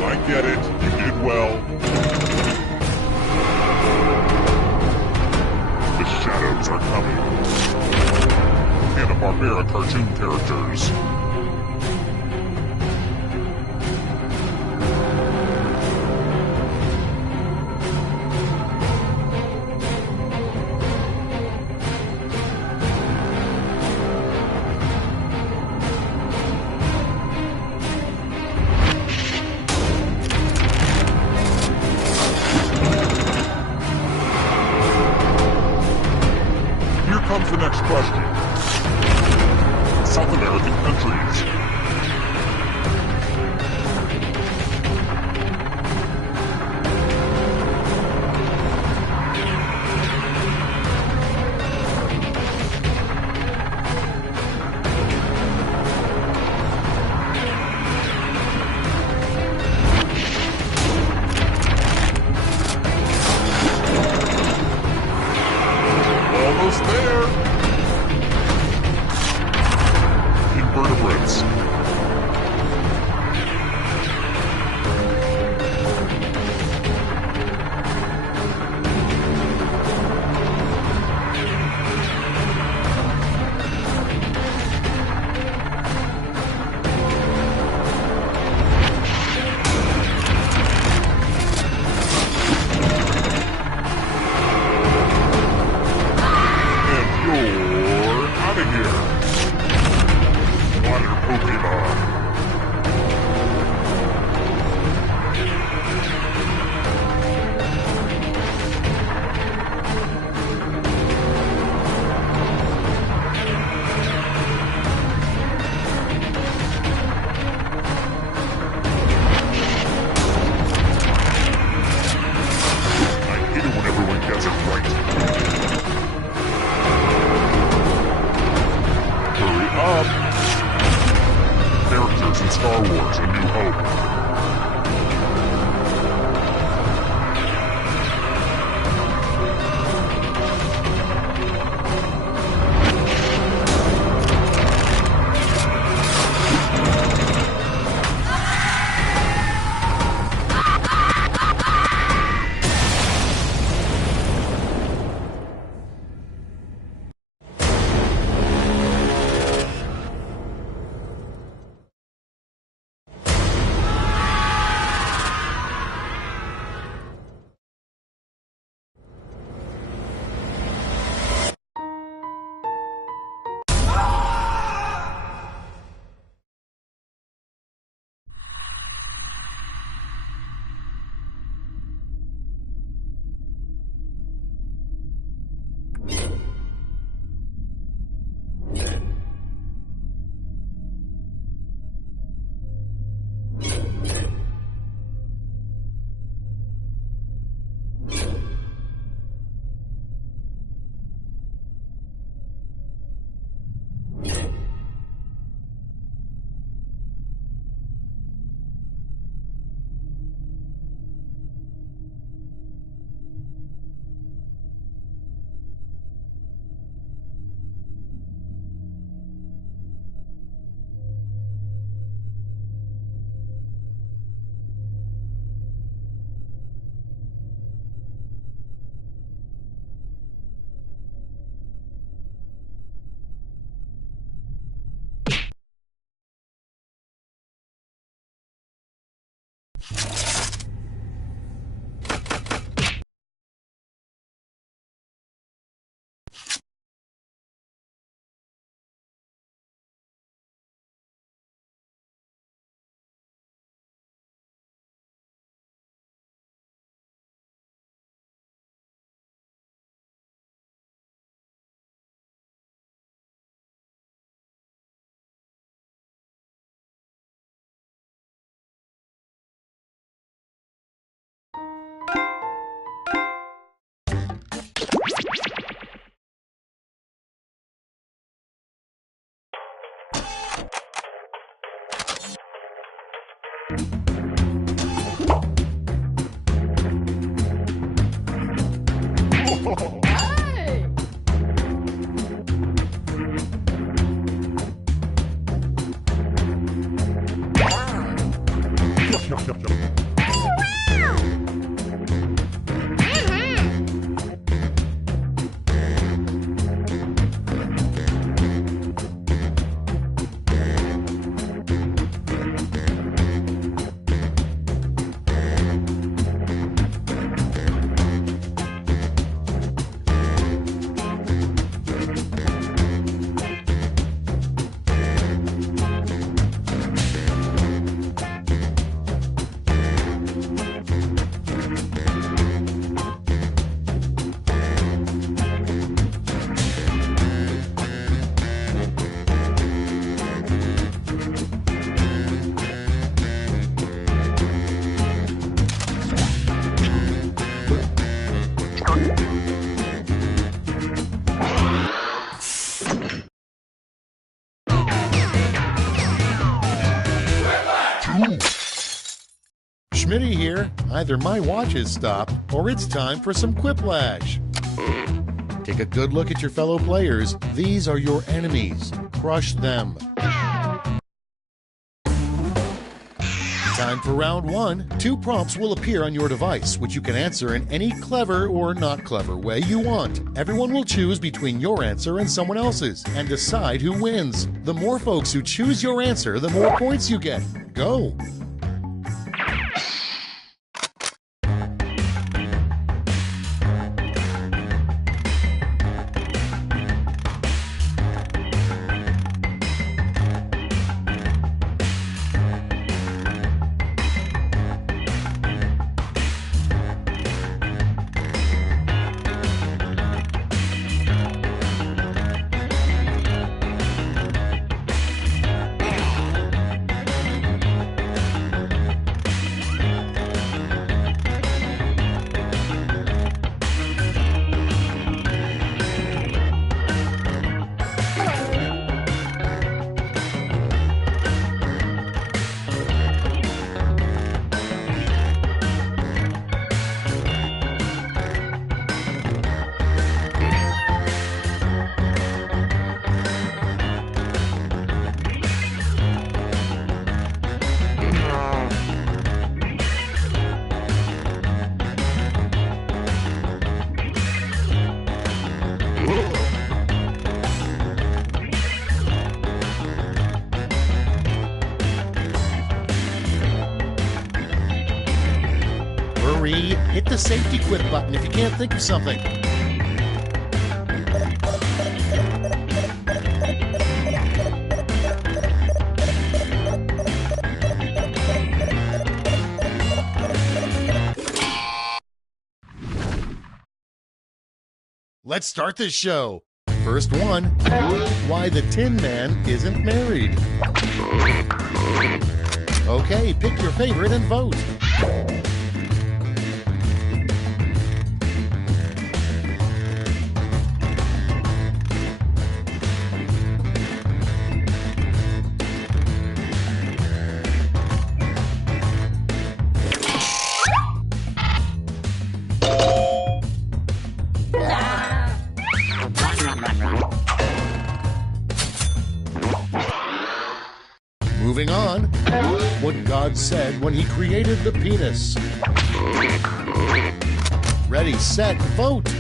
I get it. You did well. The shadows are coming. Hanna-Barbera cartoon characters. Here comes the next question. South American countries. Almost there. Invertebrates. Star Wars: A New Hope. Schmitty here. Either my watch is stopped or it's time for some quiplash. Take a good look at your fellow players. These are your enemies. Crush them. Time for round one. 2 prompts will appear on your device, which you can answer in any clever or not clever way you want. Everyone will choose between your answer and someone else's and decide who wins. The more folks who choose your answer, the more points you get. Go! Hit the safety quit button if you can't think of something. Let's start this show. First one, why the Tin Man isn't married. Okay, pick your favorite and vote. Moving on, what God said when he created the penis. Ready, set, vote!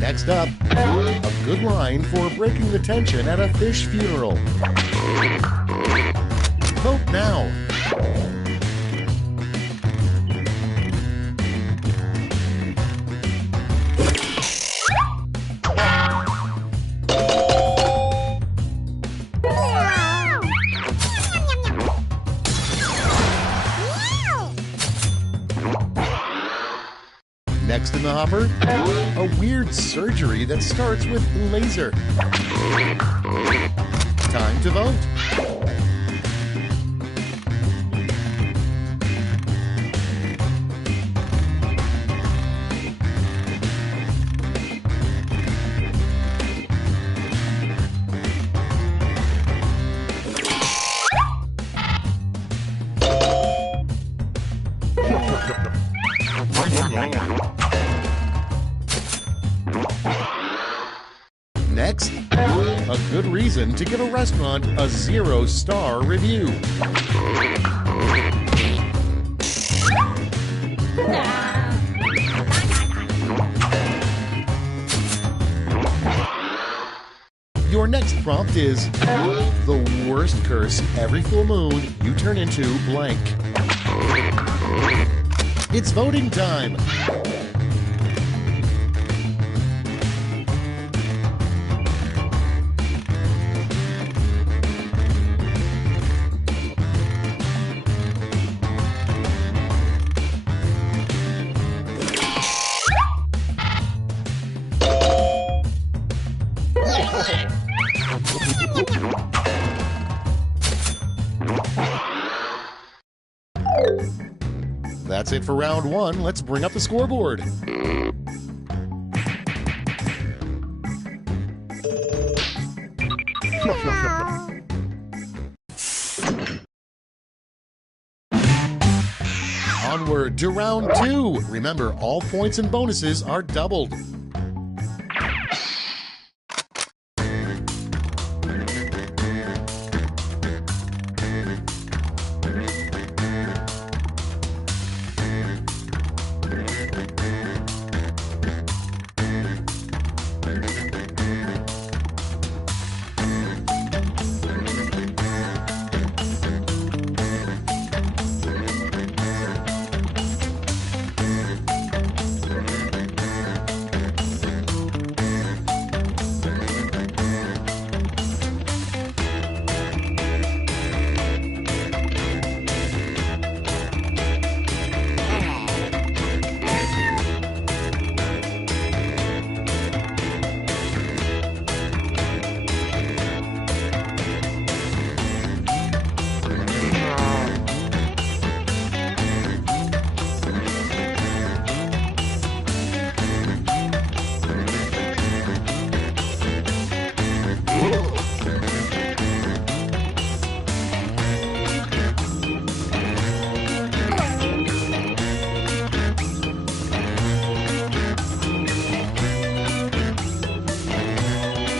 Next up, a good line for breaking the tension at a fish funeral. Vote now. Next in the hopper, a weird surgery that starts with laser. Time to vote. Next, a good reason to give a restaurant a 0-star review. Your next prompt is the worst curse every full moon you turn into blank. It's voting time. That's it for round one. Let's bring up the scoreboard. Onward to round two. Remember, all points and bonuses are doubled.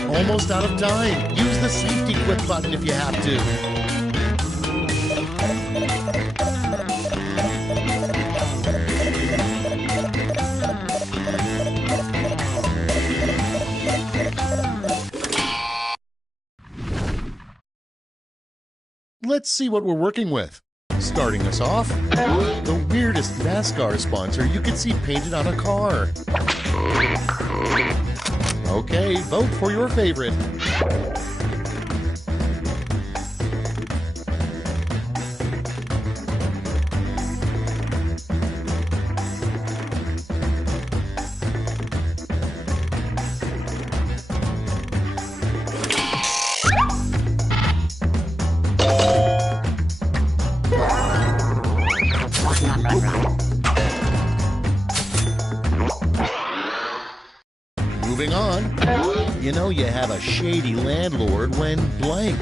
Almost out of time. Use the safety quit button if you have to. Let's see what we're working with. Starting us off, the weirdest NASCAR sponsor you could see painted on a car. Okay, vote for your favorite. Moving on. You know you have a shady landlord when blank.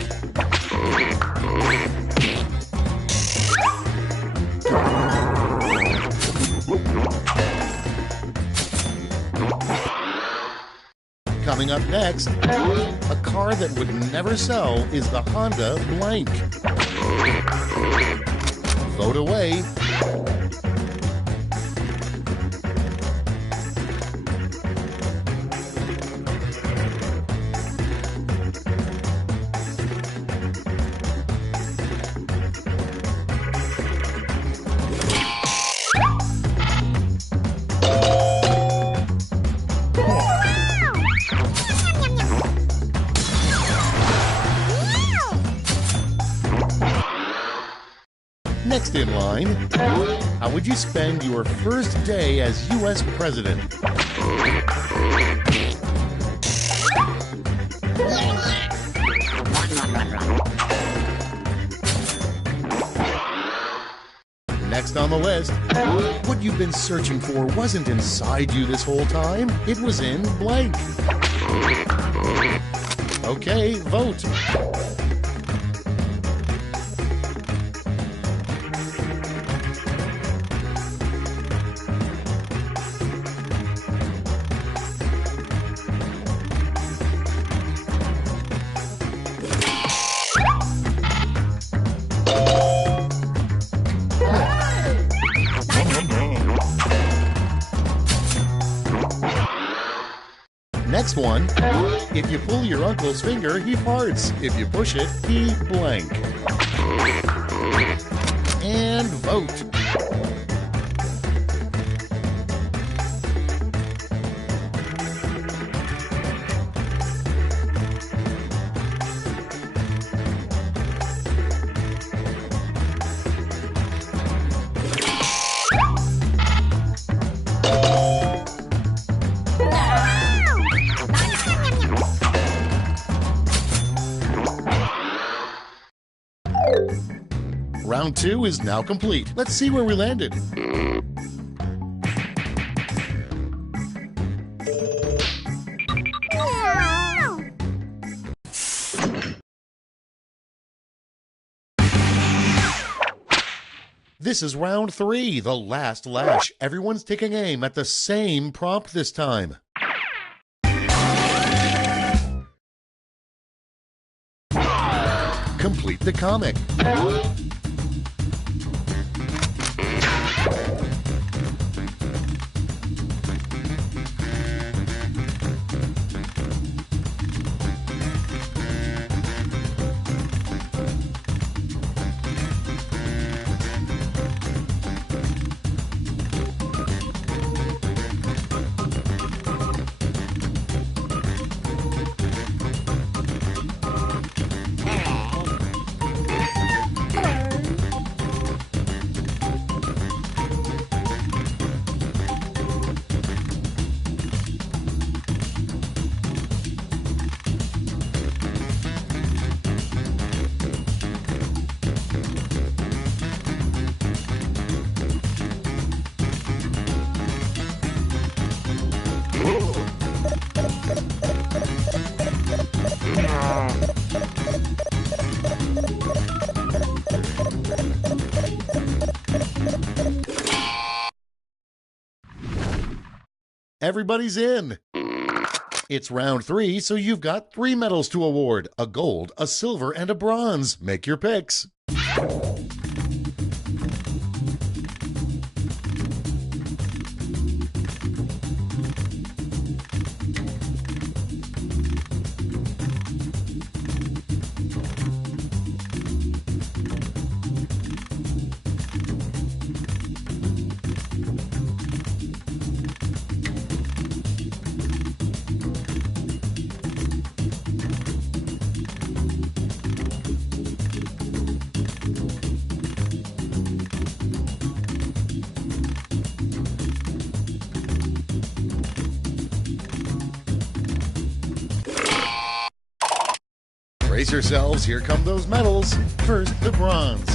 Coming up next, a car that would never sell is the Honda blank. Vote away. Next in line, how would you spend your first day as U.S. President? Next on the list, what you've been searching for wasn't inside you this whole time. It was in blank. Okay, vote. Next one, if you pull your uncle's finger, he farts. If you push it, he blank. And vote. Round 2 is now complete. Let's see where we landed. This is round 3, the last lash. Everyone's taking aim at the same prompt this time. Complete the comic. Everybody's in. It's round 3, so you've got 3 medals to award: a gold, a silver, and a bronze. Make your picks. Brace yourselves, here come those medals. First, the bronze.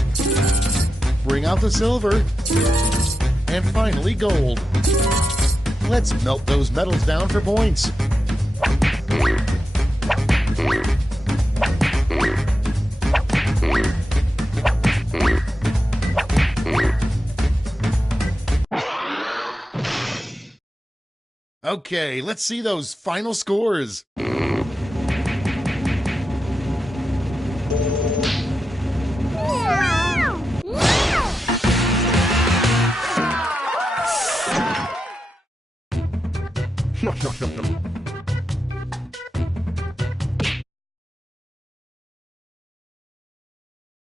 Bring out the silver. And finally, gold. Let's melt those medals down for points. Okay, let's see those final scores.